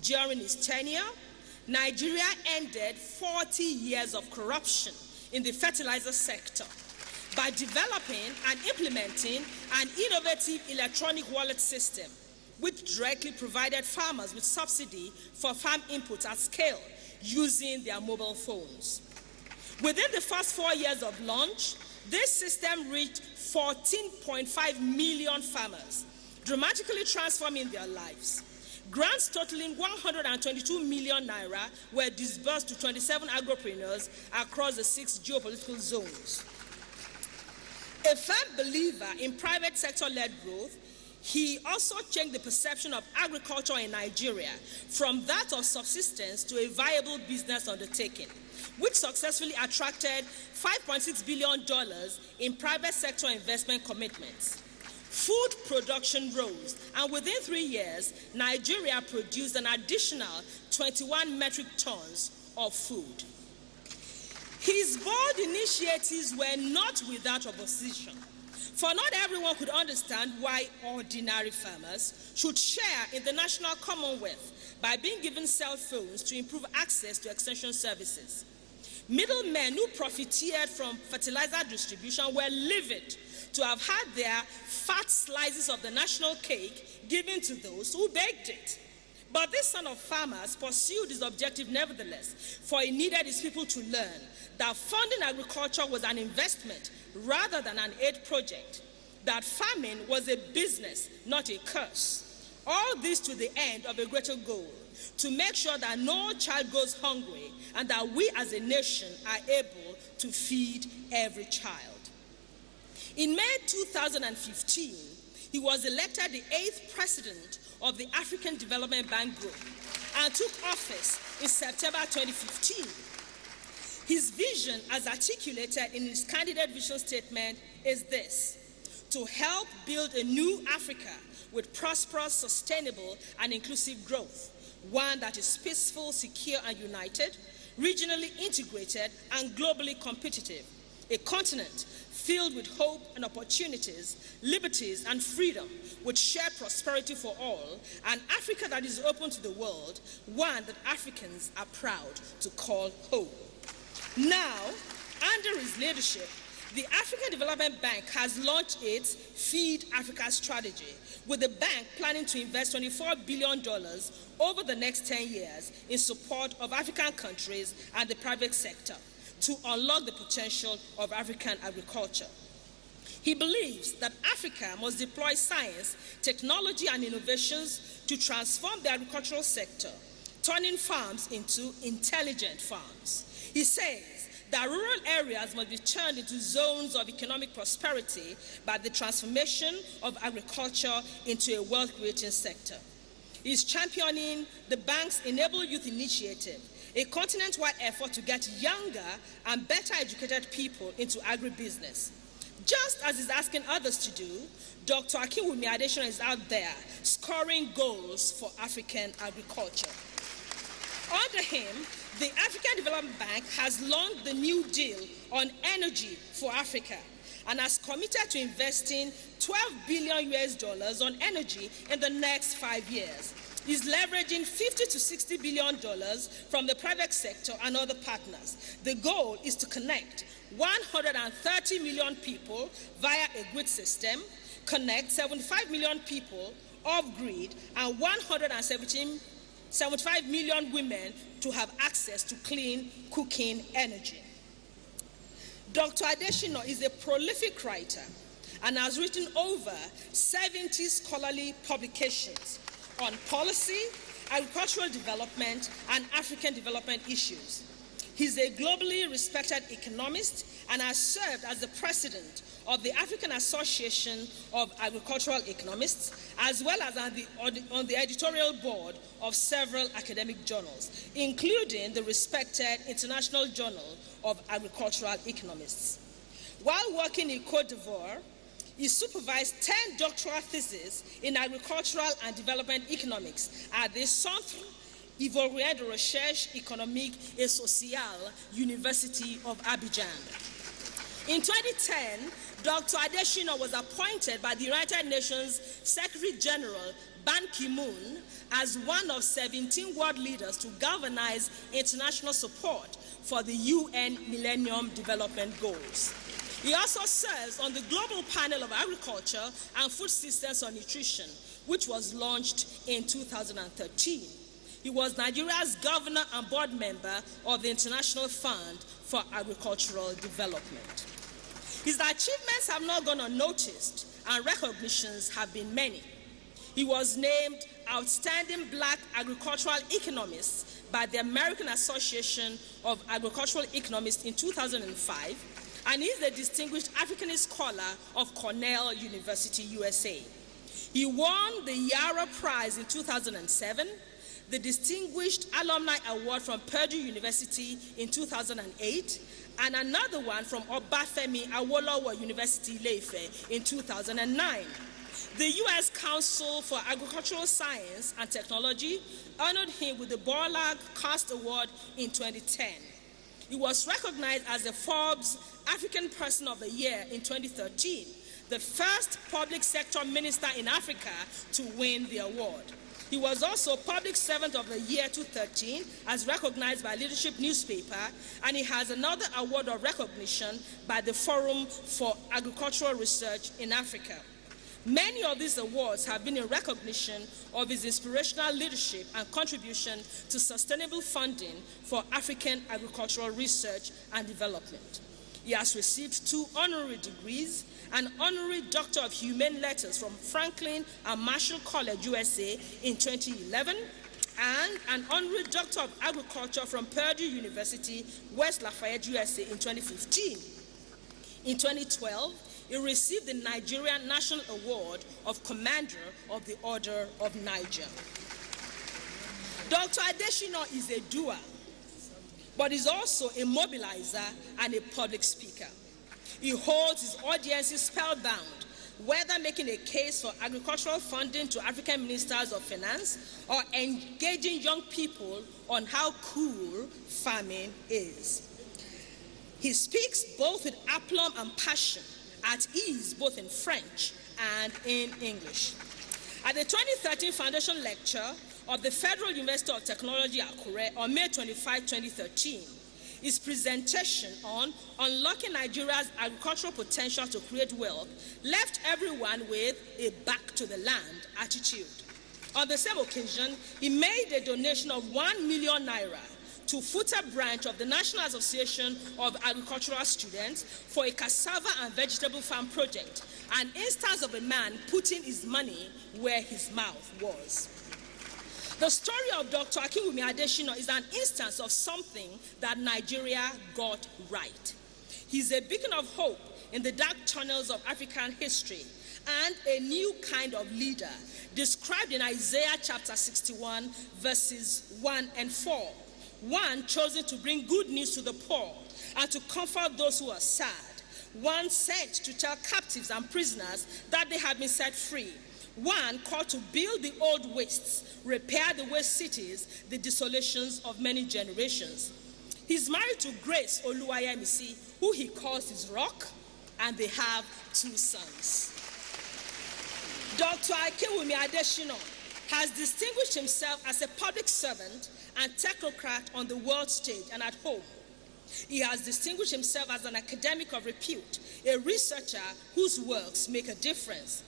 During his tenure, Nigeria ended 40 years of corruption in the fertilizer sector by developing and implementing an innovative electronic wallet system which directly provided farmers with subsidy for farm inputs at scale using their mobile phones. Within the first 4 years of launch, this system reached 14.5 million farmers, dramatically transforming their lives. Grants totaling 122 million naira were disbursed to 27 agripreneurs across the 6 geopolitical zones. A firm believer in private sector-led growth, he also changed the perception of agriculture in Nigeria from that of subsistence to a viable business undertaking, which successfully attracted $5.6 billion in private sector investment commitments. Food production rose, and within 3 years, Nigeria produced an additional 21 metric tons of food. His bold initiatives were not without opposition, for not everyone could understand why ordinary farmers should share in the national commonwealth by being given cell phones to improve access to extension services. Middlemen who profiteered from fertilizer distribution were livid to have had their fat slices of the national cake given to those who baked it. But this son of farmers pursued his objective nevertheless, for he needed his people to learn that funding agriculture was an investment rather than an aid project, that farming was a business, not a curse. All this to the end of a greater goal, to make sure that no child goes hungry and that we as a nation are able to feed every child. In May 2015, he was elected the 8th president of the African Development Bank Group and took office in September 2015. His vision, as articulated in his candidate vision statement, is this: to help build a new Africa with prosperous, sustainable, and inclusive growth, one that is peaceful, secure, and united, regionally integrated, and globally competitive, a continent filled with hope and opportunities, liberties, and freedom, with shared prosperity for all, an Africa that is open to the world, one that Africans are proud to call home. Now, under his leadership, the African Development Bank has launched its Feed Africa strategy, with the bank planning to invest $24 billion over the next 10 years in support of African countries and the private sector to unlock the potential of African agriculture. He believes that Africa must deploy science, technology, and innovations to transform the agricultural sector, turning farms into intelligent farms. He says that rural areas must be turned into zones of economic prosperity by the transformation of agriculture into a wealth-creating sector. He is championing the bank's Enable Youth Initiative, a continent-wide effort to get younger and better educated people into agribusiness. Just as he's asking others to do, Dr. Akinwumi Adesina is out there scoring goals for African agriculture. Under him, the African Development Bank has launched the New Deal on Energy for Africa and has committed to investing $12 billion on energy in the next 5 years. He's leveraging $50 to $60 billion from the private sector and other partners. The goal is to connect 130 million people via a grid system, connect 75 million people off-grid, and 117 75 million women to have access to clean cooking energy. Dr. Adeshino is a prolific writer and has written over 70 scholarly publications on policy, agricultural development, and African development issues. He's a globally respected economist and has served as the president of the African Association of Agricultural Economists, as well as on the editorial board of several academic journals, including the respected International Journal of Agricultural Economists. While working in Côte d'Ivoire, he supervised 10 doctoral theses in agricultural and development economics at the Centre Ivoirien de Recherche Économique et Sociale, University of Abuja. In 2010, Dr. Adeshino was appointed by the United Nations Secretary General Ban Ki-moon as one of 17 world leaders to galvanize international support for the UN Millennium Development Goals. He also serves on the Global Panel of Agriculture and Food Systems on Nutrition, which was launched in 2013. He was Nigeria's governor and board member of the International Fund for Agricultural Development. His achievements have not gone unnoticed, and recognitions have been many. He was named Outstanding Black Agricultural Economist by the American Association of Agricultural Economists in 2005, and is the Distinguished Africanist Scholar of Cornell University, USA. He won the Yara Prize in 2007, the Distinguished Alumni Award from Purdue University in 2008, and another one from Obafemi Awolowo University, Ile-Ife in 2009. The U.S. Council for Agricultural Science and Technology honored him with the Borlaug Cost Award in 2010. He was recognized as the Forbes African Person of the Year in 2013, the first public sector minister in Africa to win the award. He was also Public Servant of the Year 2013 as recognized by Leadership newspaper, and he has another award of recognition by the Forum for Agricultural Research in Africa. Many of these awards have been in recognition of his inspirational leadership and contribution to sustainable funding for African agricultural research and development. He has received 2 honorary degrees, an honorary Doctor of Humane Letters from Franklin and Marshall College, USA in 2011, and an honorary Doctor of Agriculture from Purdue University, West Lafayette, USA in 2015. In 2012, he received the Nigerian National Award of Commander of the Order of Niger. Dr. Adeshino is a doer, but is also a mobilizer and a public speaker. He holds his audiences spellbound, whether making a case for agricultural funding to African ministers of finance or engaging young people on how cool farming is. He speaks both with aplomb and passion, at ease both in French and in English. At the 2013 Foundation Lecture of the Federal University of Technology, Akure, on May 25, 2013, his presentation on unlocking Nigeria's agricultural potential to create wealth left everyone with a back-to-the-land attitude. On the same occasion, he made a donation of 1 million naira to FUTA branch of the National Association of Agricultural Students for a cassava and vegetable farm project, an instance of a man putting his money where his mouth was. The story of Dr. Akinwumi Adeshino is an instance of something that Nigeria got right. He's a beacon of hope in the dark tunnels of African history and a new kind of leader described in Isaiah chapter 61, verses 1 and 4. One chosen to bring good news to the poor and to comfort those who are sad. One sent to tell captives and prisoners that they have been set free. One called to build the old wastes, repair the waste cities, the desolations of many generations. He's married to Grace Oluwayemisi, who he calls his rock, and they have 2 sons. Dr. Akinwumi Adeshino has distinguished himself as a public servant and technocrat on the world stage and at home. He has distinguished himself as an academic of repute, a researcher whose works make a difference.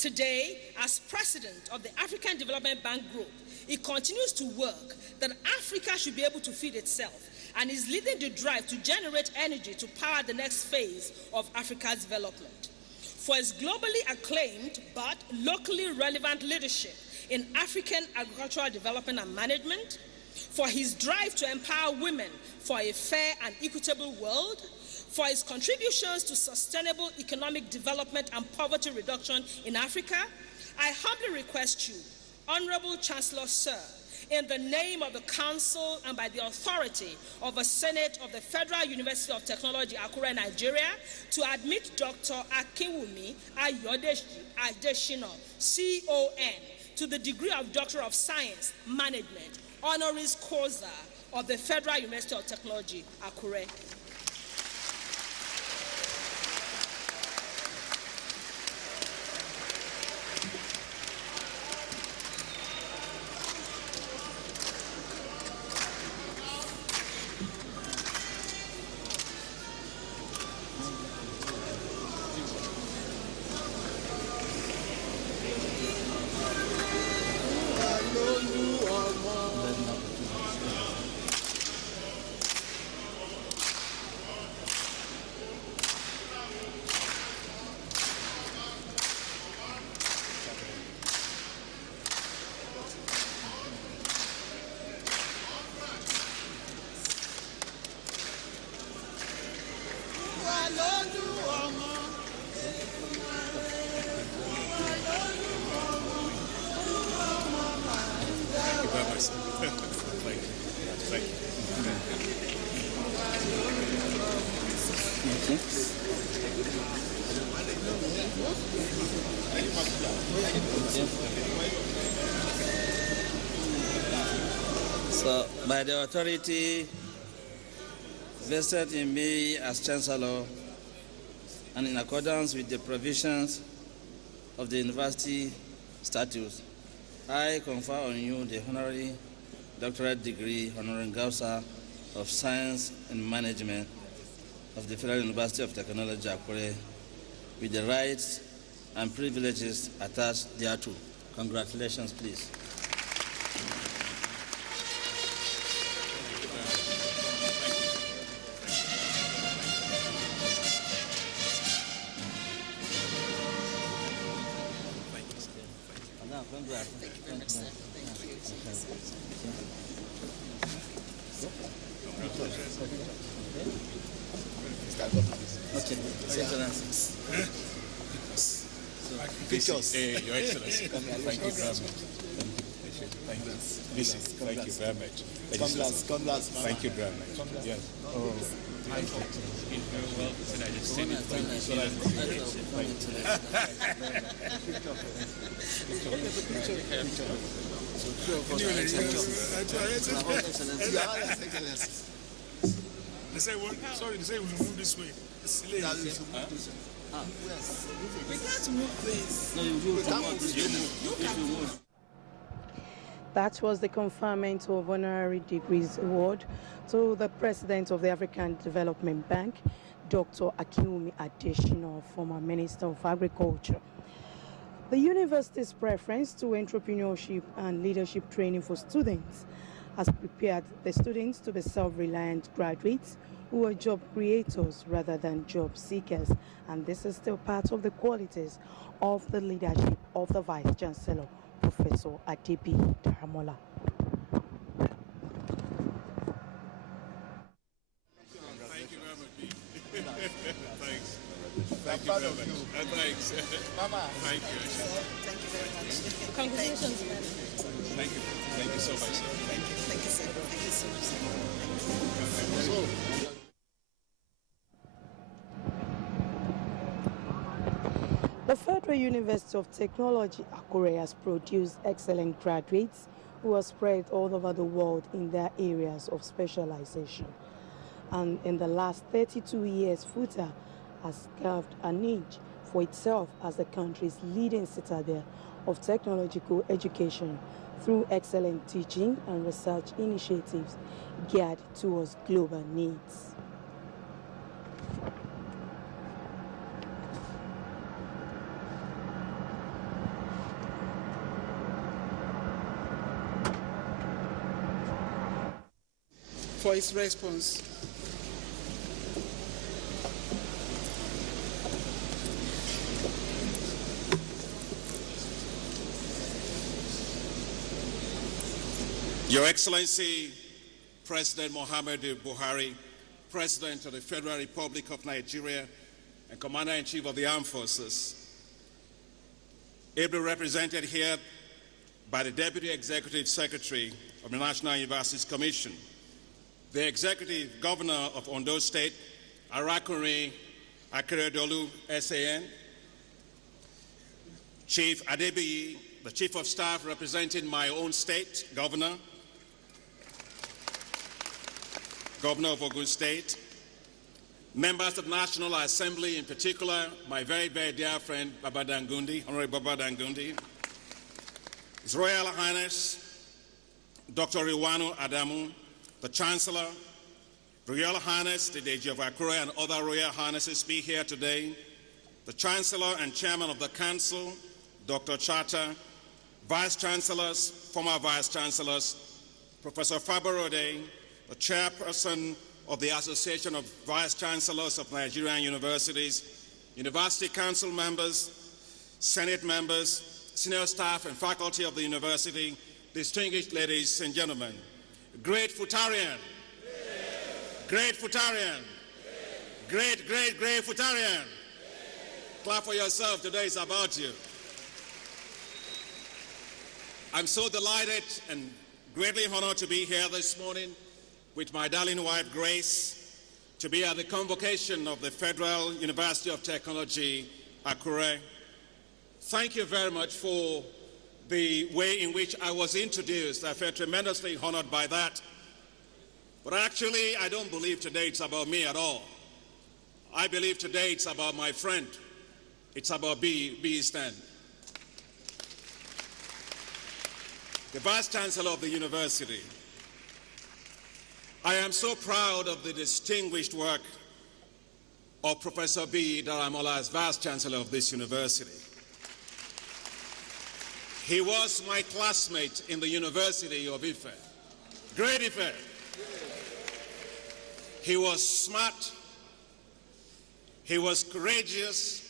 Today, as president of the African Development Bank Group, he continues to work that Africa should be able to feed itself and is leading the drive to generate energy to power the next phase of Africa's development. For his globally acclaimed but locally relevant leadership in African agricultural development and management, for his drive to empower women for a fair and equitable world, for his contributions to sustainable economic development and poverty reduction in Africa, I humbly request you, Honorable Chancellor, Sir, in the name of the Council and by the authority of the Senate of the Federal University of Technology, Akure, Nigeria, to admit Dr. Akinwumi Adeshina, CON, to the degree of Doctor of Science, Management, Honoris Causa of the Federal University of Technology, Akure. So, by the authority vested in me as Chancellor, and in accordance with the provisions of the University Statutes, I confer on you the Honorary Doctorate degree, Honoris Causa of Science and Management of the Federal University of Technology, Akure, with the rights and privileges attached thereto. Congratulations, please. Pictures. Your Excellency. Thank you very much. Thank you. Thank you very much. Congrats. Thank you very much. Yes. Oh. Thank They say, well, sorry, they say we move this way. We can't move this. No, you can't move. That was the conferment of honorary degrees award to the President of the African Development Bank, Dr. Akinwumi Adeshina, former Minister of Agriculture. The university's preference to entrepreneurship and leadership training for students has prepared the students to be self-reliant graduates who are job creators rather than job seekers. And this is still part of the qualities of the leadership of the Vice Chancellor, Professor Adebi Daramola. you very much. Thanks. Thank you very much. Thanks. Mama. Thank you. Thank you very much. Congratulations, madam. Thank you. Thank you so much. Thank you. Thank you, sir. Thank you so much. The Federal University of Technology, Akure, has produced excellent graduates who are spread all over the world in their areas of specialization. And in the last 32 years, FUTA has carved a niche for itself as the country's leading citadel of technological education through excellent teaching and research initiatives geared towards global needs. for his response. Your Excellency, President Muhammadu Buhari, President of the Federal Republic of Nigeria and Commander-in-Chief of the Armed Forces, ably represented here by the Deputy Executive Secretary of the National Universities Commission, the Executive Governor of Ondo State, Arakuri Akeredolu, SAN, Chief Adebiyi, the Chief of Staff representing my own state, Governor of Ogun State, members of the National Assembly, in particular, my very, very dear friend, Baba Dangundi, Honorary Baba Dangundi, His Royal Highness, Dr. Riwanu Adamu, the Chancellor, Royal Highness, the Deji of Akure, and other Royal Highnesses be here today, the Chancellor and Chairman of the Council, Dr. Chata, Vice Chancellors, former Vice Chancellors, Professor Fabarode, the Chairperson of the Association of Vice Chancellors of Nigerian Universities, University Council members, Senate members, senior staff and faculty of the university, distinguished ladies and gentlemen, great Futarian, great Futarian, great Futarian. Clap for yourself, today is about you. I'm so delighted and greatly honored to be here this morning with my darling wife, Grace, to be at the convocation of the Federal University of Technology, Akure. Thank you very much for the way in which I was introduced. I felt tremendously honored by that. But actually, I don't believe today it's about me at all. I believe today it's about my friend. It's about B. Stan, the Vice Chancellor of the university. I am so proud of the distinguished work of Professor B. Daramola as Vice Chancellor of this university. He was my classmate in the University of Ife, Great Ife. He was smart, he was courageous,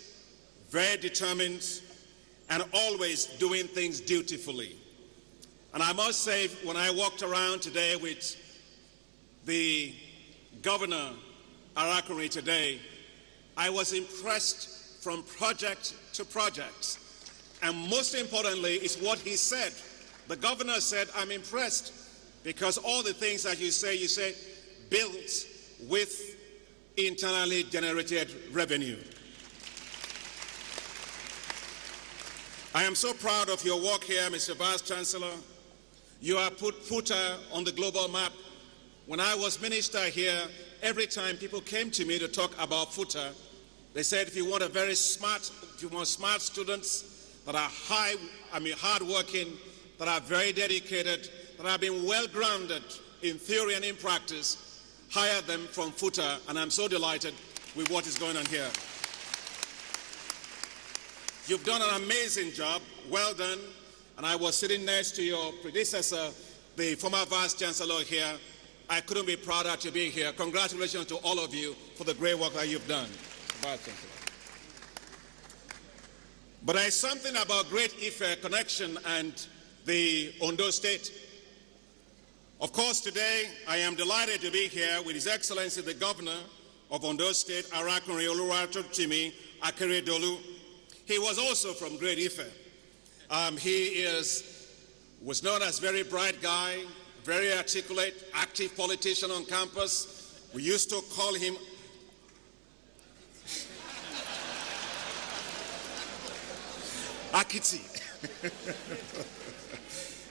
very determined, and always doing things dutifully. And I must say, when I walked around today with the Governor Arakuri today, I was impressed from project to project. And most importantly is what he said. The governor said, I'm impressed because all the things that you say built with internally generated revenue. I am so proud of your work here, Mr. Vice Chancellor. You have put FUTA on the global map. When I was minister here, every time people came to me to talk about FUTA, they said, if you want smart students that are hardworking, that are very dedicated, that have been well-grounded in theory and in practice, hire them from FUTA, and I'm so delighted with what is going on here. You've done an amazing job, well done, and I was sitting next to your predecessor, the former Vice Chancellor here. I couldn't be prouder to be here. Congratulations to all of you for the great work that you've done, Vice Chancellor. But there is something about Great Ife connection and the Ondo State. Of course, today I am delighted to be here with His Excellency the Governor of Ondo State, Arakuri Oluwatotimi Akeredolu. He was also from Great Ife. He was known as a very bright guy, very articulate, active politician on campus. We used to call him Akiti.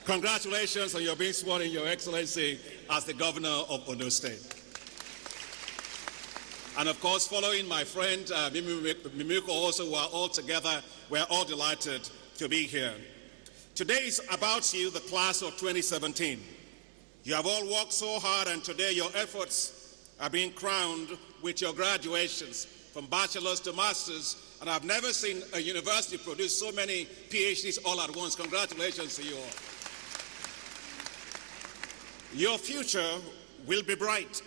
Congratulations on your being sworn in, Your Excellency, as the Governor of Ondo State. And of course, following my friend Mimiko also, who are all together, we're all delighted to be here. Today is about you, the class of 2017. You have all worked so hard, and today your efforts are being crowned with your graduations from bachelor's to master's, and I've never seen a university produce so many PhDs all at once. Congratulations to you all. Your future will be bright.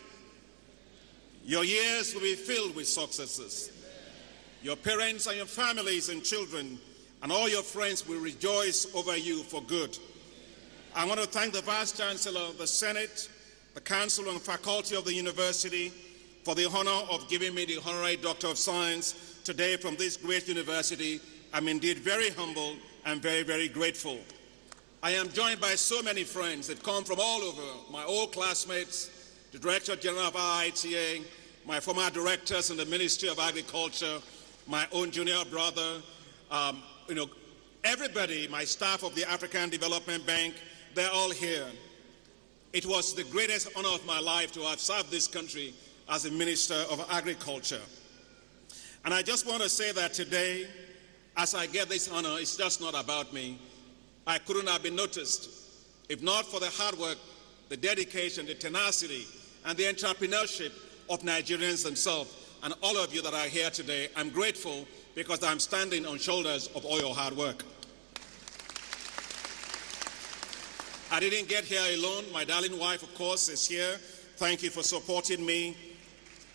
Your years will be filled with successes. Your parents and your families and children and all your friends will rejoice over you for good. I want to thank the Vice Chancellor, the Senate, the Council and Faculty of the University for the honor of giving me the Honorary Doctor of Science today from this great university. I'm indeed very humble and very, very grateful. I am joined by so many friends that come from all over, my old classmates, the Director General of IITA, my former directors in the Ministry of Agriculture, my own junior brother, everybody, my staff of the African Development Bank, they're all here. It was the greatest honor of my life to have served this country as a Minister of Agriculture. And I just want to say that today, as I get this honor, it's just not about me. I couldn't have been noticed if not for the hard work, the dedication, the tenacity, and the entrepreneurship of Nigerians themselves and all of you that are here today. I'm grateful because I'm standing on shoulders of all your hard work. I didn't get here alone. My darling wife, of course, is here. Thank you for supporting me.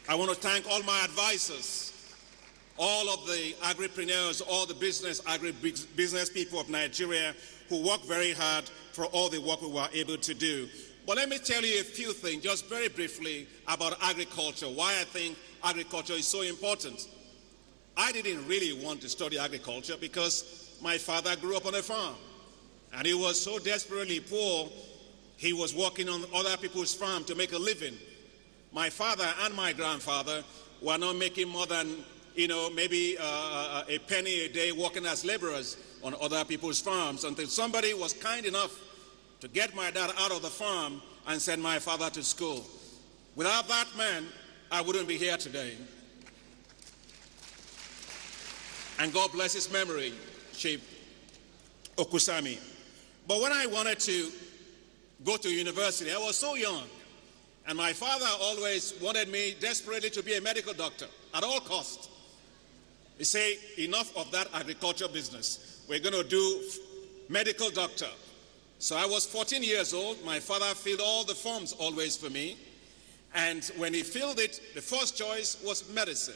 I want to thank all my advisors, all of the agripreneurs, all the business people of Nigeria who work very hard for all the work we were able to do. But let me tell you a few things, just very briefly, about agriculture, why I think agriculture is so important. I didn't really want to study agriculture because my father grew up on a farm. And he was so desperately poor, he was working on other people's farm to make a living. My father and my grandfather were not making more than, maybe a penny a day working as laborers on other people's farms until somebody was kind enough to get my dad out of the farm and send my father to school. Without that man, I wouldn't be here today. And God bless his memory, Chief Okusami. But when I wanted to go to university, I was so young. And my father always wanted me desperately to be a medical doctor at all costs. He said, enough of that agriculture business. We're going to do medical doctor. So I was 14 years old. My father filled all the forms always for me. And when he filled it, the first choice was medicine.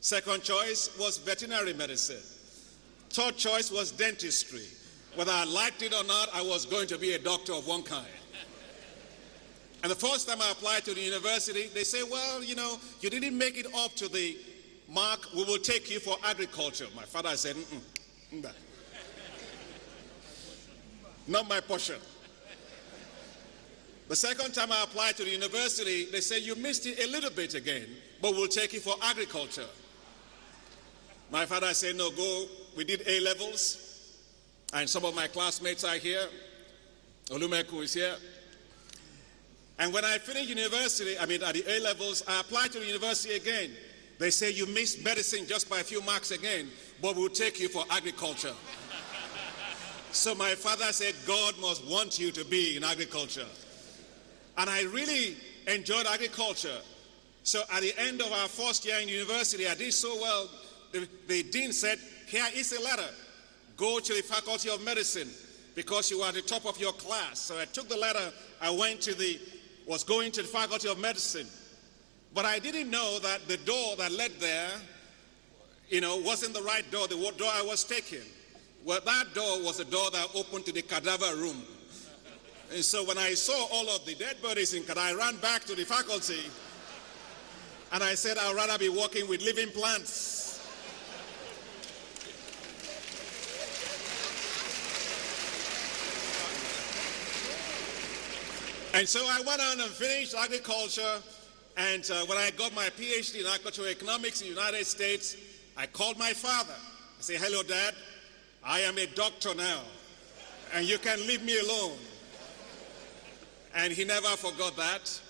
Second choice was veterinary medicine. Third choice was dentistry. Whether I liked it or not, I was going to be a doctor of one kind. And the first time I applied to the university, they say, well, you didn't make it up to the mark. We will take you for agriculture. My father said, not my portion. The second time I applied to the university, they said, you missed it a little bit again, but we'll take you for agriculture. My father said, no, go. We did A-levels, and some of my classmates are here. Olumeku is here. And when I finished university, at the A-levels, I applied to the university again. They say, you missed medicine just by a few marks again, but we'll take you for agriculture. So my father said, God must want you to be in agriculture. And I really enjoyed agriculture. So at the end of our first year in university, I did so well. The dean said, here is a letter. Go to the Faculty of Medicine because you are at the top of your class. So I took the letter. I was going to the Faculty of Medicine. But I didn't know that the door that led there, wasn't the right door, the door I was taking. Well, that door was a door that opened to the cadaver room. And so when I saw all of the dead bodies in Kada, I ran back to the faculty and I said, I'd rather be working with living plants. And so I went on and finished agriculture, and when I got my PhD in agricultural economics in the United States, I called my father. I said, hello, Dad, I am a doctor now, and you can leave me alone. And he never forgot that.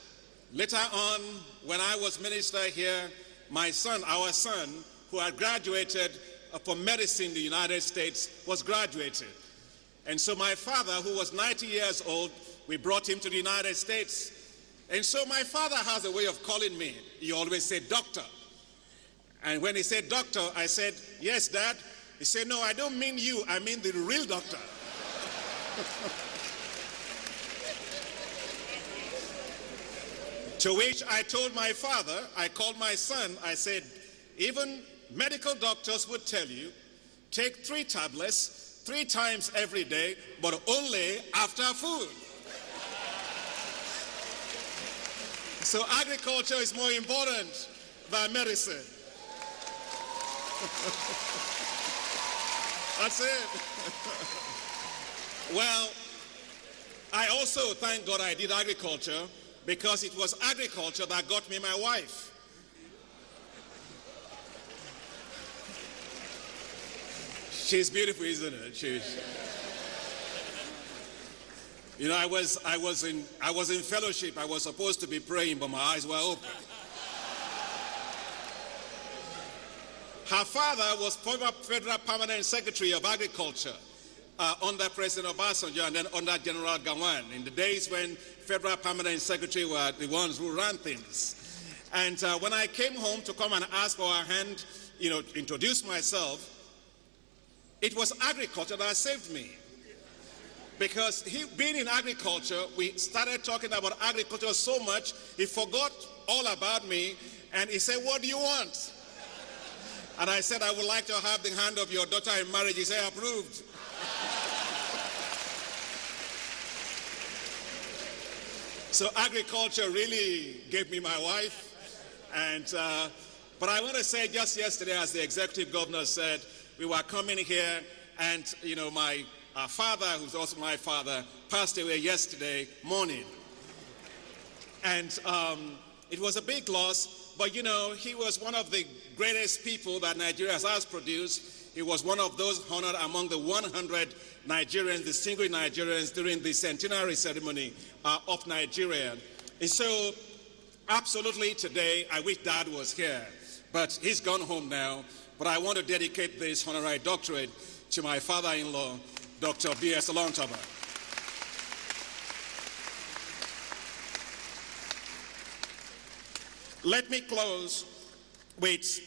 Later on, when I was minister here, my son, our son, who had graduated from medicine in the United States, was graduated. And so my father, who was 90 years old, we brought him to the United States. And so my father has a way of calling me. He always said, doctor. And when he said doctor, I said, yes, Dad. He said, no, I don't mean you. I mean the real doctor. To which I told my father, I called my son, I said, even medical doctors would tell you, take 3 tablets 3 times every day, but only after food. So agriculture is more important than medicine. That's it. Well, I also thank God I did agriculture, because it was agriculture that got me my wife. She's beautiful, isn't it? You know, I was in fellowship. I was supposed to be praying, but my eyes were open. Her father was former Federal Permanent Secretary of Agriculture under President Obasanjo and then under General Gawan, in the days when Federal Permanent Secretary were the ones who ran things. And when I came home to come and ask for her hand, you know, introduce myself, it was agriculture that saved me. Because being in agriculture, we started talking about agriculture so much, he forgot all about me, and he said, what do you want? And I said, I would like to have the hand of your daughter in marriage. He said, approved. So agriculture really gave me my wife. And but I want to say, just yesterday, as the executive governor said, we were coming here, and you know, my father, who's also my father, passed away yesterday morning. And it was a big loss, but you know, he was one of the greatest people that Nigeria has produced. He was one of those honored among the 100 Nigerians, distinguished Nigerians during the centenary ceremony of Nigeria. And so, absolutely today, I wish Dad was here, but he's gone home now. But I want to dedicate this honorary doctorate to my father-in-law, Dr. B.S. Olontaba. Let me close with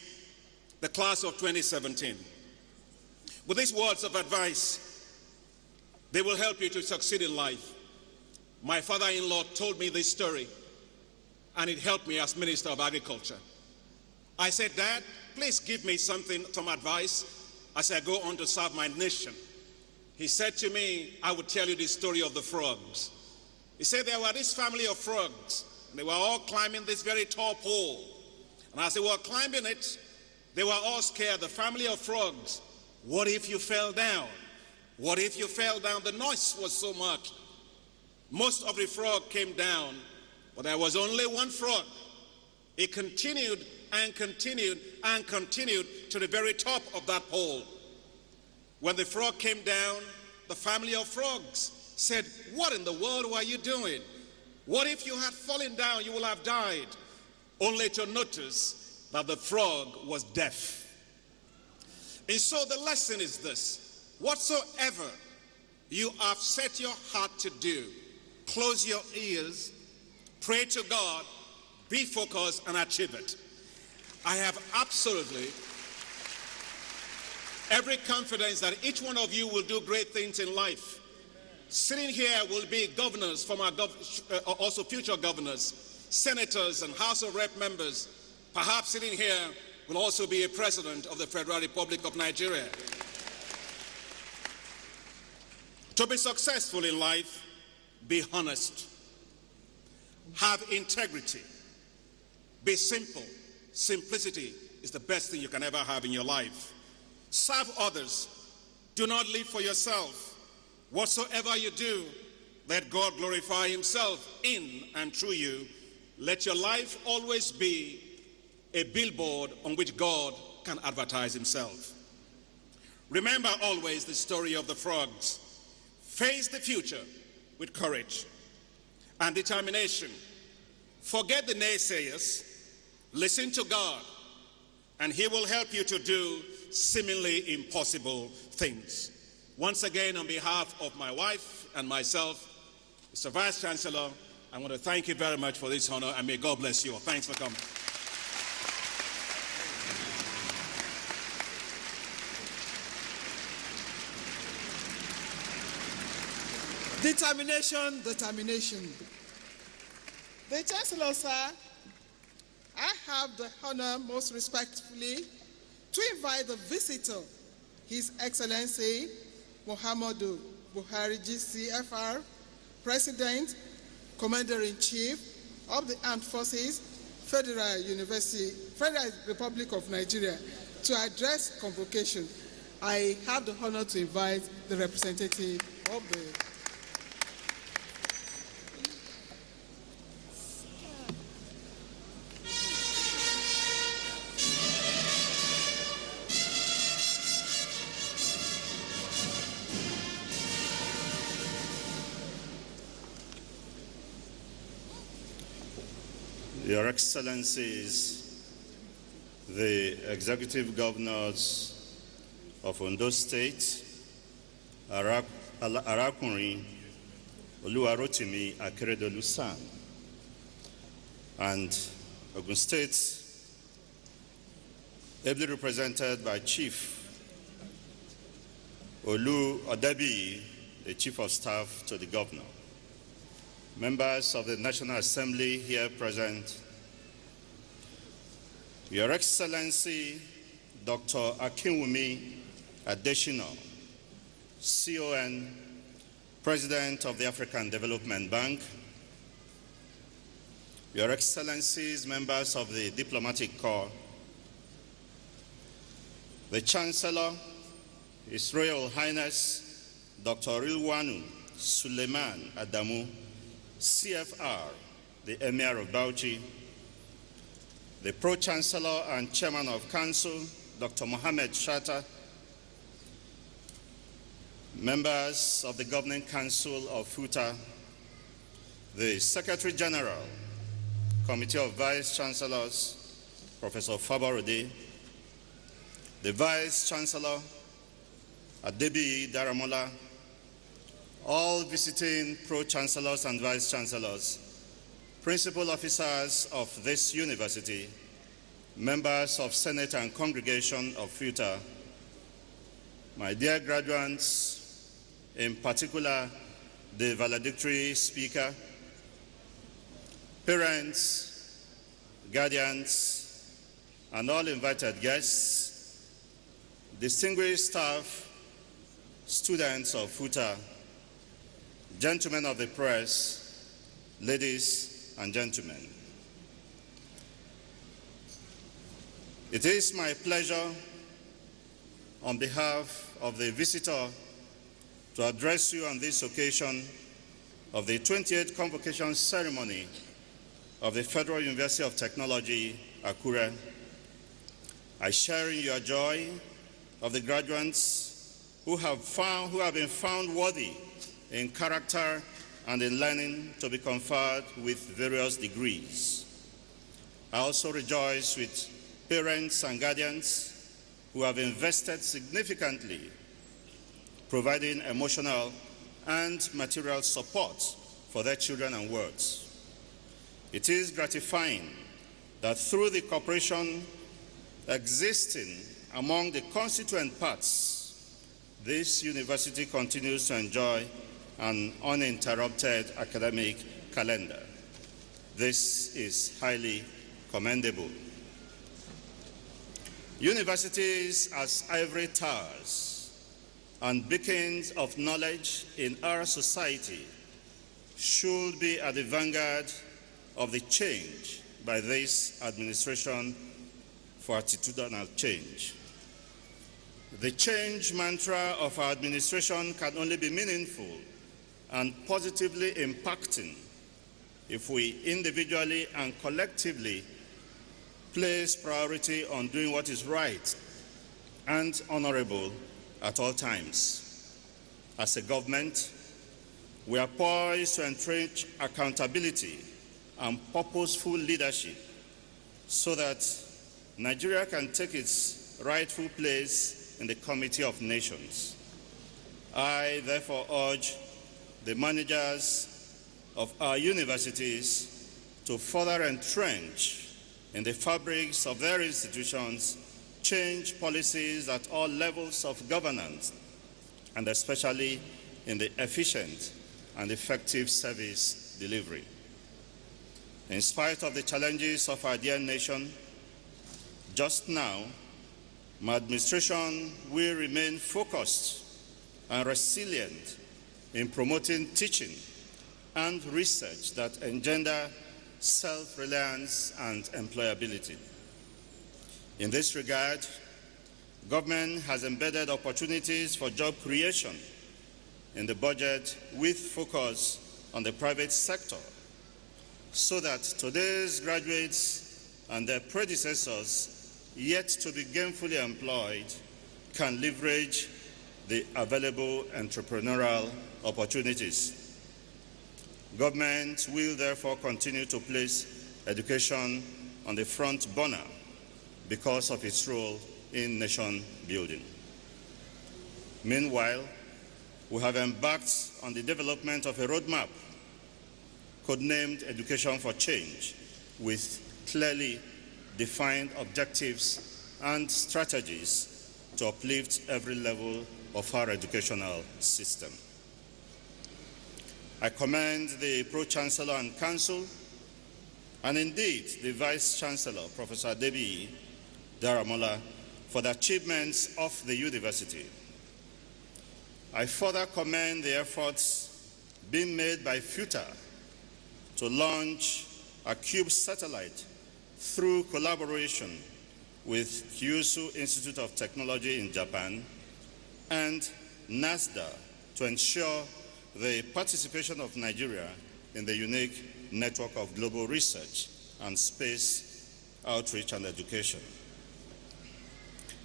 the class of 2017. With these words of advice, they will help you to succeed in life. My father-in-law told me this story, and it helped me as Minister of Agriculture. I said, Dad, please give me some advice as I go on to serve my nation. He said to me, I would tell you the story of the frogs. He said there were this family of frogs, and they were all climbing this very tall pole. And as they were climbing it, they were all scared, the family of frogs. What if you fell down? What if you fell down? The noise was so much. Most of the frog came down, but there was only one frog. It continued and continued and continued to the very top of that pole. When the frog came down, the family of frogs said, what in the world were you doing? What if you had fallen down? You would have died. Only to notice that the frog was deaf. And so the lesson is this: whatsoever you have set your heart to do, close your ears, pray to God, be focused, and achieve it. I have absolutely every confidence that each one of you will do great things in life. Sitting here will be governors, from our also future governors, senators, and House of Rep members. Perhaps sitting here will also be a president of the Federal Republic of Nigeria. To be successful in life, be honest, have integrity, be simple. Simplicity is the best thing you can ever have in your life. Serve others. Do not live for yourself. Whatsoever you do, let God glorify himself in and through you. Let your life always be a billboard on which God can advertise himself. Remember always the story of the frogs. Face the future with courage and determination. Forget the naysayers. Listen to God, and he will help you to do seemingly impossible things. Once again, on behalf of my wife and myself, Mr. Vice Chancellor, I want to thank you very much for this honor, and may God bless you all. Thanks for coming. Determination, determination. The Chancellor, sir, I have the honor most respectfully to invite the visitor, His Excellency Muhammadu Buhari GCFR, President, Commander-in-Chief of the Armed Forces, Federal Republic of Nigeria, to address convocation. I have the honor to invite the representative of the Your Excellencies, the Executive Governors of Ondo State, Arakunrin Oluwarotimi Akeredolu-san, and Ogun State, ably represented by Chief Olu Odebi, the Chief of Staff to the Governor, members of the National Assembly here present, Your Excellency Dr. Akinwumi Adesina, CON, President of the African Development Bank, Your Excellencies, members of the Diplomatic Corps, the Chancellor, His Royal Highness Dr. Rilwanu Suleiman Adamu, CFR, the Emir of Bauchi, the Pro-Chancellor and Chairman of Council, Dr. Mohammed Shatta, members of the Governing Council of FUTA, the Secretary General, Committee of Vice Chancellors, Professor Fabarode, the Vice Chancellor, Adebi Daramola, all visiting Pro-Chancellors and Vice Chancellors, Principal Officers of this university, members of Senate and Congregation of FUTA, my dear graduates, in particular the valedictory speaker, parents, guardians, and all invited guests, distinguished staff, students of FUTA, gentlemen of the press, ladies and gentlemen. It is my pleasure on behalf of the visitor to address you on this occasion of the 28th Convocation Ceremony of the Federal University of Technology, Akure. I share in your joy of the graduates who have been found worthy in character and in learning to be conferred with various degrees. I also rejoice with parents and guardians who have invested significantly, providing emotional and material support for their children and wards. It is gratifying that through the cooperation existing among the constituent parts, this university continues to enjoy an uninterrupted academic calendar. This is highly commendable. Universities as ivory towers and beacons of knowledge in our society should be at the vanguard of the change by this administration for attitudinal change. The change mantra of our administration can only be meaningful and positively impacting if we individually and collectively place priority on doing what is right and honorable at all times. As a government, we are poised to entrench accountability and purposeful leadership so that Nigeria can take its rightful place in the Committee of Nations. I therefore urge the managers of our universities to further entrench in the fabrics of their institutions, change policies at all levels of governance, and especially in the efficient and effective service delivery. In spite of the challenges of our dear nation, just now, my administration will remain focused and resilient in promoting teaching and research that engender self-reliance and employability. In this regard, government has embedded opportunities for job creation in the budget with focus on the private sector, so that today's graduates and their predecessors yet to be gainfully employed can leverage the available entrepreneurial opportunities. Government will therefore continue to place education on the front burner because of its role in nation building. Meanwhile, we have embarked on the development of a roadmap codenamed Education for Change, with clearly defined objectives and strategies to uplift every level of our educational system. I commend the Pro-Chancellor and Council, and indeed the Vice-Chancellor, Professor Adebi Daramola, for the achievements of the university. I further commend the efforts being made by FUTA to launch a CUBE satellite through collaboration with Kyushu Institute of Technology in Japan and NASDA to ensure the participation of Nigeria in the unique network of global research and space outreach and education.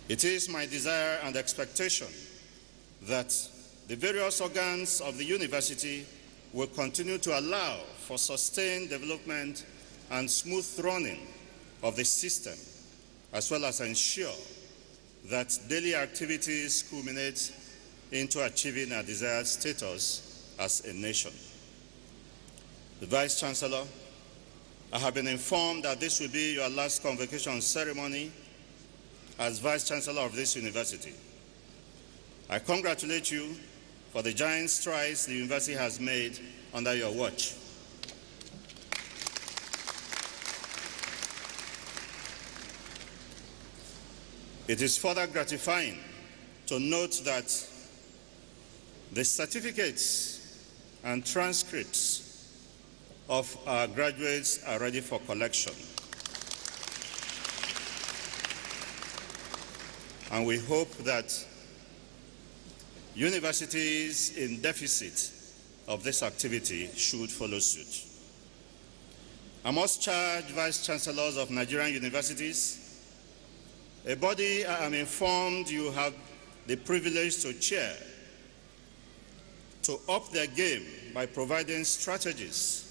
It is my desire and expectation that the various organs of the university will continue to allow for sustained development and smooth running of the system, as well as ensure that daily activities culminate into achieving our desired status as a nation. The Vice-Chancellor, I have been informed that this will be your last convocation ceremony as Vice-Chancellor of this university. I congratulate you for the giant strides the university has made under your watch. It is further gratifying to note that the certificates and transcripts of our graduates are ready for collection. And we hope that universities in deficit of this activity should follow suit. I must charge Vice-Chancellors of Nigerian universities, a body I am informed you have the privilege to chair, to up their game by providing strategies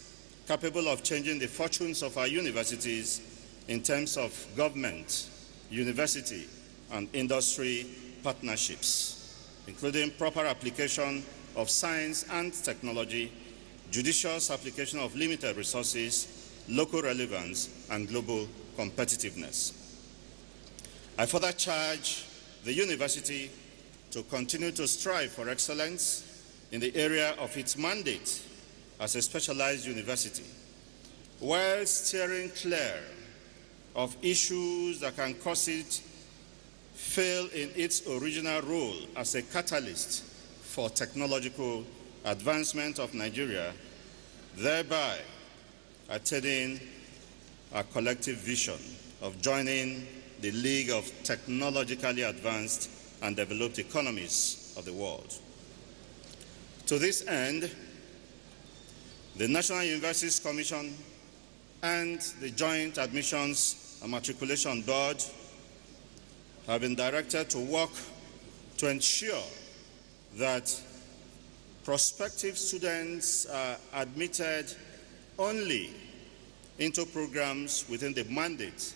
capable of changing the fortunes of our universities in terms of government, university, and industry partnerships, including proper application of science and technology, judicious application of limited resources, local relevance, and global competitiveness. I further charge the university to continue to strive for excellence in the area of its mandate as a specialized university, while steering clear of issues that can cause it fail in its original role as a catalyst for technological advancement of Nigeria, thereby attaining a collective vision of joining the League of Technologically Advanced and Developed Economies of the world. To this end, the National Universities Commission and the Joint Admissions and Matriculation Board have been directed to work to ensure that prospective students are admitted only into programs within the mandate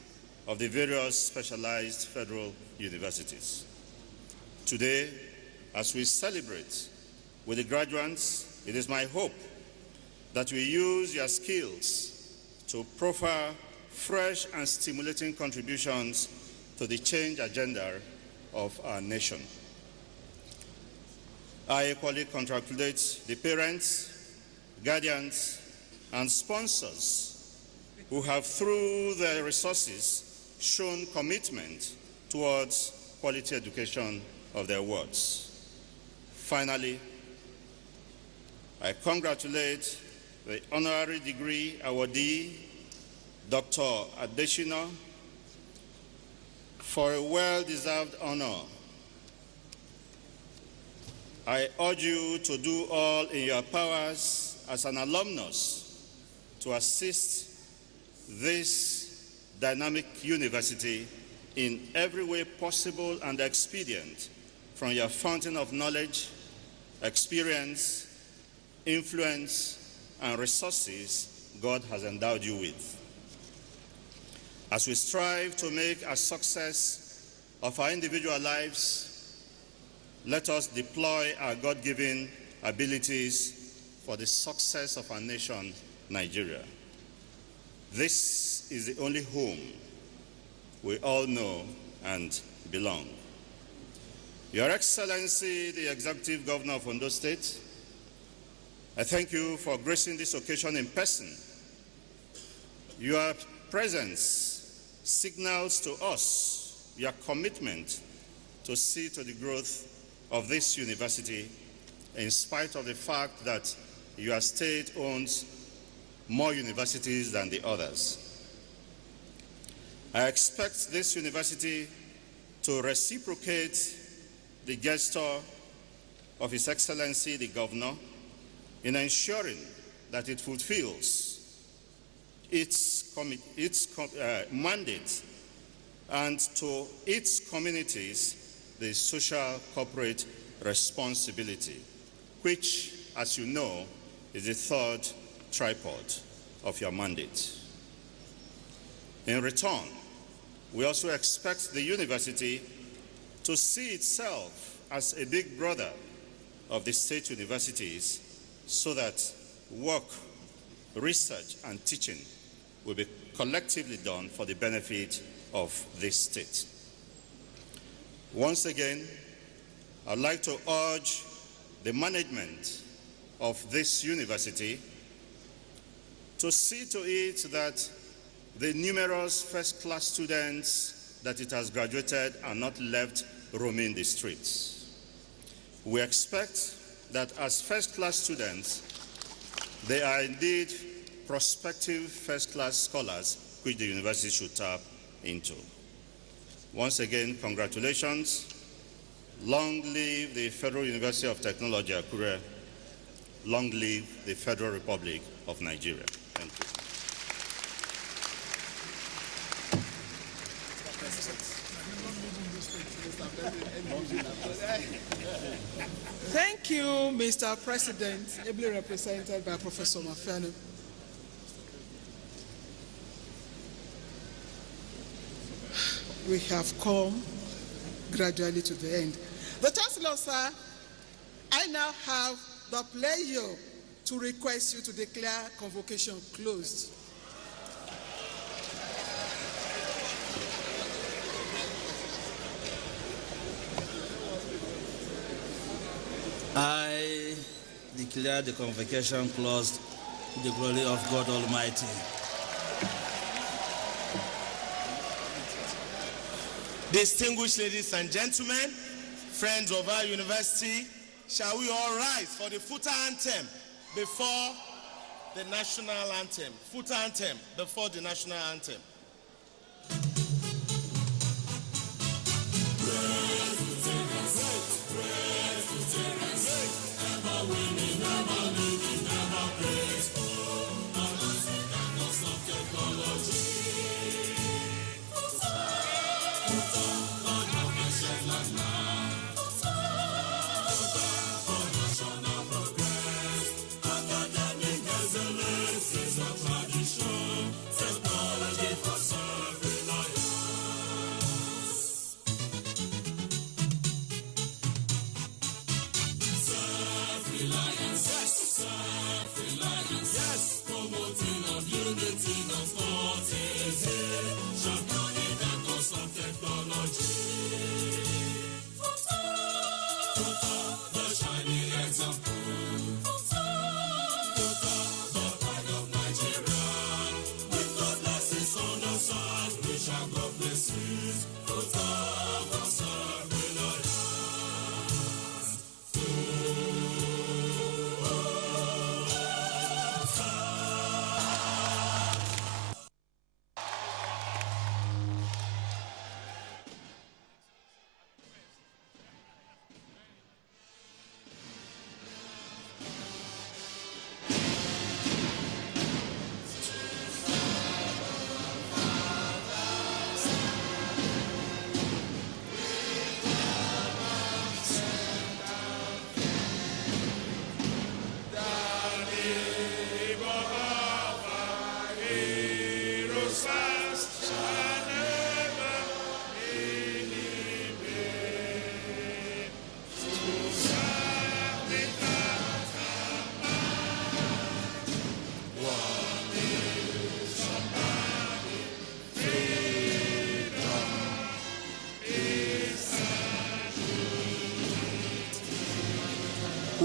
of the various specialized federal universities. Today, as we celebrate with the graduates, it is my hope that we use your skills to proffer fresh and stimulating contributions to the change agenda of our nation. I equally congratulate the parents, guardians, and sponsors who have, through their resources, shown commitment towards quality education of their wards. Finally, I congratulate the honorary degree awardee, Dr. Adeshina, for a well-deserved honor. I urge you to do all in your powers as an alumnus to assist this dynamic university in every way possible and expedient, from your fountain of knowledge, experience, influence, and resources God has endowed you with. As we strive to make a success of our individual lives, let us deploy our God-given abilities for the success of our nation, Nigeria. This is the only home we all know and belong. Your Excellency, the Executive Governor of Ondo State, I thank you for gracing this occasion in person. Your presence signals to us your commitment to see to the growth of this university, in spite of the fact that your state owns more universities than the others. I expect this university to reciprocate the gesture of His Excellency the Governor in ensuring that it fulfills its mandate and to its communities the social corporate responsibility, which, as you know, is the third tripod of your mandate. In return, we also expect the university to see itself as a big brother of the state universities, so that work, research, and teaching will be collectively done for the benefit of this state. Once again, I'd like to urge the management of this university to see to it that the numerous first-class students that it has graduated are not left roaming the streets. We expect that as first-class students, they are indeed prospective first-class scholars which the university should tap into. Once again, congratulations. Long live the Federal University of Technology, Akure. Long live the Federal Republic of Nigeria. Thank you. Thank you, Mr. President, ably represented by Professor Mafano. We have come gradually to the end. The Chancellor, sir, I now have the pleasure to request you to declare convocation closed. I declare the convocation closed to the glory of God Almighty. Distinguished ladies and gentlemen, friends of our university, shall we all rise for the FUTA anthem before the national anthem? FUTA anthem before the national anthem.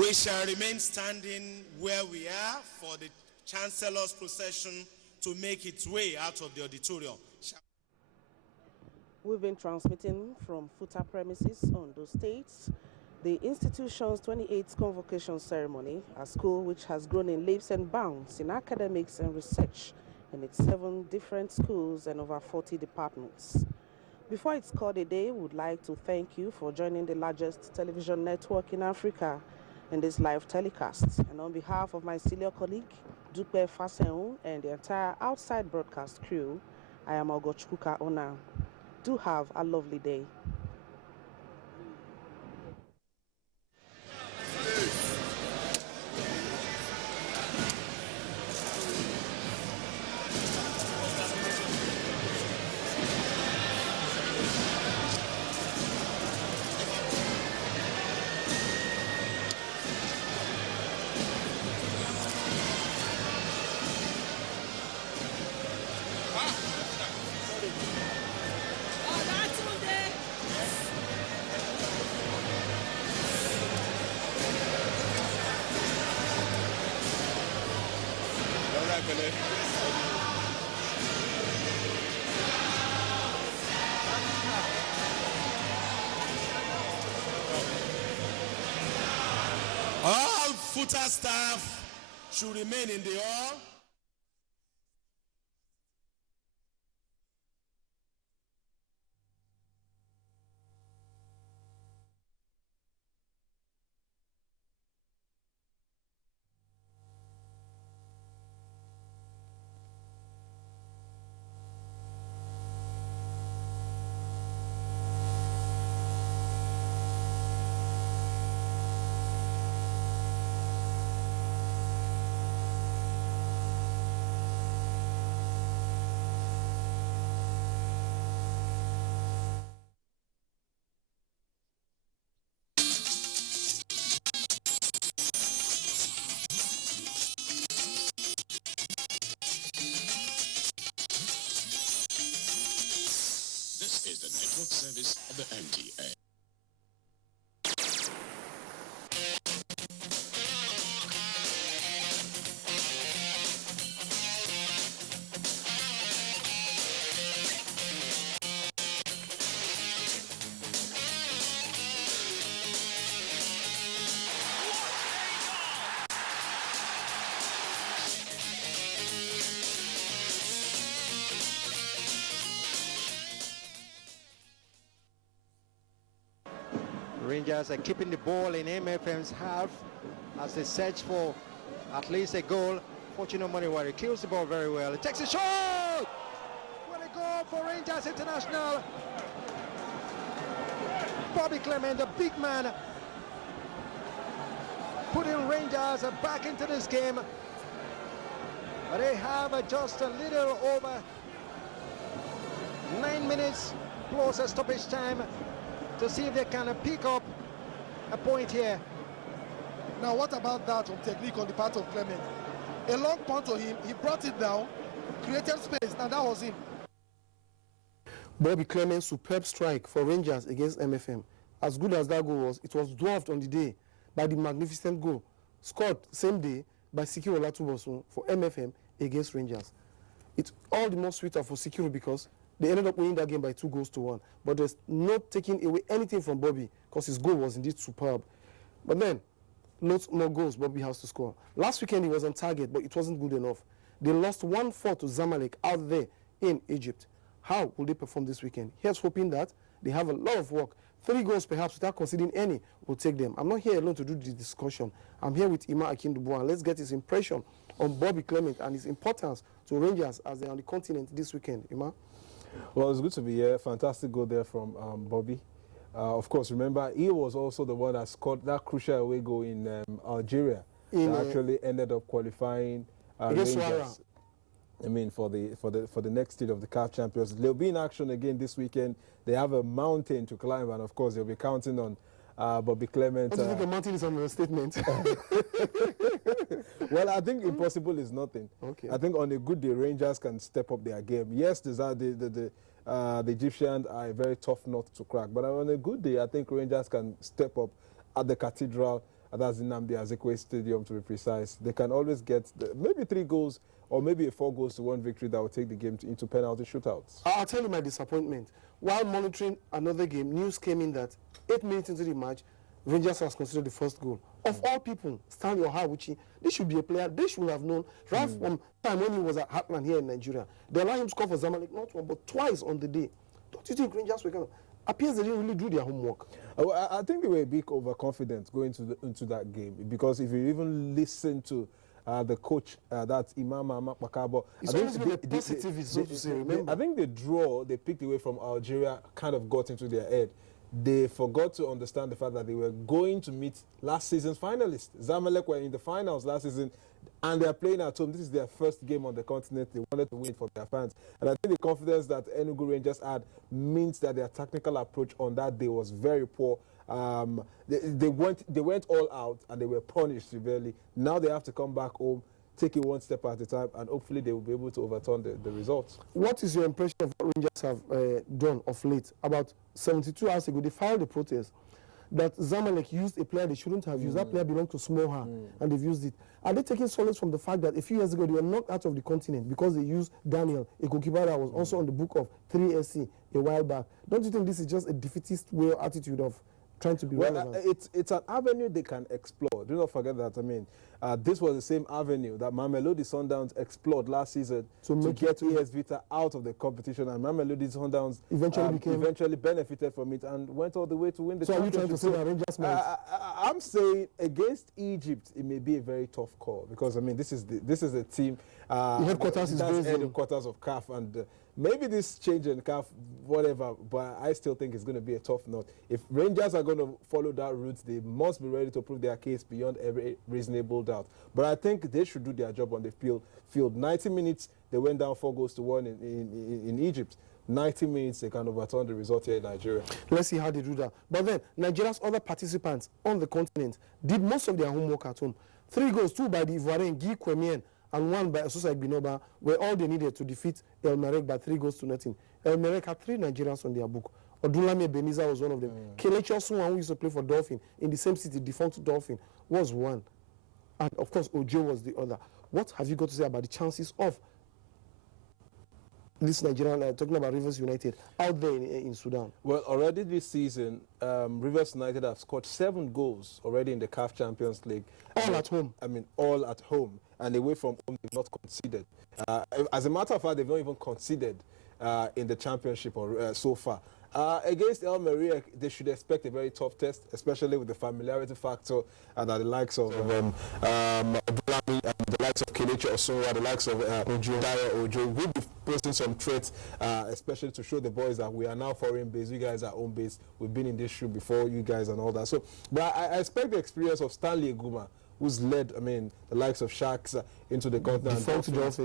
We shall remain standing where we are for the Chancellor's procession to make its way out of the auditorium. We've been transmitting from FUTA premises on those states. The institution's 28th convocation ceremony, a school which has grown in leaps and bounds in academics and research in its 7 different schools and over 40 departments. Before it's called a day, we would like to thank you for joining the largest television network in Africa in this live telecast. And on behalf of my senior colleague, Dupe Faseun, and the entire outside broadcast crew, I am Ogochkuka Ona. Do have a lovely day. All FUTA staff should remain in the hall. This is the network service of the MTA. Rangers are keeping the ball in MFM's half as they search for at least a goal. Fortunate Money kills the ball very well. It takes a shot! What a goal for Rangers International! Bobby Clement, the big man, putting Rangers back into this game. They have just a little over 9 minutes plus a stoppage time to see if they can pick up a point here. Now, what about that on technique on the part of Clement? A long punt to him, he brought it down, created space, and that was him. Bobby Clement's superb strike for Rangers against MFM. As good as that goal was, it was dwarfed on the day by the magnificent goal scored same day by Sikiru Olatubosun for MFM against Rangers. It's all the more sweeter for Sikiru because they ended up winning that game by 2-1. But there's no taking away anything from Bobby because his goal was indeed superb. But then, lots more goals Bobby has to score. Last weekend he was on target, but it wasn't good enough. They lost 1-4 to Zamalek out there in Egypt. How will they perform this weekend? Here's hoping that they have a lot of work. 3 goals perhaps without conceding any will take them. I'm not here alone to do the discussion. I'm here with Ima Akindubu, and let's get his impression on Bobby Clement and his importance to Rangers as they're on the continent this weekend. Ima? Well, it's good to be here. Fantastic goal there from Bobby. Of course, remember, he was also the one that scored that crucial away goal in Algeria that actually ended up qualifying Rangers. I mean, for the next stage of the CAF Champions. They'll be in action again this weekend. They have a mountain to climb, and of course, they'll be counting on Bobby Clement. I don't think a mountain is an understatement. Well, I think impossible is nothing. Okay. I think on a good day, Rangers can step up their game. Yes, the Egyptians are a very tough nut to crack, but on a good day, I think Rangers can step up at the Cathedral that's Nnamdi Azikiwe Stadium to be precise, they can always get maybe 3 goals or maybe a 4-1 victory that will take the game into penalty shootouts. I'll tell you my disappointment. While monitoring another game, news came in that 8 minutes into the match, Rangers has considered the first goal. Of all people, Stanley Ohawuchi, this should be a player they should have known right from time when he was at Heartland here in Nigeria. They allowed him to score for Zamalek not one but twice on the day. Don't you think Rangers were kind of appears they didn't really do their homework? I think they were a bit overconfident going into that game, because if you even listen to the coach, that's Imam Makabo. It's always been a positive, so to say, remember? I think the draw they picked away from Algeria kind of got into their head. They forgot to understand the fact that they were going to meet last season's finalists. Zamalek were in the finals last season, and they're playing at home. This is their first game on the continent. They wanted to win for their fans. And I think the confidence that Enugu Rangers had means that their technical approach on that day was very poor. They went all out and they were punished severely. Now they have to come back home, take it one step at a time, and hopefully they will be able to overturn the results. What is your impression of what Rangers have done of late? About 72 hours ago, they filed a protest that Zamalek used a player they shouldn't have used. That player belonged to Smoha, and they've used it. Are they taking solace from the fact that a few years ago they were knocked out of the continent because they used Daniel, a goalkeeper that was also on the book of 3SC a while back? Don't you think this is just a defeatist way or attitude of trying to be relevant? It's an avenue they can explore. Do not forget that. I mean, this was the same avenue that Mamelodi Sundowns explored last season to get AS Vita out of the competition, and Mamelodi Sundowns eventually benefited from it and went all the way to win the championship. So are you trying to say that Rangers might? I'm saying against Egypt, it may be a very tough call, because I mean this is a team. The headquarters is based in headquarters of CAF, and maybe this change in CAF, whatever, but I still think it's going to be a tough note. If Rangers are going to follow that route, they must be ready to prove their case beyond every reasonable doubt. But I think they should do their job on the field. 90 minutes, they went down 4-1 in Egypt. 90 minutes, they can overturn the result here in Nigeria. Let's see how they do that. But then, Nigeria's other participants on the continent did most of their homework at home. 3 goals, 2 by the Ivoirian Guy Kwemien and 1 by Esusa Igbinoba, were all they needed to defeat El Merreikh by 3-0. El Merreikh had 3 Nigerians on their book. Odunlami Beniza was one of them. Kelechi Osunwan, who used to play for Dolphin in the same city, defunct Dolphin, was one. And of course, Ojo was the other. What have you got to say about the chances of this Nigerian, talking about Rivers United, out there in Sudan? Well, already this season, Rivers United have scored 7 goals already in the CAF Champions League. All at home? I mean, all at home. And away from home, they've not conceded. As a matter of fact, they've not even conceded in the championship so far. Against El Merreikh, they should expect a very tough test, especially with the familiarity factor that the likes of Abdulami, the likes of Kelechi Osunwa, the likes of Daya Ojo will be posting some threats, especially to show the boys that we are now foreign based, you guys are home based, we've been in this shoe before, you guys and all that. So, but I expect the experience of Stanley Eguma, who's led, I mean, the likes of Sharks into the continent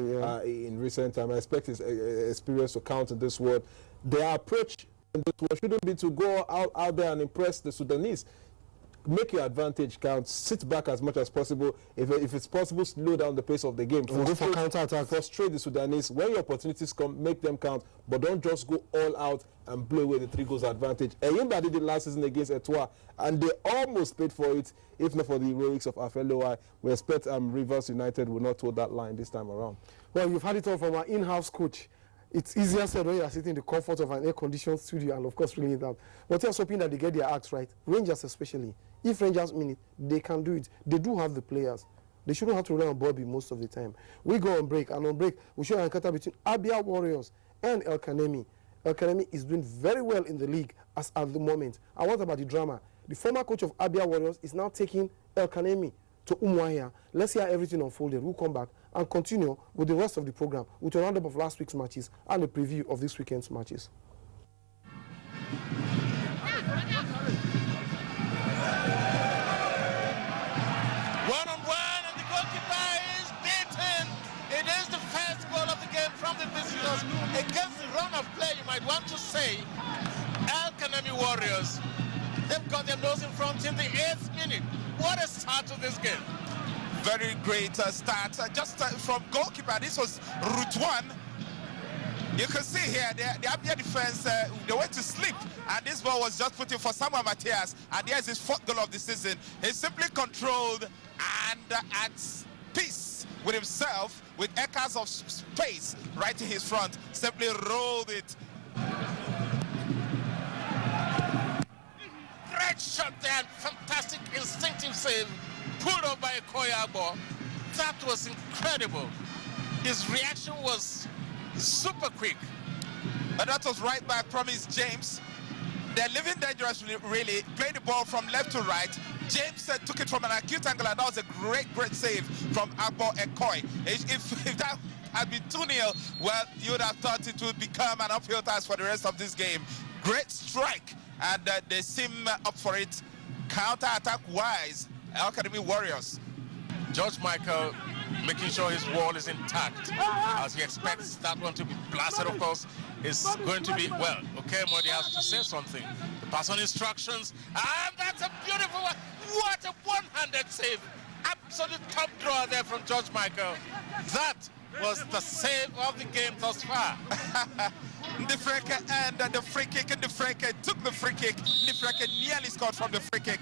in recent time. I expect his experience to count in this world. Their approach in this world shouldn't be to go out there and impress the Sudanese. Make your advantage count. Sit back as much as possible. If it's possible, slow down the pace of the game. Go for counter-attack. Frustrate the Sudanese. When your opportunities come, make them count. But don't just go all out and blow away the 3 goals advantage. Eyimba did it last season against Etoile, and they almost paid for it, if not for the heroics of Afeloai. We expect Rivers United will not hold that line this time around. Well, you've had it all from our in-house coach. It's easier said when you are sitting in the comfort of an air-conditioned studio and, of course, feeling that. But just hoping that they get their acts right. Rangers especially. If Rangers mean it, they can do it. They do have the players. They shouldn't have to rely on Bobby most of the time. We go on break, and on break, we show an encounter between Abia Warriors and El Kanemi. El Kanemi is doing very well in the league as at the moment. And what about the drama? The former coach of Abia Warriors is now taking El Kanemi to Umuahia. Let's hear everything unfolded. We'll come back and continue with the rest of the program with a roundup of last week's matches and a preview of this weekend's matches. One-on-one, and the goalkeeper is beaten. It is the first goal of the game from the visitors against the run of play, you might want to say. El Kanemi Warriors, they've got their nose in front in the 8th minute. What a start to this game. Very great start. Just from goalkeeper, this was route 1. You can see here, the Abia defense, they went to sleep, and this ball was just put in for Samuel Matias, and there's his 4th goal of the season. He simply controlled and at peace with himself, with acres of space right in his front, simply rolled it. Great shot there, and fantastic instinctive save, pulled up by Koyabo. That was incredible. His reaction was super quick. And that was right by Promise James. They're living dangerously, really. Played the ball from left to right. James took it from an acute angle, and that was a great save from Agbo Ekoi. If that had been 2-0, well, you would have thought it would become an uphill task for the rest of this game. Great strike, and they seem up for it. Counter-attack wise, Academy Warriors. George Michael making sure his wall is intact, as he expects that one to be blasted, of course. Is going to be, well, okay, Modi has to say something. To pass on instructions, and that's a beautiful one. What a one-handed save. Absolute top draw there from George Michael. That was the save of the game thus far. The Freke and the free kick, and the Freke took the free kick. The Freke nearly scored from the free kick.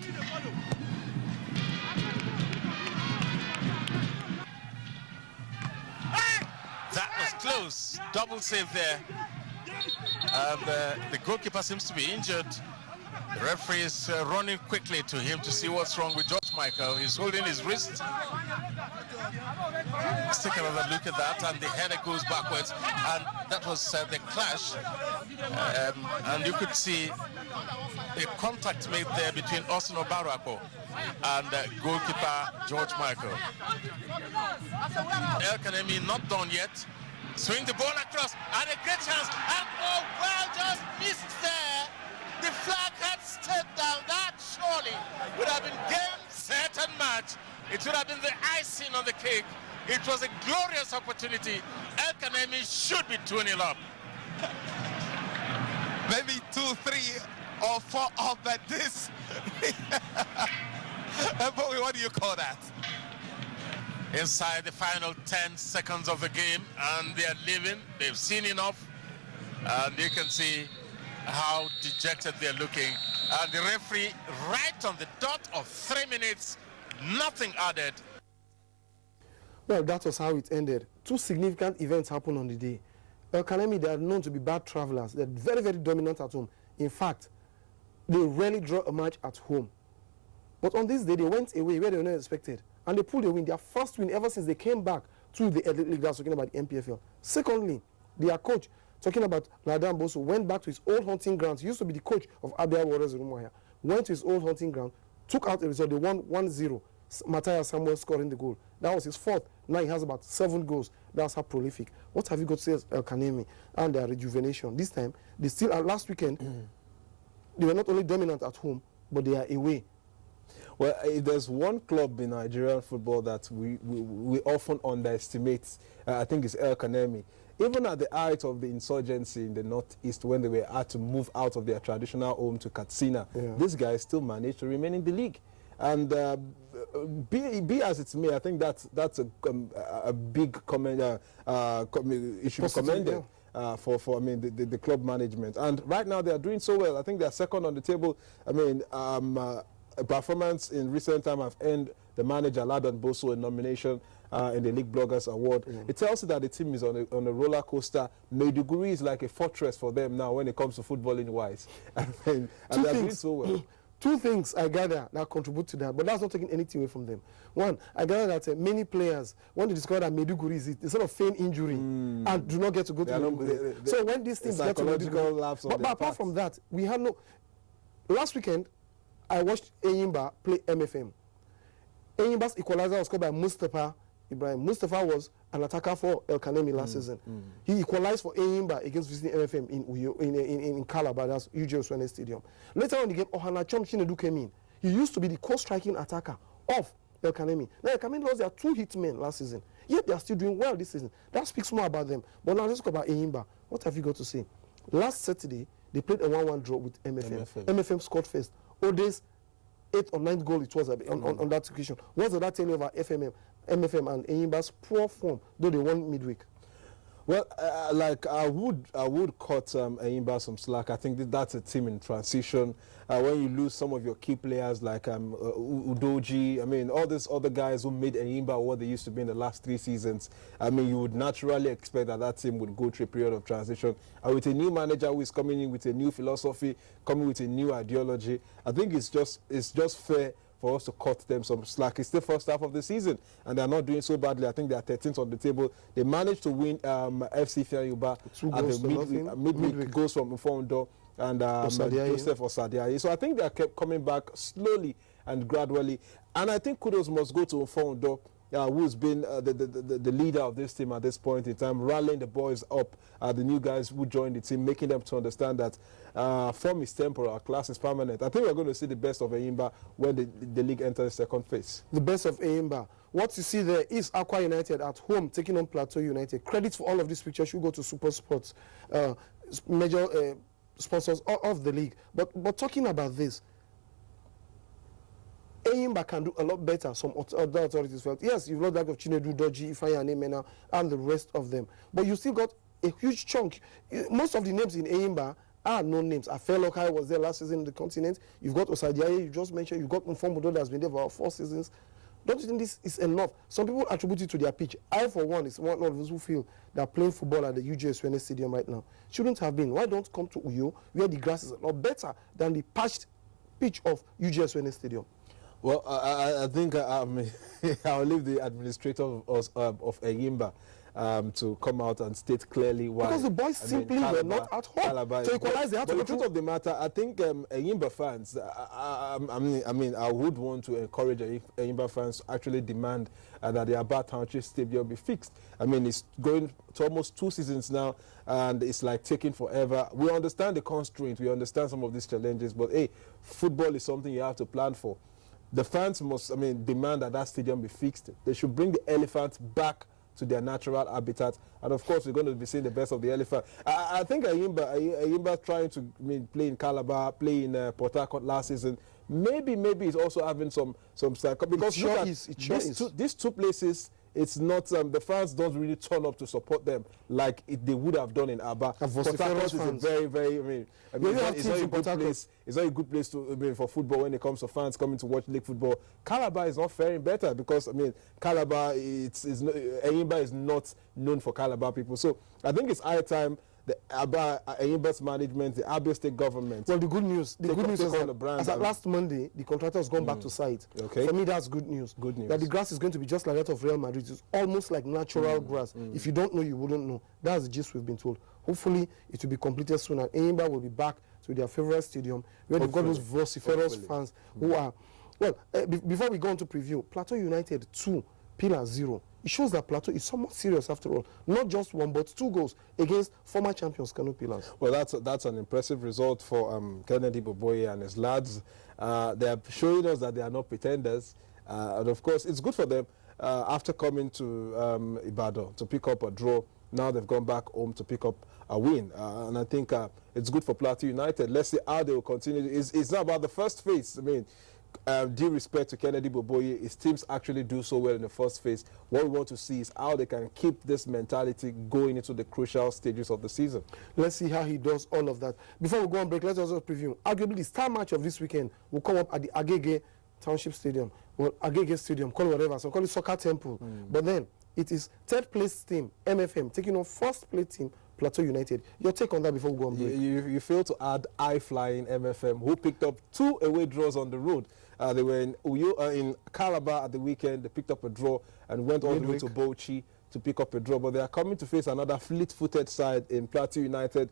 That was close. Double save there. And the goalkeeper seems to be injured. The referee is running quickly to him to see what's wrong with George Michael. He's holding his wrist. Let's take another look at that, and the header goes backwards. And that was the clash. And you could see the contact made there between Austin Obarako and goalkeeper George Michael. El Kanemi not done yet. Swing the ball across, and a great chance, and oh, well, just missed there. The flag had stayed down. That surely would have been game, set, and match. It would have been the icing on the cake. It was a glorious opportunity. El Kanemi should be 2-0 up. Maybe 2, 3, or 4 up, but this. But what do you call that? Inside the final 10 seconds of the game, and they are leaving. They've seen enough, and you can see how dejected they're looking. And the referee, right on the dot of 3 minutes, nothing added. Well, that was how it ended. 2 significant events happened on the day. El Kanemi, they are known to be bad travelers. They're very, very dominant at home. In fact, they rarely draw a match at home. But on this day, they went away where they were not expected. And they pulled a win, their first win ever since they came back to the Elite League. That's talking about the MPFL. Secondly, their coach, talking about Ladan Boso, went back to his old hunting grounds. He used to be the coach of Abia Warriors in Umuahia. Went to his old hunting ground, took out a result. They won 1-0. Matthias Samuel scoring the goal. That was his 4th. Now he has about 7 goals. That's how prolific. What have you got to say as El Kanemi and their rejuvenation? This time, they still, last weekend, they were not only dominant at home, but they are away. Well, if there's one club in Nigerian football that we often underestimate, I think it's El Kanemi. Even at the height of the insurgency in the northeast, when they were had to move out of their traditional home to Katsina, these guys still managed to remain in the league. And be as it may, I think that's a big comment. It should be commended. For I mean the club management, and right now they are doing so well. I think they are second on the table. I mean a performance in recent time have earned the manager Ladan Boso a nomination in the League Bloggers Award. It tells you that the team is on a roller coaster. Maiduguri is like a fortress for them now when it comes to footballing wise. And they are doing so well. 2 things I gather that contribute to that, but that's not taking anything away from them. One, I gather that many players, when they discover that Maiduguri is they sort of feign injury and do not get to go to Maiduguri. So when these things get to Maiduguri, but apart from that, we had no. Last weekend, I watched Enyimba play MFM. Enyimba's equalizer was scored by Mustafa Ibrahim. Mustafa was an attacker for El Kanemi last season. He equalized for Enyimba against visiting MFM in Calabar, that's UJ Oswene Stadium. Later on in the game, Ohanachom Chinedu came in. He used to be the co-striking attacker of El Kanemi. Now El Kanemi lost their 2 hitmen last season, yet they are still doing well this season. That speaks more about them. But now let's talk about Enyimba. What have you got to say? Last Saturday, they played a 1-1 draw with MFM. MFM scored first. Ode's 8th or 9th goal it was on that occasion. What does that tell you about MFM and Enyimba's poor form, though they won midweek? Well, I would cut Enyimba some slack. I think that's a team in transition. When you lose some of your key players like Udoji, I mean, all these other guys who made Enyimba what they used to be in the last 3 seasons, I mean, you would naturally expect that team would go through a period of transition. And with a new manager who is coming in with a new philosophy, coming with a new ideology, I think it's just fair for us to cut them some slack. It's the first half of the season, and they're not doing so badly. I think they're 13th on the table. They managed to win FC Fianyuba at the midweek goals from Mfondo and Joseph Osadiaye. So I think they are kept coming back slowly and gradually. And I think kudos must go to Mfondo, who's been the leader of this team at this point in time, rallying the boys up, the new guys who joined the team, making them to understand that form is temporal, class is permanent. I think we're going to see the best of Enyimba when the league enters the second phase. The best of Enyimba. What you see there is Aqua United at home taking on Plateau United. Credit for all of these pictures should go to Super Sports, major sponsors of the league. But talking about this, Enyimba can do a lot better. Some other authorities felt, yes, you've lost that of Chinedu, Doji, Ifeanyi, and Emena, and the rest of them. But you still got a huge chunk. Most of the names in Enyimba are known names. Afelokai was there last season in the continent. You've got Osadiaye, you just mentioned. You've got Mfomudo that's been there for about 4 seasons. Don't you think this is enough? Some people attribute it to their pitch. I, for one, is one of those who feel that playing football at the UGS Stadium right now shouldn't have been. Why don't come to Uyo, where the grass is a lot better than the patched pitch of UGS Stadium? Well, I think I'll leave the administrator of Enyimba to come out and state clearly why. Because the boys simply were not at home to equalize. They had to. But the truth of the matter, I think Enyimba fans, I would want to encourage Enyimba fans to actually demand that the Aba Township Stadium be fixed. I mean, it's going to almost 2 seasons now, and it's like taking forever. We understand the constraint, we understand some of these challenges, but hey, football is something you have to plan for. The fans must, demand that stadium be fixed. They should bring the elephants back to their natural habitat, and of course we're going to be seeing the best of the elephant. I think Enyimba trying to play in Calabar, play in Port Harcourt last season. Maybe it's also having some because these 2 places. It's not the fans don't really turn up to support them like they would have done in Aba. Port Harcourt is a very it's not a good place. It's not a good place for football when it comes to fans coming to watch league football. Calabar is not faring better because Calabar Enyimba is not known for Calabar people. So I think it's high time the Enyimba's management, the Abia State government. Well, the good news is that as of last Monday, the contractor has gone back to site. Okay. For me, that's good news. Good news. That the grass is going to be just like that of Real Madrid. It's almost like natural grass. If you don't know, you wouldn't know. That's the gist we've been told. Hopefully, it will be completed soon, and Enyimba will be back to their favorite stadium where they've got those vociferous fans who are. Well, before we go on to preview, Plateau United 2, Pillars 0. It shows that Plateau is somewhat serious after all. Not just 1, but 2 goals against former champions Kano Pillars. Well, that's an impressive result for Kennedy Boboye and his lads. They are showing us that they are not pretenders. And of course, it's good for them after coming to Ibadan to pick up a draw. Now they've gone back home to pick up a win. And I think it's good for Plateau United. Let's see how they will continue. It's not about the first phase. Due respect to Kennedy Boboye, his teams actually do so well in the first phase. What we want to see is how they can keep this mentality going into the crucial stages of the season. Let's see how he does all of that. Before we go on break, let's also preview. Arguably, the star match of this weekend will come up at the Agege Township Stadium. Well, Agege Stadium, call it whatever. So call it Soccer Temple. But then, it is 3rd place team, MFM, taking on 1st place team, Plateau United. Your take on that before we go on break? You failed to add high-flying MFM, who picked up 2 away draws on the road. They were in Calabar at the weekend. They picked up a draw and went all the way to Bauchi to pick up a draw. But they are coming to face another fleet-footed side in Plateau United.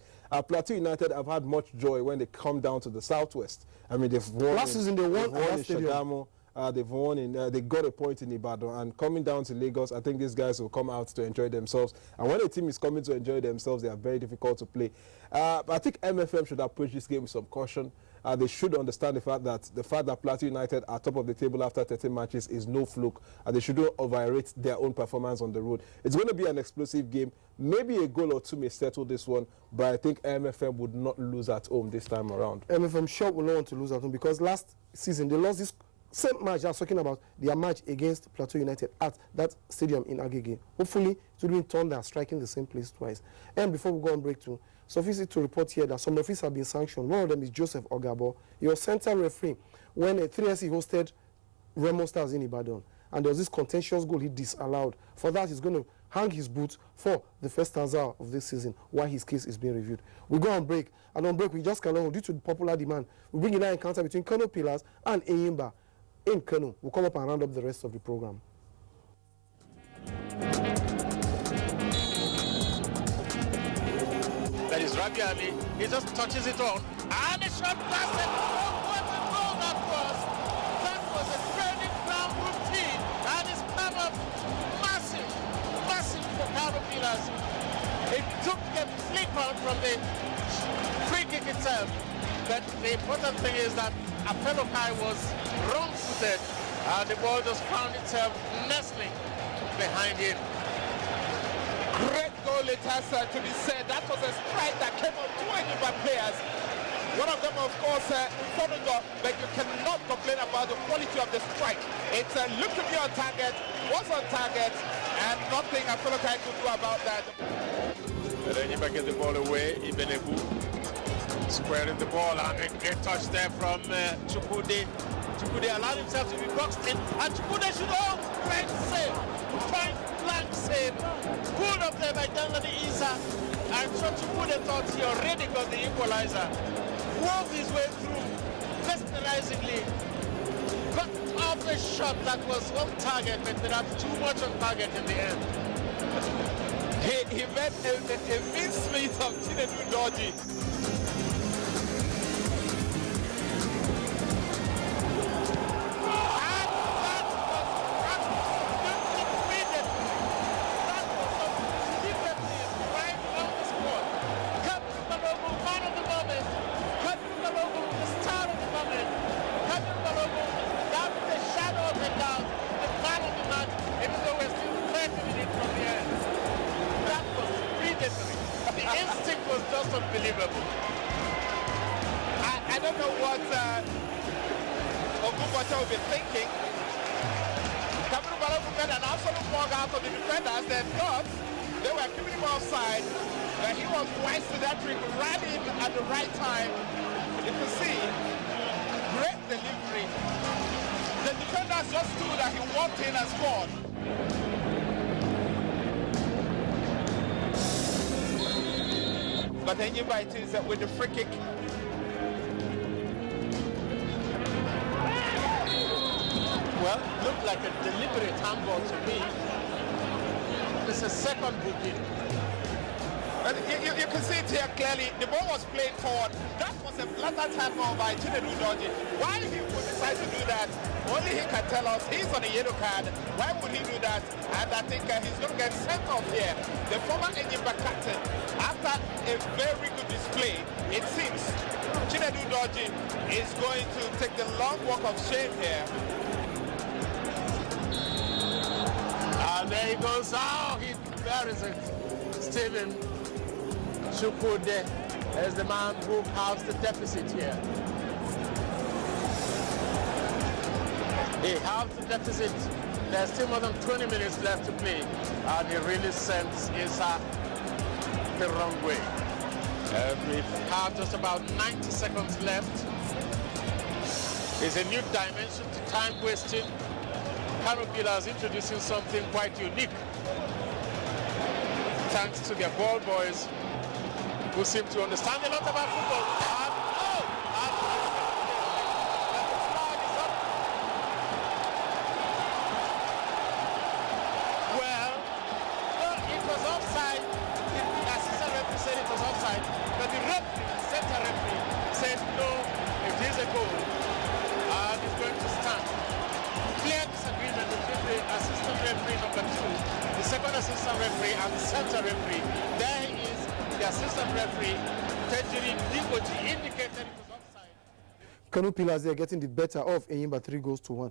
Plateau United have had much joy when they come down to the southwest. They've won. Last season they won in Shagamu. They've won they got a point in Ibadan, and coming down to Lagos, I think these guys will come out to enjoy themselves. And when a team is coming to enjoy themselves, they are very difficult to play. But I think MFM should approach this game with some caution. They should understand the fact that Plateau United are top of the table after 13 matches is no fluke, and they shouldn't overrate their own performance on the road. It's going to be an explosive game. Maybe a goal or 2 may settle this one, but I think MFM would not lose at home this time around. MFM sure will not want to lose at home because last season they lost this same match I was talking about, their match against Plateau United at that stadium in Agege. Hopefully, it will be Thunder striking the same place twice. And before we go on break too, suffice it to report here that some referees have been sanctioned. One of them is Joseph Ogabo. He was center referee when 3SC hosted Remo Stars in Ibadan. And there was this contentious goal he disallowed. For that, he's going to hang his boots for the first stanza of this season while his case is being reviewed. We go on break. And on break, we just cannot hold due to the popular demand. We bring in an encounter between Kano Pillars and Eyimba in Kano. We'll come up and round up the rest of the program. That is Rabi Ali. He just touches it on. And a shot blasted. Oh, what a goal that was. That was a training ground routine. And it's come up massive for Kano Pillars. It took a flick on from the free kick itself. But the important thing is that Apelokai was wrong-footed. And the ball just found itself nestling behind him. Great goal it has to be said. That was a strike that came on two Eyimba players. One of them, of course, Fonugo, but you cannot complain about the quality of the strike. It's looked to be on target, was on target, and nothing Apelokai could do about that. Eyimba gets the ball away. Ibenebu squaring the ball, and a great touch there from Chukwude. Chukwude allowed himself to be boxed in, and Chukwude should great save. Point blank save. Pulled up there by Danladi Isa. And so Chukwude thought he already got the equalizer. Wove his way through mesmerizingly. Got off a shot that was on target, but perhaps too much on target in the end. He met a mincemeat of Chinedu Dodgy. Unbelievable. I don't know what Ogunbota will be thinking. Cameroon Balogun made an absolute bug out of the defenders. They thought they were keeping him offside, but he was wise to that trick, ran in at the right time. You can see, great delivery. The defenders just stood and he walked in and scored. But then you it is with the free kick. Well, looked like a deliberate handball to me. It's a second booking. But you can see it here clearly. The ball was played forward. That was a blatant handball by Chinedu Dodgy. Why he would decide to do that, only he can tell us. He's on a yellow card. Why would he do that? And I think he's going to get sent off here. The former Eyimba captain, after a very good display, it seems Chinedu Dodgy is going to take the long walk of shame here. And there he goes. Oh, he buries it. Stephen Chukwude is the man who halves the deficit here. He halves the deficit. There's still more than 20 minutes left to play. And he really sends Isa the wrong way. We have just about 90 seconds left. It's a new dimension to time wasting. Kano Pillars introducing something quite unique. Thanks to their ball boys who seem to understand a lot about football. Well, it was offside. The assistant referee said it was offside, but the referee, the center referee, said no, it is a goal, and it's going to stand. Clear disagreement between the assistant referee number 2, the second assistant referee, and the center referee. There is the assistant referee, Tejiri Dikoji, indicated it was offside. Kano Pillars, they are getting the better of Eyimba 3-1.